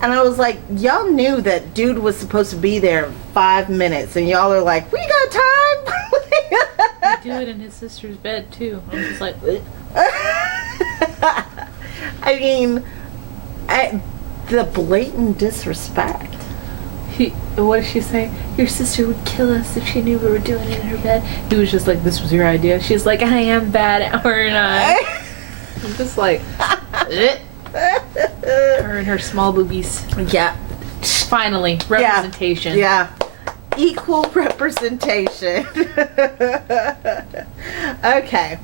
And I was like, y'all knew that dude was supposed to be there 5 minutes, and y'all are like, we got time. They do it in his sister's bed too. I'm just like, I mean, the blatant disrespect. What did she say? Your sister would kill us if she knew we were doing it in her bed. He was just like, this was your idea. She's like, I am bad, aren't I? I'm just like, her and her small boobies. Yeah. Finally, representation. Yeah. Equal representation. Okay.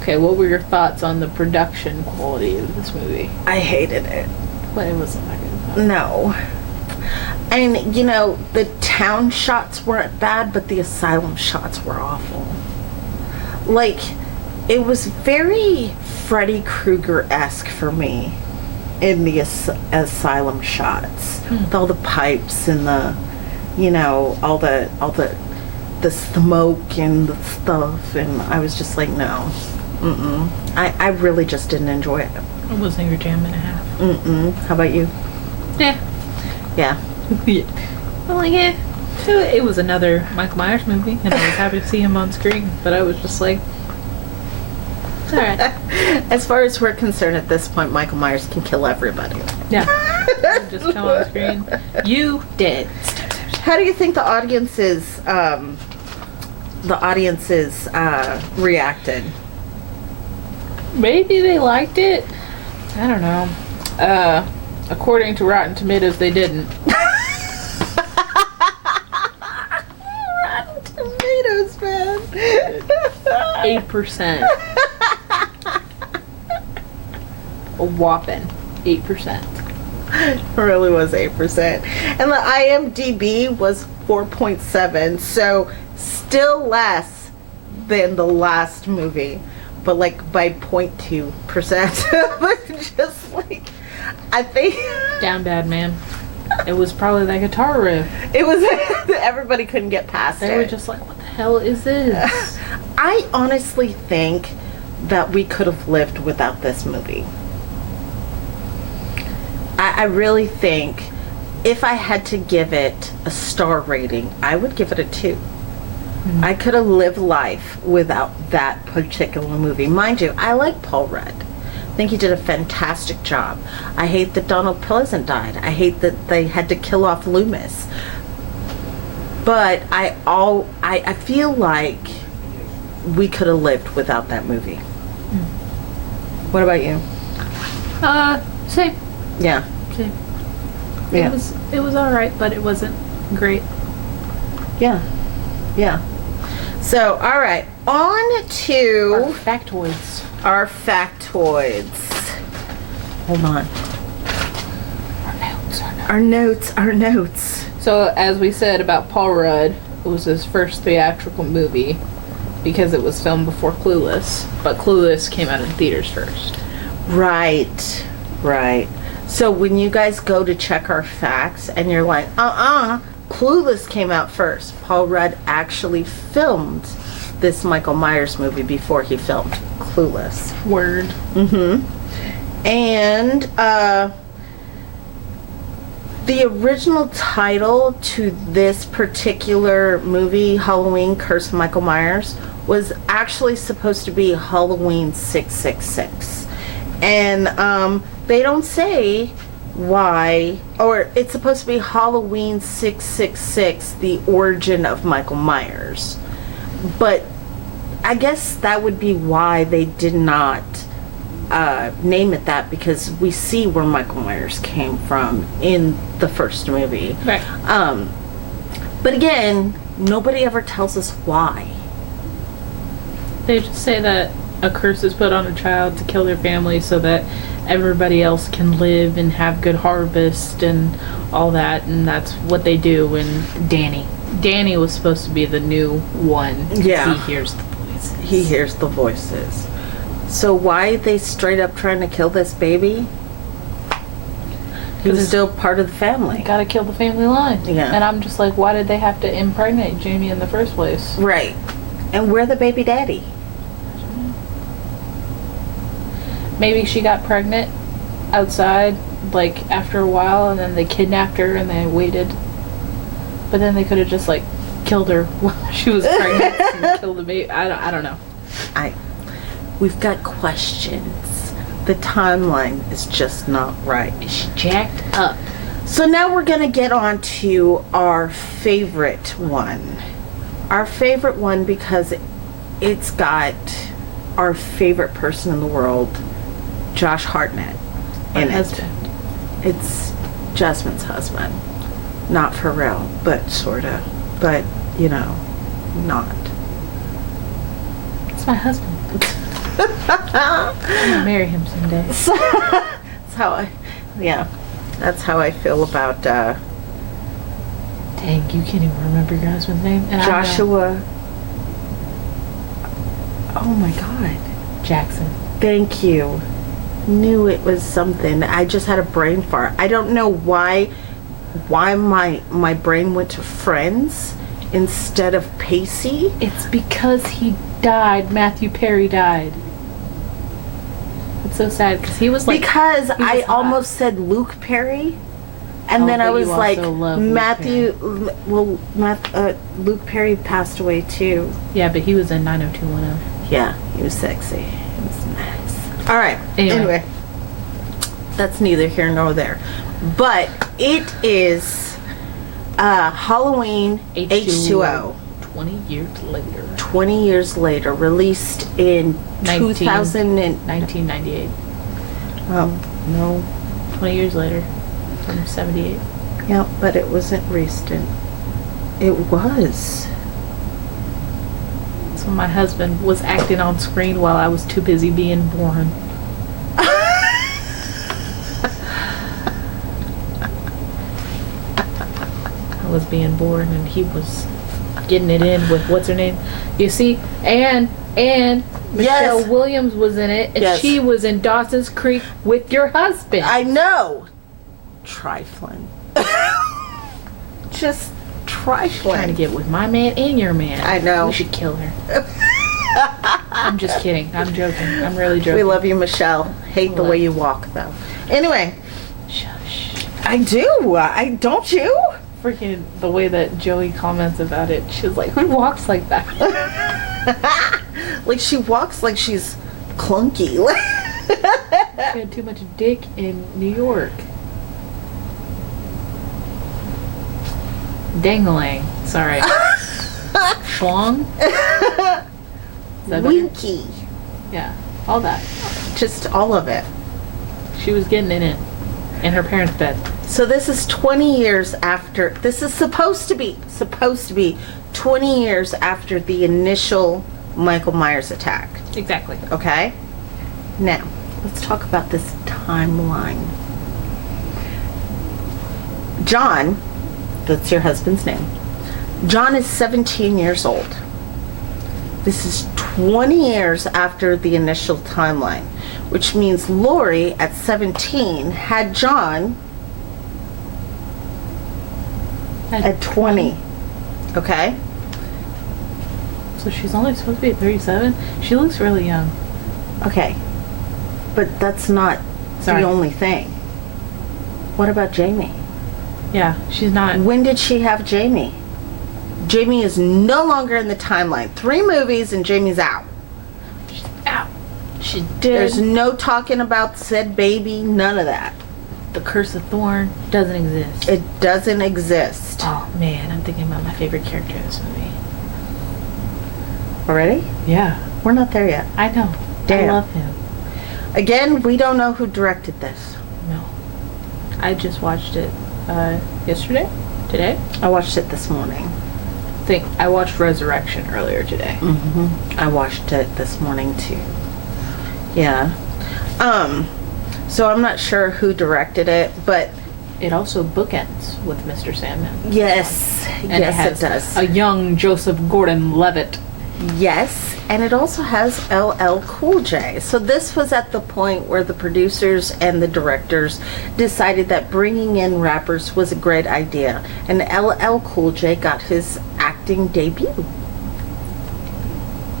Okay, what were your thoughts on the production quality of this movie? I hated it. But it wasn't that good. No. And, you know, the town shots weren't bad, but the asylum shots were awful. Like, it was very Freddy Krueger-esque for me in the asylum shots. With all the pipes and the, you know, all the smoke and the stuff. And I was just like, no. Mm-mm. I really just didn't enjoy it. It wasn't your jam and a half. Mm-mm. How about you? Yeah. Yeah. Yeah. Well, like, yeah. It was another Michael Myers movie, and I was happy to see him on screen, but I was just like, it's alright. As far as we're concerned at this point, Michael Myers can kill everybody. Yeah. Just come on screen. You did. How do you think the audiences reacted? Maybe they liked it. I don't know. According to Rotten Tomatoes, they didn't. Rotten Tomatoes, man. 8%. A whopping 8%. It really was 8%. And the IMDb was 4.7, so still less than the last movie, but like by 0.2%. But just like, I think Down bad, man. It was probably that guitar riff. it was, everybody couldn't get past They it. were just like, what the hell is this? I honestly think that we could have lived without this movie. I really think if I had to give it a star rating, I would give it a 2. I could have lived life without that particular movie. Mind you, I like Paul Rudd. I think he did a fantastic job. I hate that Donald Pleasant died. I hate that they had to kill off Loomis. But I feel like we could have lived without that movie. What about you? Same. Yeah. Same. Yeah. It was alright, but it wasn't great. Yeah. Yeah. So, all right. On to Our factoids. our factoids. Hold on. Our notes. So, as we said about Paul Rudd, it was his first theatrical movie because it was filmed before Clueless, but Clueless came out in theaters first. Right. Right. So when you guys go to check our facts and you're like, Clueless came out first. Paul Rudd actually filmed this Michael Myers movie before he filmed Clueless. Word. And the original title to this particular movie, Halloween Curse of Michael Myers, was actually supposed to be Halloween 666. And they don't say why, or it's supposed to be Halloween 666, the origin of Michael Myers. But I guess that would be why they did not name it that, because we see where Michael Myers came from in the first movie. Right. But again, nobody ever tells us why. They just say that a curse is put on a child to kill their family so that everybody else can live and have good harvest and all that, and that's what they do. And Danny was supposed to be the new one. Yeah. He hears the voices. He hears the voices. So why are they straight up trying to kill this baby? He was still part of the family. Gotta kill the family line. Yeah. And I'm just like, why did they have to impregnate Jamie in the first place? Right. And where the baby daddy? Maybe she got pregnant outside, like, after a while, and then they kidnapped her and they waited. But then they could have just, like, killed her while she was pregnant and killed the baby. I don't know. We've got questions. The timeline is just not right. She jacked up. So now we're going to get on to our favorite one. Our favorite one because it's got our favorite person in the world, Josh Hartnett, in it. It's Jasmine's husband. Not for real, but sorta. But, you know, not. It's my husband. I'm gonna marry him someday. That's how that's how I feel about Dang, you can't even remember your husband's name. And Joshua. Oh my God. Jackson. Thank you. Knew it was something. I just had a brain fart. I don't know why my brain went to Friends instead of Pacey. It's because he died. Matthew Perry died. It's so sad because he was like. Because he was I hot. almost said Luke Perry, and then but I was you like also love Luke Matthew. Well, Luke Perry passed away too. Yeah, but he was in 90210. Yeah, he was sexy. He was nice. All right. Anyway. That's neither here nor there. But it is Halloween H2O. 20 years later. 20 years later, released in 1998. Oh, no. 20 years later. From 78. Yeah, but it wasn't recent. It was. So my husband was acting on screen while I was too busy being born. I was being born and he was getting it in with what's her name? You see, and Michelle Yes. Williams was in it, and Yes. she was in Dawson's Creek with your husband. I know. Trifling. Just trifling. Trying to get with my man and your man. I know. We should kill her. I'm just kidding. I'm joking. I'm really joking. We love you, Michelle. Hate the Love way you. you walk, though. Anyway, Shush. I do. I don't you? Freaking the way that Joey comments about it. She's like, who walks like that? Like she walks like she's clunky. She had too much dick in New York. Dangling. Sorry. Schlong? Is that better? Winky. Yeah. All that. Just all of it. She was getting in it. In her parents' bed. So this is 20 years after. This is supposed to be 20 years after the initial Michael Myers attack. Exactly. Okay? Now, let's talk about this timeline. John, that's your husband's name. John is 17 years old. This is 20 years after the initial timeline, which means Lori at 17 had John at 20. Okay? So she's only supposed to be at 37? She looks really young. Okay. But that's not Sorry. the only thing. What about Jamie? Yeah, she's not. When did she have Jamie? Jamie is no longer in the timeline. 3 movies and Jamie's out. She's out. She did. There's no talking about said baby, none of that. The Curse of Thorn doesn't exist. It doesn't exist. Oh man, I'm thinking about my favorite character in this movie. Already? Yeah. We're not there yet. I know. Damn. I love him. Again, we don't know who directed this. No. I just watched it yesterday? Today? I watched it this morning. I watched Resurrection earlier today. I watched it this morning too. Yeah. So I'm not sure who directed it, but It also bookends with Mr. Sandman. yes, And yes, it does. a young Joseph Gordon-Levitt. Yes, and it also has LL Cool J. So this was at the point where the producers and the directors decided that bringing in rappers was a great idea, and LL Cool J got his acting debut.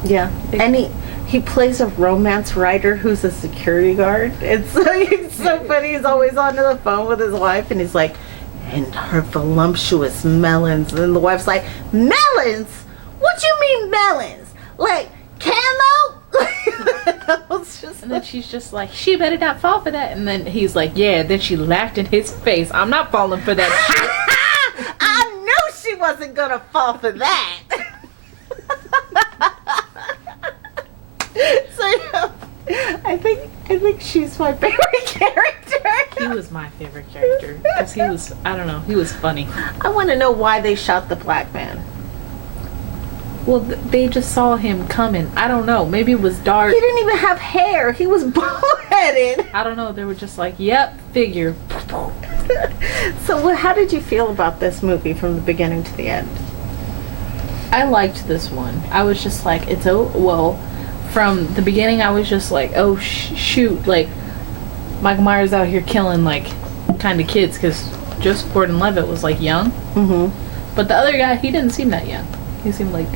Yeah, and he plays a romance writer who's a security guard. It's so funny. He's always on the phone with his wife, and he's like, and her voluptuous melons, and the wife's like, melons? What you mean melons? Like camo? And then she's just like, she better not fall for that. And then he's like, yeah. Then she laughed in his face. I'm not falling for that shit. I knew she wasn't gonna fall for that. So yeah, I think she's my favorite character. He was my favorite character because he was, I don't know, he was funny. I want to know why they shot the black man. Well, they just saw him coming. I don't know. Maybe it was dark. He didn't even have hair. He was bald-headed. I don't know. They were just like, yep, figure. So how did you feel about this movie from the beginning to the end? I liked this one. I was just like, from the beginning, I was just like, oh, shoot. Like, Michael Myers out here killing, like, kind of kids because Joseph Gordon-Levitt was, like, young. Mm-hmm. But the other guy, he didn't seem that young. He seemed like,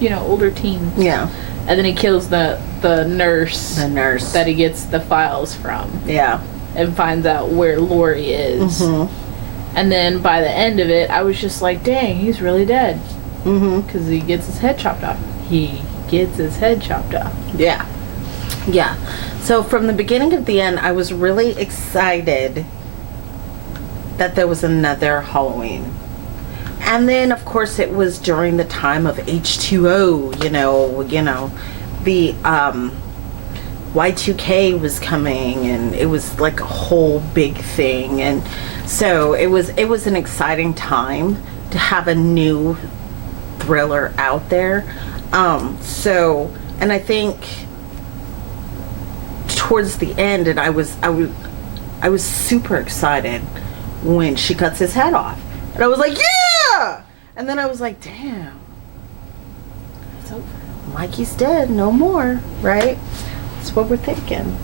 older teens. Yeah. And then he kills the nurse. The nurse. That he gets the files from. Yeah. And finds out where Lori is. Mm-hmm. And then by the end of it, I was just like, dang, he's really dead. Mm-hmm. Because he gets his head chopped off. He gets his head chopped off. Yeah. Yeah. So from the beginning to the end, I was really excited that there was another Halloween. And then, of course, it was during the time of H2O, the Y2K was coming, and it was like a whole big thing. And so it was an exciting time to have a new thriller out there. And I think towards the end, and I was super excited when she cuts his head off. And I was like, yeah! And then I was like, damn. It's over. Mikey's dead, no more, right? That's what we're thinking.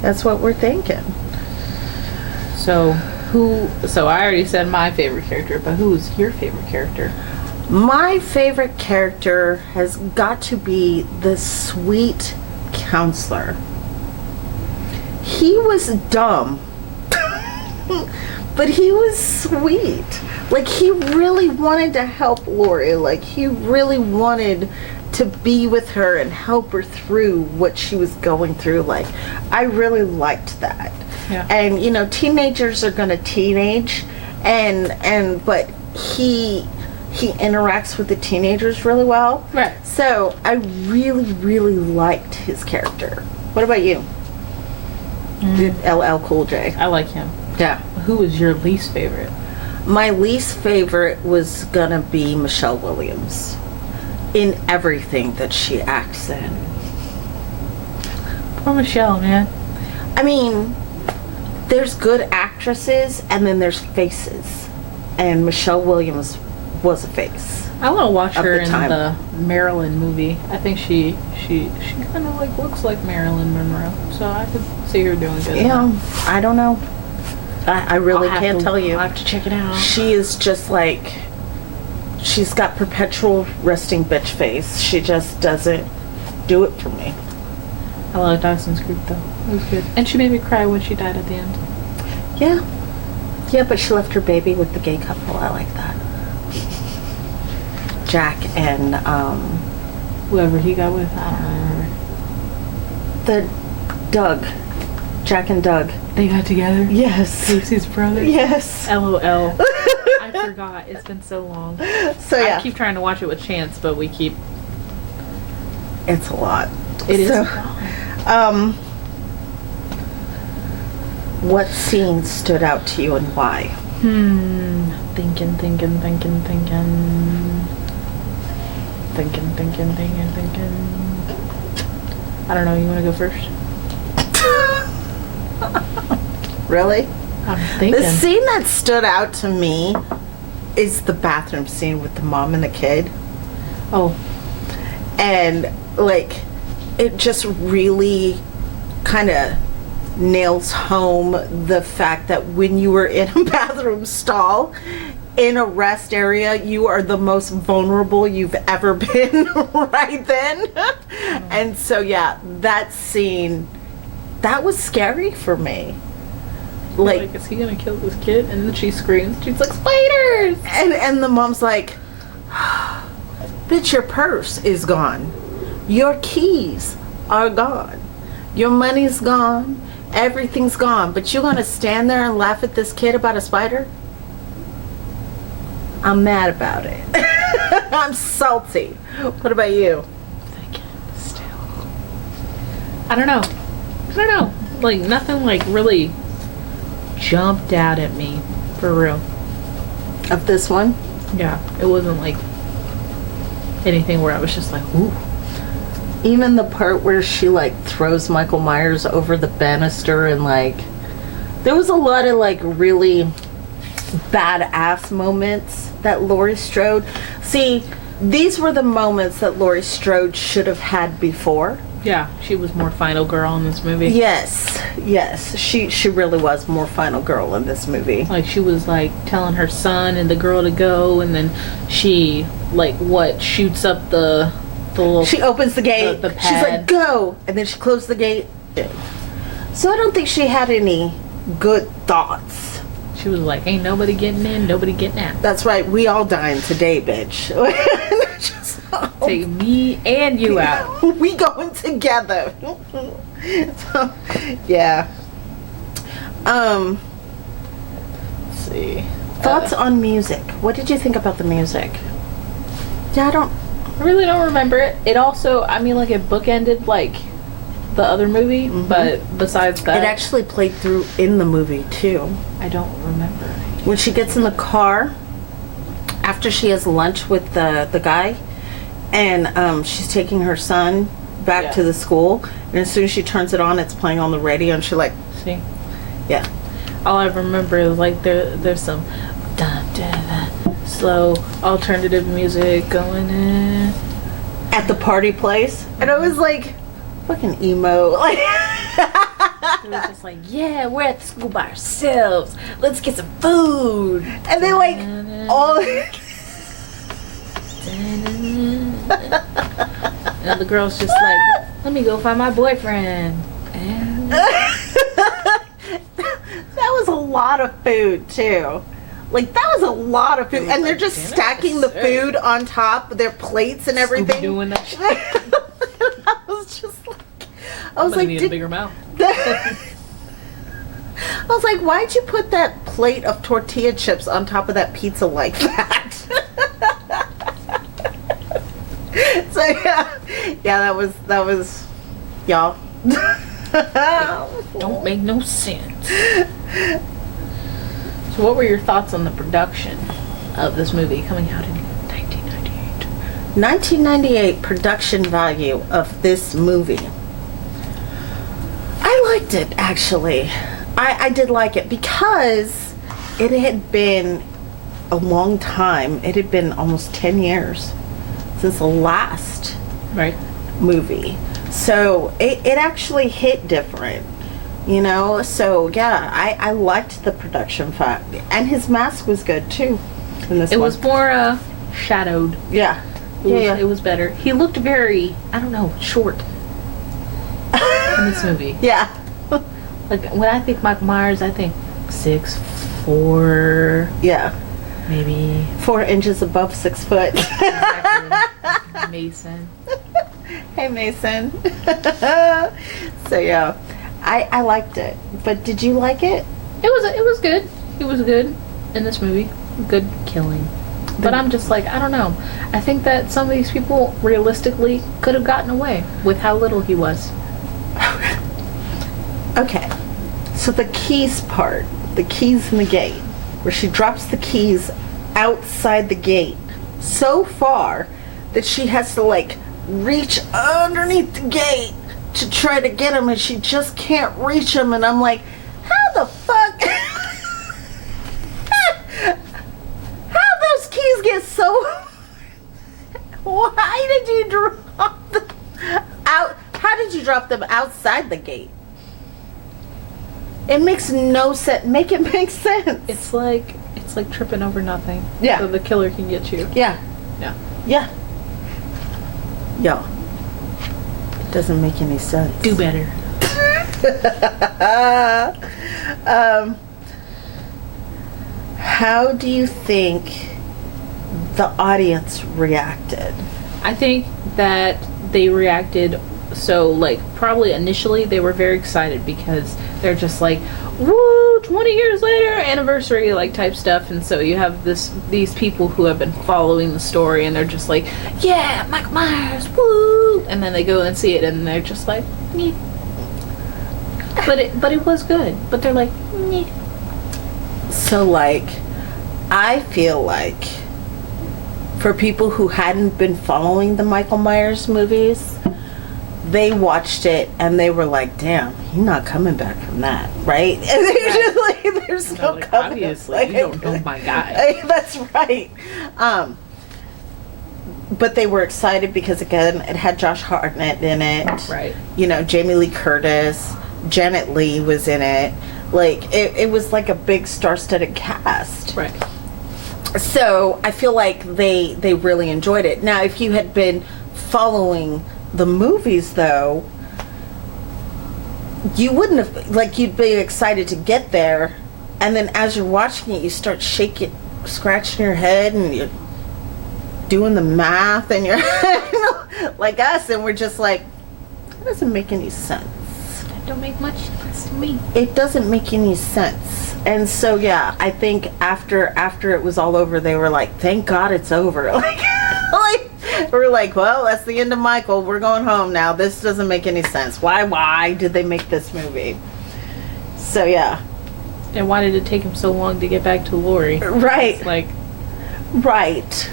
That's what we're thinking. So I already said my favorite character, but who's your favorite character? My favorite character has got to be the sweet counselor. He was dumb, but he was sweet. Like, he really wanted to help Lori. Like, he really wanted to be with her and help her through what she was going through. Like, I really liked that. Yeah. And, teenagers are going to teenage, but he interacts with the teenagers really well. Right. So I really, really liked his character. What about you? LL Cool J. I like him. Yeah. Who was your least favorite? My least favorite was gonna be Michelle Williams in everything that she acts in. Poor Michelle, man. I mean, there's good actresses and then there's faces. And Michelle Williams was a face. I want to watch her the in time. the Marilyn movie. I think she kind of like looks like Marilyn Monroe, so I could see her doing good. Yeah, I don't know. I really can't tell you. I'll have to check it out. She is just like, she's got perpetual resting bitch face. She just doesn't do it for me. I love Dawson's Creek though. It was good, and she made me cry when she died at the end. Yeah. Yeah, but she left her baby with the gay couple. I like that. Jack and Whoever he got with, I don't remember. the Doug. Jack and Doug. They got together. Yes. Lucy's brother. Yes. LOL. I forgot. It's been so long. So yeah, I keep trying to watch it with Chance, but we keep. it's a lot. It is. So, what scene stood out to you and why? Thinking. I don't know. You want to go first? Really? I'm thinking. The scene that stood out to me is the bathroom scene with the mom and the kid. Oh, And, like, it just really kind of nails home the fact that when you were in a bathroom stall in a rest area, you are the most vulnerable you've ever been right then. And so, yeah, that scene, that was scary for me. like, is he gonna kill this kid? And then she screams. She's like, spiders! And the mom's like, bitch, your purse is gone. Your keys are gone. Your money's gone. Everything's gone. But you're gonna stand there and laugh at this kid about a spider? I'm mad about it. I'm salty. What about you? Thinking still. I don't know. Like, nothing, like, really jumped out at me. For real. Of this one? Yeah. It wasn't, like, anything where I was just like, ooh. Even the part where she, like, throws Michael Myers over the banister and, like, there was a lot of, like, really badass moments that Laurie Strode. See, these were the moments that Laurie Strode should have had before. Yeah, she was more final girl in this movie. Yes, she really was more final girl in this movie. Like, she was, like, telling her son and the girl to go, and then she, like, shoots up the little... She opens the gate. The She's like, pad. go! And then she closed the gate. So I don't think she had any good thoughts. She was like, ain't nobody getting in, nobody getting out. That's right, we all dying today, bitch. Just, Take me and you out. we going together. So, yeah. Let's see. Thoughts on music. What did you think about the music? Yeah, I really don't remember it. It also, I mean, like, it bookended, like, the other movie, but besides that... It actually played through in the movie, too. I don't remember. When she gets in the car, after she has lunch with the guy, and she's taking her son back to the school, and as soon as she turns it on, it's playing on the radio, and she like... See? Yeah. All I remember is, like, there's some slow alternative music going in. At the party place. And I was like, fucking emo. Like... It was just like, yeah, we're at the school by ourselves. Let's get some food. And then, like, all... And the girl's just like, let me go find my boyfriend. And That was a lot of food, too. Like, that was a lot of food. And they're just Damn it, stacking the sick. food on top of their plates and everything. doing that shit. I was just like... I was I'm gonna like, need a bigger mouth. I was like, why'd you put that plate of tortilla chips on top of that pizza like that? So yeah, that was y'all. Don't make no sense. So what were your thoughts on the production of this movie coming out in 1998? 1998 production value of this movie. I liked it, actually. I did like it because it had been a long time. It had been almost 10 years since the last Right. movie. So it actually hit different, you know? So yeah, I liked the production fact. And his mask was good too in this It one. was more shadowed. Yeah. It was better. He looked very, I don't know, short in this movie. Yeah. Like, when I think Michael Myers, I think 6'4", Yeah. maybe. 4 inches above 6 foot. Exactly. Mason. Hey, Mason. So yeah, I liked it. But did you like it? It was good. It was good in this movie. Good killing. But I'm just like, I don't know. I think that some of these people realistically could have gotten away with how little he was. Okay. So the keys part, the keys in the gate. where she drops the keys outside the gate so far that she has to like reach underneath the gate to try to get them, and she just can't reach them. And I'm like, how the fuck? How those keys get so? Why did you drop them out? How did you drop them outside the gate? It makes no sense. Make it make sense. It's like tripping over nothing. Yeah. So the killer can get you. Yeah. Yeah. Yeah. Yeah. It doesn't make any sense. Do better. How do you think the audience reacted? I think that they reacted so, like, probably initially they were very excited because they're just like, woo, 20 years later, anniversary, like, type stuff. And so you have these people who have been following the story, and they're just like, yeah, Michael Myers, woo. And then they go and see it, and they're just like, meh. But it was good. But they're like, meh. So, like, I feel like for people who hadn't been following the Michael Myers movies, they watched it and they were like, damn, he's not coming back from that, right? And they're just like, there's no like, coming. obviously, Like, you don't know my guy. That's right. But they were excited because, again, it had Josh Hartnett in it. Right. You know, Jamie Lee Curtis, Janet Leigh was in it. Like, it was like a big star-studded cast. Right. So I feel like they really enjoyed it. Now, if you had been following the movies, though, you wouldn't have, like, you'd be excited to get there, and then as you're watching it, you start shaking, scratching your head, and you're doing the math, and you're like us, and we're just like, that doesn't make any sense. It don't make much sense to me. It doesn't make any sense. And so, yeah, I think after it was all over, they were like, thank God it's over. Like we're like, well, that's the end of Michael. We're going home now. This doesn't make any sense. Why did they make this movie? So, yeah. And why did it take him so long to get back to Lori? Right. It's like, Right.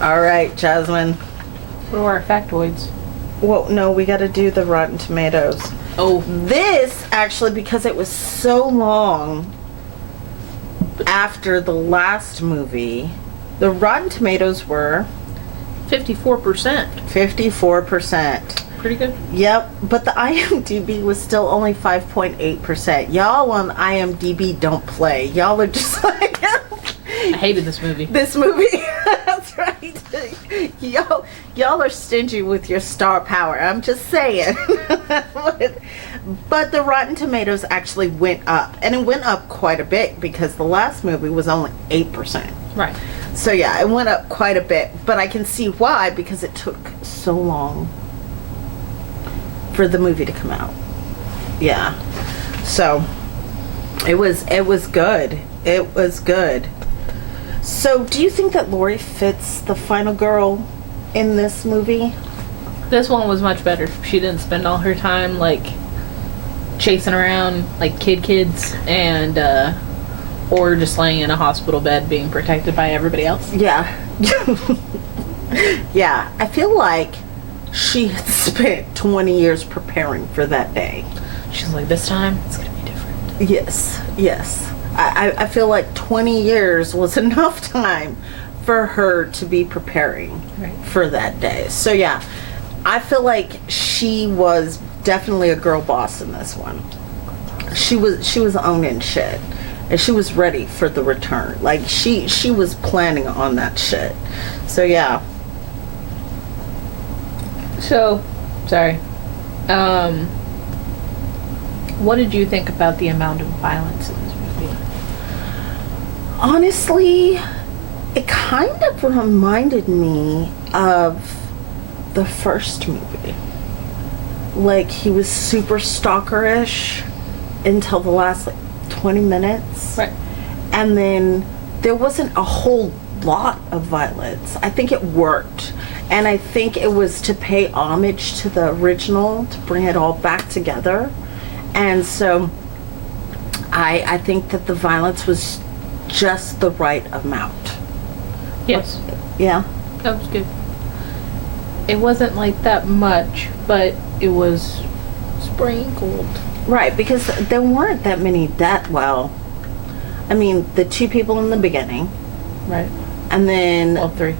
All right, Jasmine. what are our factoids? Well, no, we got to do the Rotten Tomatoes. Oh, This, actually, because it was so long after the last movie, the Rotten Tomatoes were 54%. 54%. Pretty good. Yep, but the IMDb was still only 5.8%. Y'all on IMDb don't play. Y'all are just like... I hated this movie. This movie. That's right. Y'all are stingy with your star power. I'm just saying. But the Rotten Tomatoes actually went up. And it went up quite a bit because the last movie was only 8%. Right. So yeah, it went up quite a bit. But I can see why, because it took so long for the movie to come out. Yeah. So it was good. It was good. So do you think that Lori fits the final girl in this movie? This one was much better. She didn't spend all her time, like, chasing around, like, kids and, or just laying in a hospital bed being protected by everybody else. Yeah. Yeah. I feel like she had spent 20 years preparing for that day. She's like, this time, it's gonna be different. Yes. I feel like 20 years was enough time for her to be preparing for that day. So yeah, I feel like she was definitely a girl boss in this one. She was owning shit, and she was ready for the return. Like she was planning on that shit. So yeah. So, sorry. What did you think about the amount of violence in this movie? Honestly, it kind of reminded me of the first movie. Like, he was super stalkerish until the last, 20 minutes. Right. And then there wasn't a whole lot of violence. I think it worked. And I think it was to pay homage to the original, to bring it all back together. And so I think that the violence was just the right amount. Yes, Yeah. that was good. It wasn't like that much, but it was sprinkled. Right, because there weren't that many I mean, the 2 people in the beginning, Right. and then Well, 3.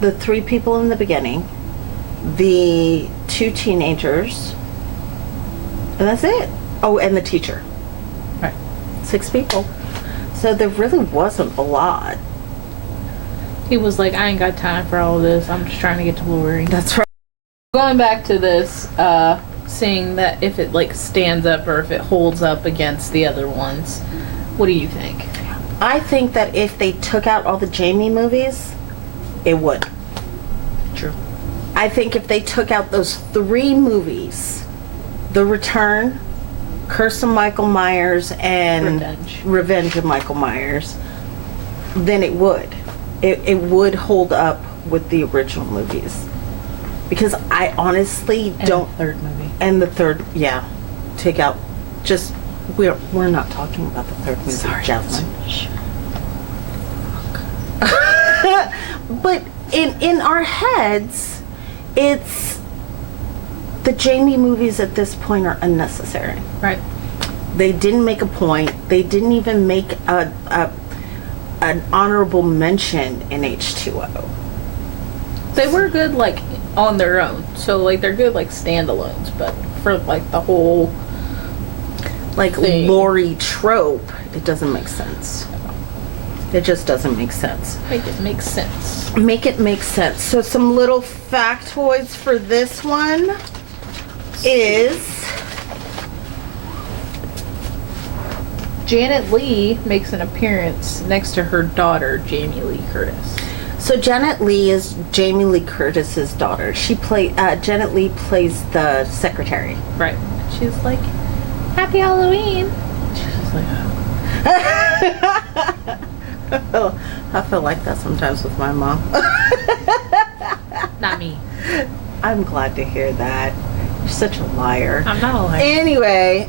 the 3 people in the beginning, the 2 teenagers, and that's it. Oh, and the teacher. Right. 6 people. So there really wasn't a lot. He was like, I ain't got time for all of this. I'm just trying to get to Lori. That's right. Going back to this, seeing that if it like stands up or if it holds up against the other ones, what do you think? I think that if they took out all the Jamie movies, it would. True. I think if they took out those 3 movies, The Return, Curse of Michael Myers, and Revenge of Michael Myers, then it would. It would hold up with the original movies. Because I honestly don't... And the 3rd movie. And the 3rd, yeah. Take out... Just... We're not talking about the 3rd movie, Sorry. Jasmine. But in our heads, it's... The Jamie movies at this point are unnecessary. Right. They didn't make a point. They didn't even make an honorable mention in H2O. They were good like on their own. So like they're good like standalones, but for like the whole Like thing. Lori trope, it doesn't make sense. It just doesn't make sense. Make it make sense. Make it make sense. So some little factoids for this one is... Janet Leigh makes an appearance next to her daughter, Jamie Lee Curtis. So Janet Leigh is Jamie Lee Curtis's daughter. Janet Leigh plays the secretary. Right. She's like, Happy Halloween. She's like, I feel like that sometimes with my mom. Not me. I'm glad to hear that. You're such a liar. I'm not a liar. Anyway.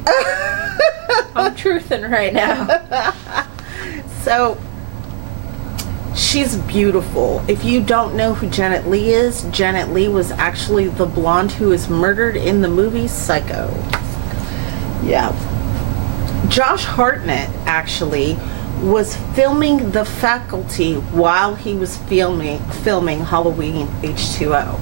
I'm truthing right now. So, she's beautiful. If you don't know who Janet Leigh is, Janet Leigh was actually the blonde who was murdered in the movie Psycho. Yeah. Josh Hartnett actually was filming The Faculty while he was filming Halloween H2O.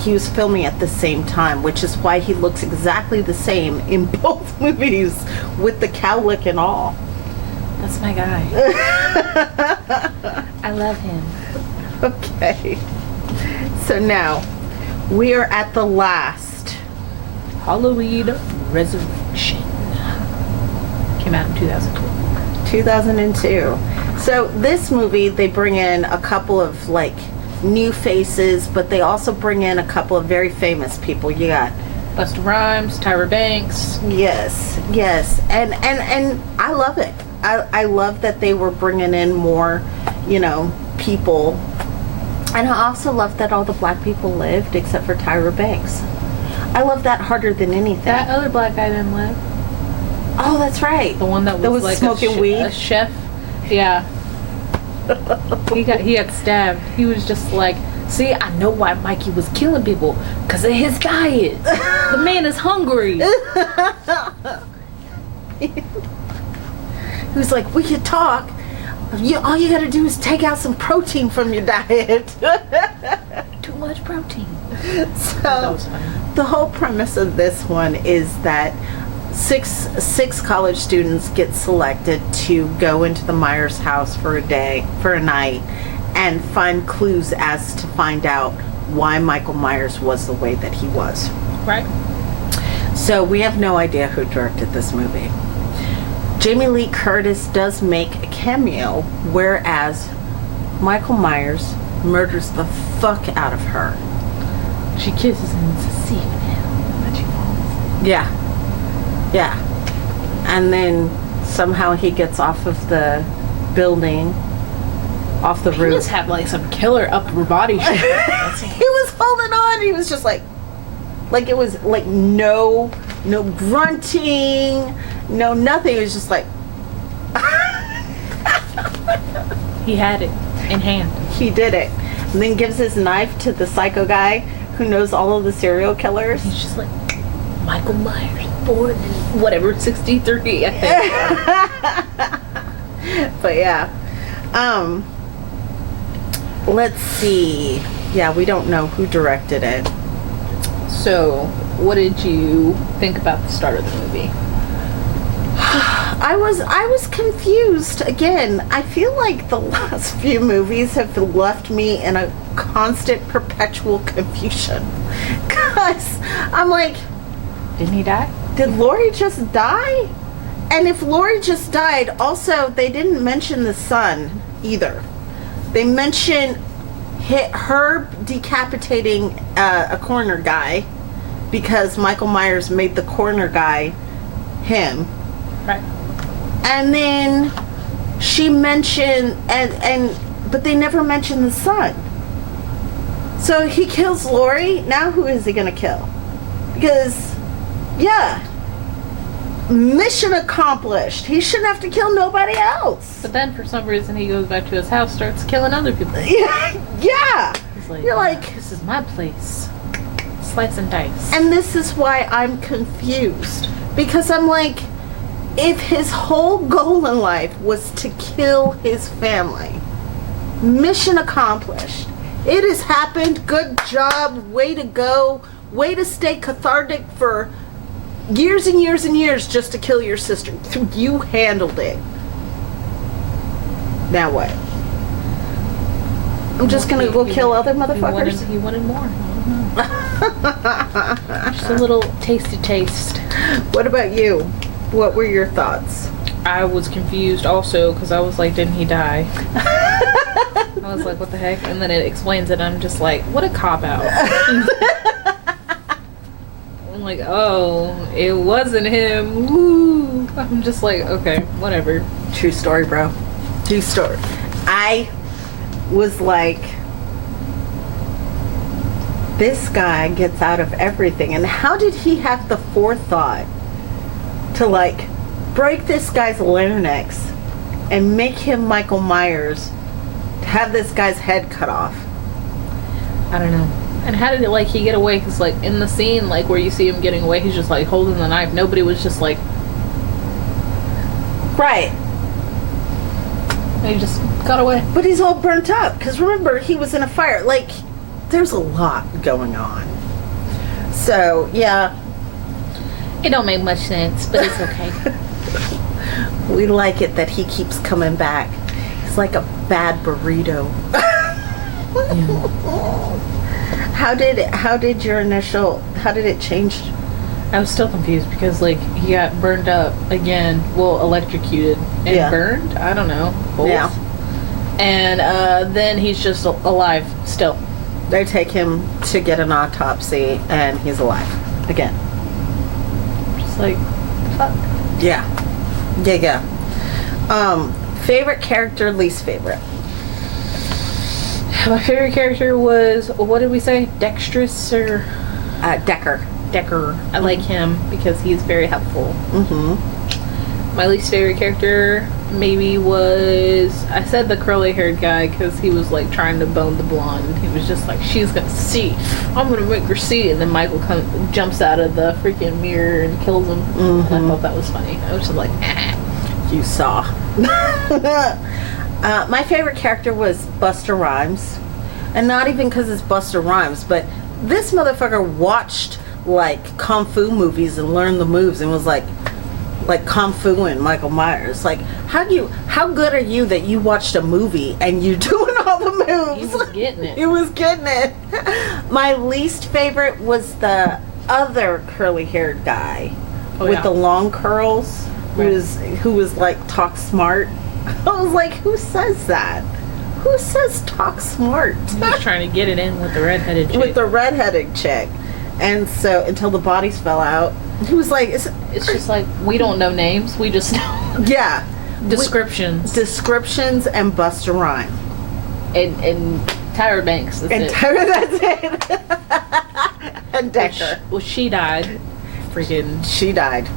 He was filming at the same time, which is why he looks exactly the same in both movies with the cowlick and all. That's my guy. I love him. Okay. So now, we are at the last. Halloween Resurrection. Came out in 2002. 2002. So this movie, they bring in a couple of like new faces, but they also bring in a couple of very famous people. You got Busta Rhymes, Tyra Banks. yes, and I love it. I love that they were bringing in more, people, and I also love that all the black people lived except for Tyra Banks. I love that harder than anything. That other black guy didn't live. Oh, that's right. The one that was like smoking weed. A chef. Yeah. He got stabbed. He was just like, see, I know why Mikey was killing people, because of his diet. The man is hungry. He was like, we could talk. All you gotta do is take out some protein from your diet. Too much protein. So That was funny. the whole premise of this one is that six college students get selected to go into the Myers house for a night, and find clues as to find out why Michael Myers was the way that he was. Right? So we have no idea who directed this movie. Jamie Lee Curtis does make a cameo, whereas Michael Myers murders the fuck out of her. She kisses him and says, see you now. But she falls. Yeah. And then somehow he gets off of the building, off the He roof. must have like some killer upper body shit. He was holding on. He was just like it was like no no grunting, no nothing. It was just like He had it in hand. he did it. And then gives his knife to the psycho guy who knows all of the serial killers. He's just like, Michael Myers, born in whatever, 63, I think. But yeah. Let's see. Yeah, we don't know who directed it. So, what did you think about the start of the movie? I was confused again. I feel like the last few movies have left me in a constant perpetual confusion. Cause I'm like, Didn't he die? did Lori just die? And if Lori just died, also they didn't mention the son either. They mentioned her decapitating a coroner guy because Michael Myers made the coroner guy him. Right. And then she mentioned but they never mentioned the son. So he kills Lori. Now who is he gonna kill? Because yeah, mission accomplished. He shouldn't have to kill nobody else. But then for some reason he goes back to his house, starts killing other people. Yeah. He's like, You're like, this is my place. Slice and dice. and this is why I'm confused. Because I'm like, if his whole goal in life was to kill his family, mission accomplished. It has happened. Good job. Way to go. Way to stay cathartic for years and years and years just to kill your sister. You handled it. Now what? I'm just gonna go kill other motherfuckers? He wanted more. I don't know. Just a little tasty taste. What about you? What were your thoughts? I was confused also because I was like, didn't he die? I was like, what the heck? And then it explains it. I'm just like, what a cop out. I'm like, oh, it wasn't him. Woo. I'm just like, okay, whatever. True story, bro. True story. I was like, this guy gets out of everything. And how did he have the forethought to like break this guy's larynx and make him Michael Myers, to have this guy's head cut off? I don't know. And how did it, like, he get away? Because, like, in the scene, like, where you see him getting away, he's just, like, holding the knife. Nobody was just, like... Right. He just got away. But he's all burnt up. Because remember, he was in a fire. Like, there's a lot going on. So, yeah. It don't make much sense, but it's okay. We like it that he keeps coming back. He's like a bad burrito. How did it change? I was still confused because, like, he got burned up again. Well, electrocuted and burned. I don't know. Both. Yeah. And then he's just alive still. They take him to get an autopsy, and he's alive again. Just like, fuck. Yeah. Favorite character, least favorite? My favorite character was, what did we say? Dexterous or? Decker. I like him because he's very helpful. Mm-hmm. My least favorite character maybe was, I said the curly haired guy because he was like trying to bone the blonde. He was just like, she's gonna see. I'm gonna make her see. And then Michael jumps out of the freaking mirror and kills him. Mm-hmm. And I thought that was funny. I was just like, You saw. My favorite character was Busta Rhymes. And not even because it's Busta Rhymes, but this motherfucker watched like Kung Fu movies and learned the moves and was like Kung Fu and Michael Myers. Like, how good are you that you watched a movie and you doing all the moves? he was getting it. He was getting it. My least favorite was the other curly haired guy with the long curls, who was like talk smart. I was like, who says that? Who says talk smart? He was trying to get it in with the redheaded chick. With the redheaded chick. And so, until the bodies fell out, he was like... It's just like, we don't know names, we just know... Yeah. Descriptions. Descriptions and Busta Rhymes. And Tyra Banks, that's it. Tyra, that's it. And Decker. Well, she died. freaking. She died.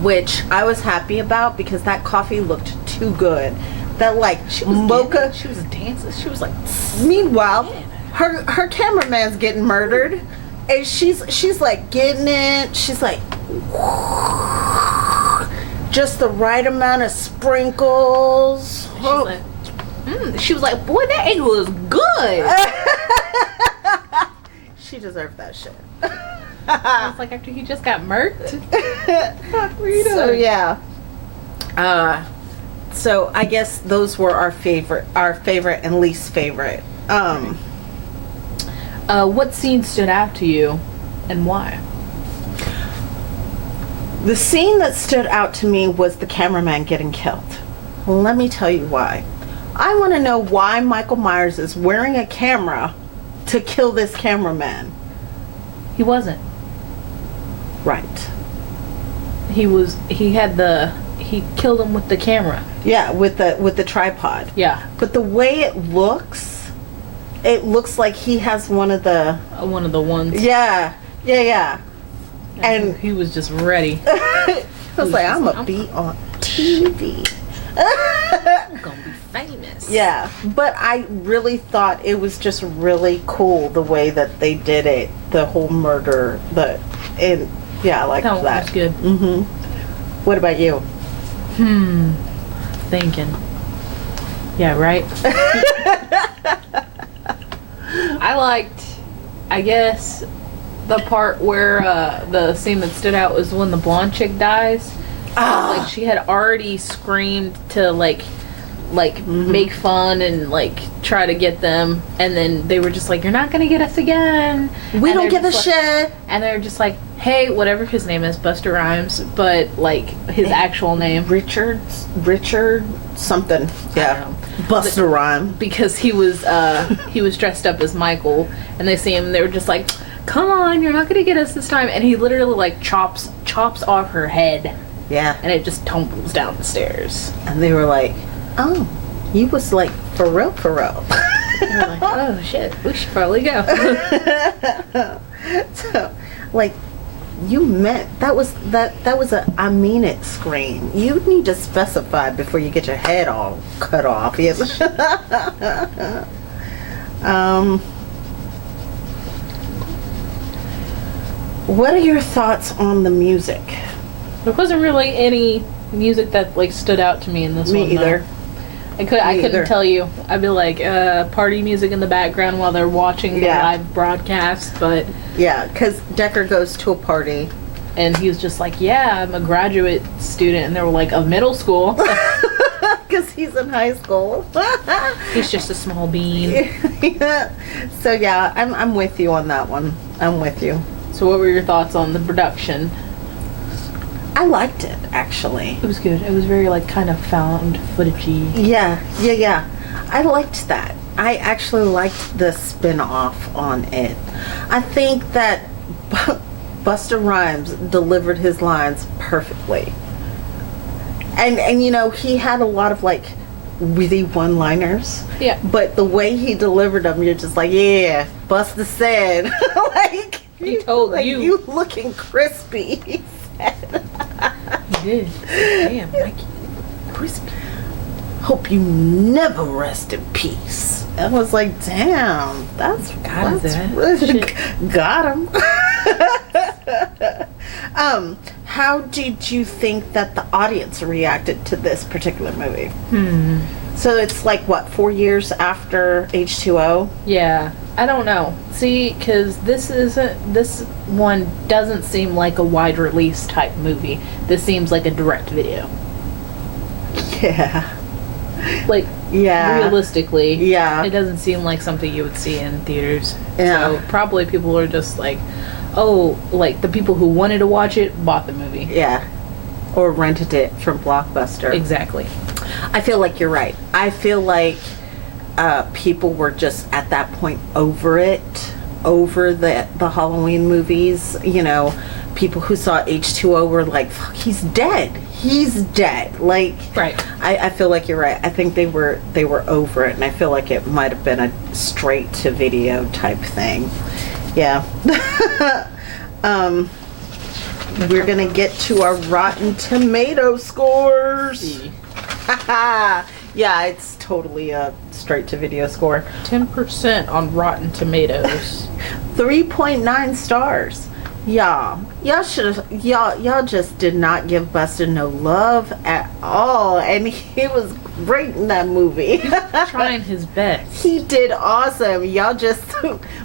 Which I was happy about because that coffee looked too good. That like mocha. She was dancing. She was like. Meanwhile, her cameraman's getting murdered, and she's like getting it. She's like just the right amount of sprinkles. She was like, boy, that egg was good. She deserved that shit. I was like, after he just got murked. What were you doing? So yeah. So I guess those were our favorite and least favorite. What scene stood out to you, and why? The scene that stood out to me was the cameraman getting killed. Let me tell you why. I want to know why Michael Myers is wearing a camera to kill this cameraman. He wasn't. Right. He killed him with the camera. Yeah, with the tripod. Yeah. But the way it looks like he has one of the ones. Yeah. And he was just ready. I was like, I'm gonna be on TV. I'm gonna be famous. Yeah, but I really thought it was just really cool the way that they did it, the whole murder, I liked that. That was good. Mm-hmm. What about you? Thinking. Yeah, right. I liked, I guess, the part where the scene that stood out was when the blonde chick dies. Like she had already screamed to like make fun and like try to get them, and then they were just like, "You're not gonna get us again. We don't give a shit." And they're just like, "Hey, whatever his name is, Buster Rhymes, but like his actual name, Richard something." Yeah, Buster Rhymes, because he was dressed up as Michael, and they see him, and they were just like, "Come on, you're not gonna get us this time," and he literally like chops off her head. Yeah. And it just tumbles down the stairs. And they were like, "Oh, you was like for real." And we're like, "Oh shit, we should probably go." So, like, you meant that was a I mean it scream. You need to specify before you get your head all cut off. Yes. What are your thoughts on the music? There wasn't really any music that like stood out to me in this one. Me either. I couldn't tell you. I'd be like party music in the background while they're watching the live broadcast, but yeah, because Decker goes to a party, and he was just like, "Yeah, I'm a graduate student," and they were like, "Of middle school," because he's in high school. He's just a small bean. Yeah. So yeah, I'm with you on that one. I'm with you. So what were your thoughts on the production? I liked it, actually. It was good. It was very, like, kind of found footagey. Yeah. I liked that. I actually liked the spin-off on it. I think that Buster Rhymes delivered his lines perfectly. And you know, he had a lot of, like, witty one-liners. Yeah. But the way he delivered them, you're just like, yeah, Buster said. Like, he told like, you. You looking crispy, he said. He did. Damn, Mikey. Crispy. Hope you never rest in peace. I was like, damn, that's really got him. How did you think that the audience reacted to this particular movie? So it's like what, 4 years after H2O? Yeah, I don't know. See, because this one doesn't seem like a wide release type movie. This seems like a direct video. Yeah. Like, yeah. Realistically, yeah, it doesn't seem like something you would see in theaters. Yeah. So probably people are just like, oh, like the people who wanted to watch it bought the movie. Yeah. Or rented it from Blockbuster. Exactly. I feel like you're right. I feel like people were just at that point over it, over the Halloween movies. You know, people who saw H2O were like, fuck, he's dead. He's dead. Like, right. I feel like you're right. I think they were over it, and I feel like it might have been a straight to video type thing. Yeah. we're gonna get to our Rotten Tomato scores. Yeah, it's totally a straight to video score. 10% on Rotten Tomatoes. 3.9 stars. Y'all should have, y'all just did not give Buster no love at all, and he was great in that movie. Trying his best. He did awesome. Y'all just,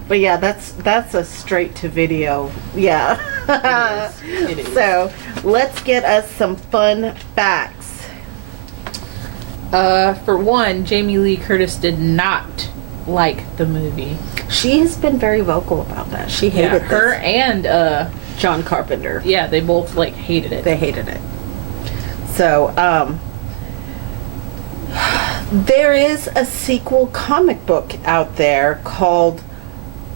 but yeah, that's a straight to video. Yeah. It is. So let's get us some fun facts. For one, Jamie Lee Curtis did not like the movie. She has been very vocal about that. She hated her this. and John Carpenter. yeah, they both like hated it. They hated it. So, there is a sequel comic book out there called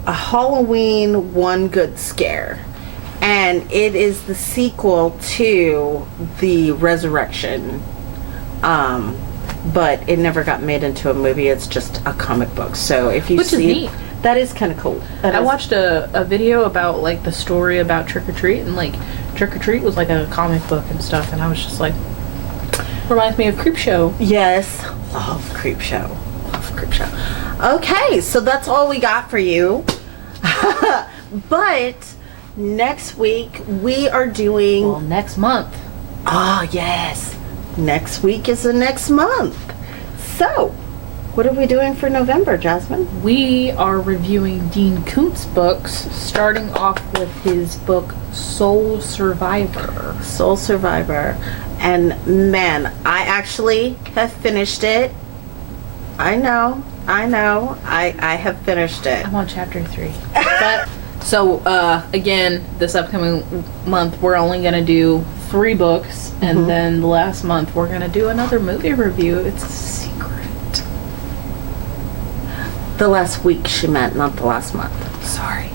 A Halloween One Good Scare. And it is the sequel to the Resurrection. But it never got made into a movie. It's just a comic book. So if you Which is see neat. that is kind of cool. I watched a video about like the story about Trick or Treat, and like Trick or Treat was like a comic book and stuff, and I was just like, reminds me of Creepshow. Yes. Love Creepshow. Love Creepshow. Okay, so that's all we got for you. But next week we are doing... Well, next month. Ah, yes. Next week is the next month. So, what are we doing for November, Jasmine? We are reviewing Dean Koontz books, starting off with his book Soul Survivor. Soul Survivor. And man, I actually have finished it. I know. I have finished it. I'm on chapter 3. But so again, this upcoming month we're only gonna do 3 books, and then the last month we're gonna do another movie review. It's a secret. The last week she meant, not the last month. Sorry.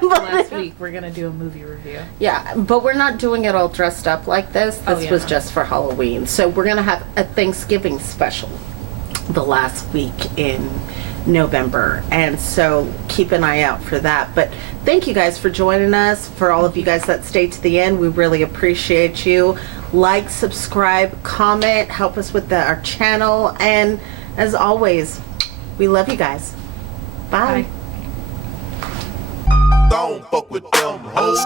Last week we're gonna do a movie review. Yeah, but we're not doing it all dressed up like this. This yeah. was just for Halloween. So we're going to have a Thanksgiving special the last week in November. And so keep an eye out for that. But thank you guys for joining us. For all of you guys that stayed to the end, we really appreciate you. Like, subscribe, comment, help us with our channel. And as always, we love you guys. Bye. Bye. Don't fuck with them hoes.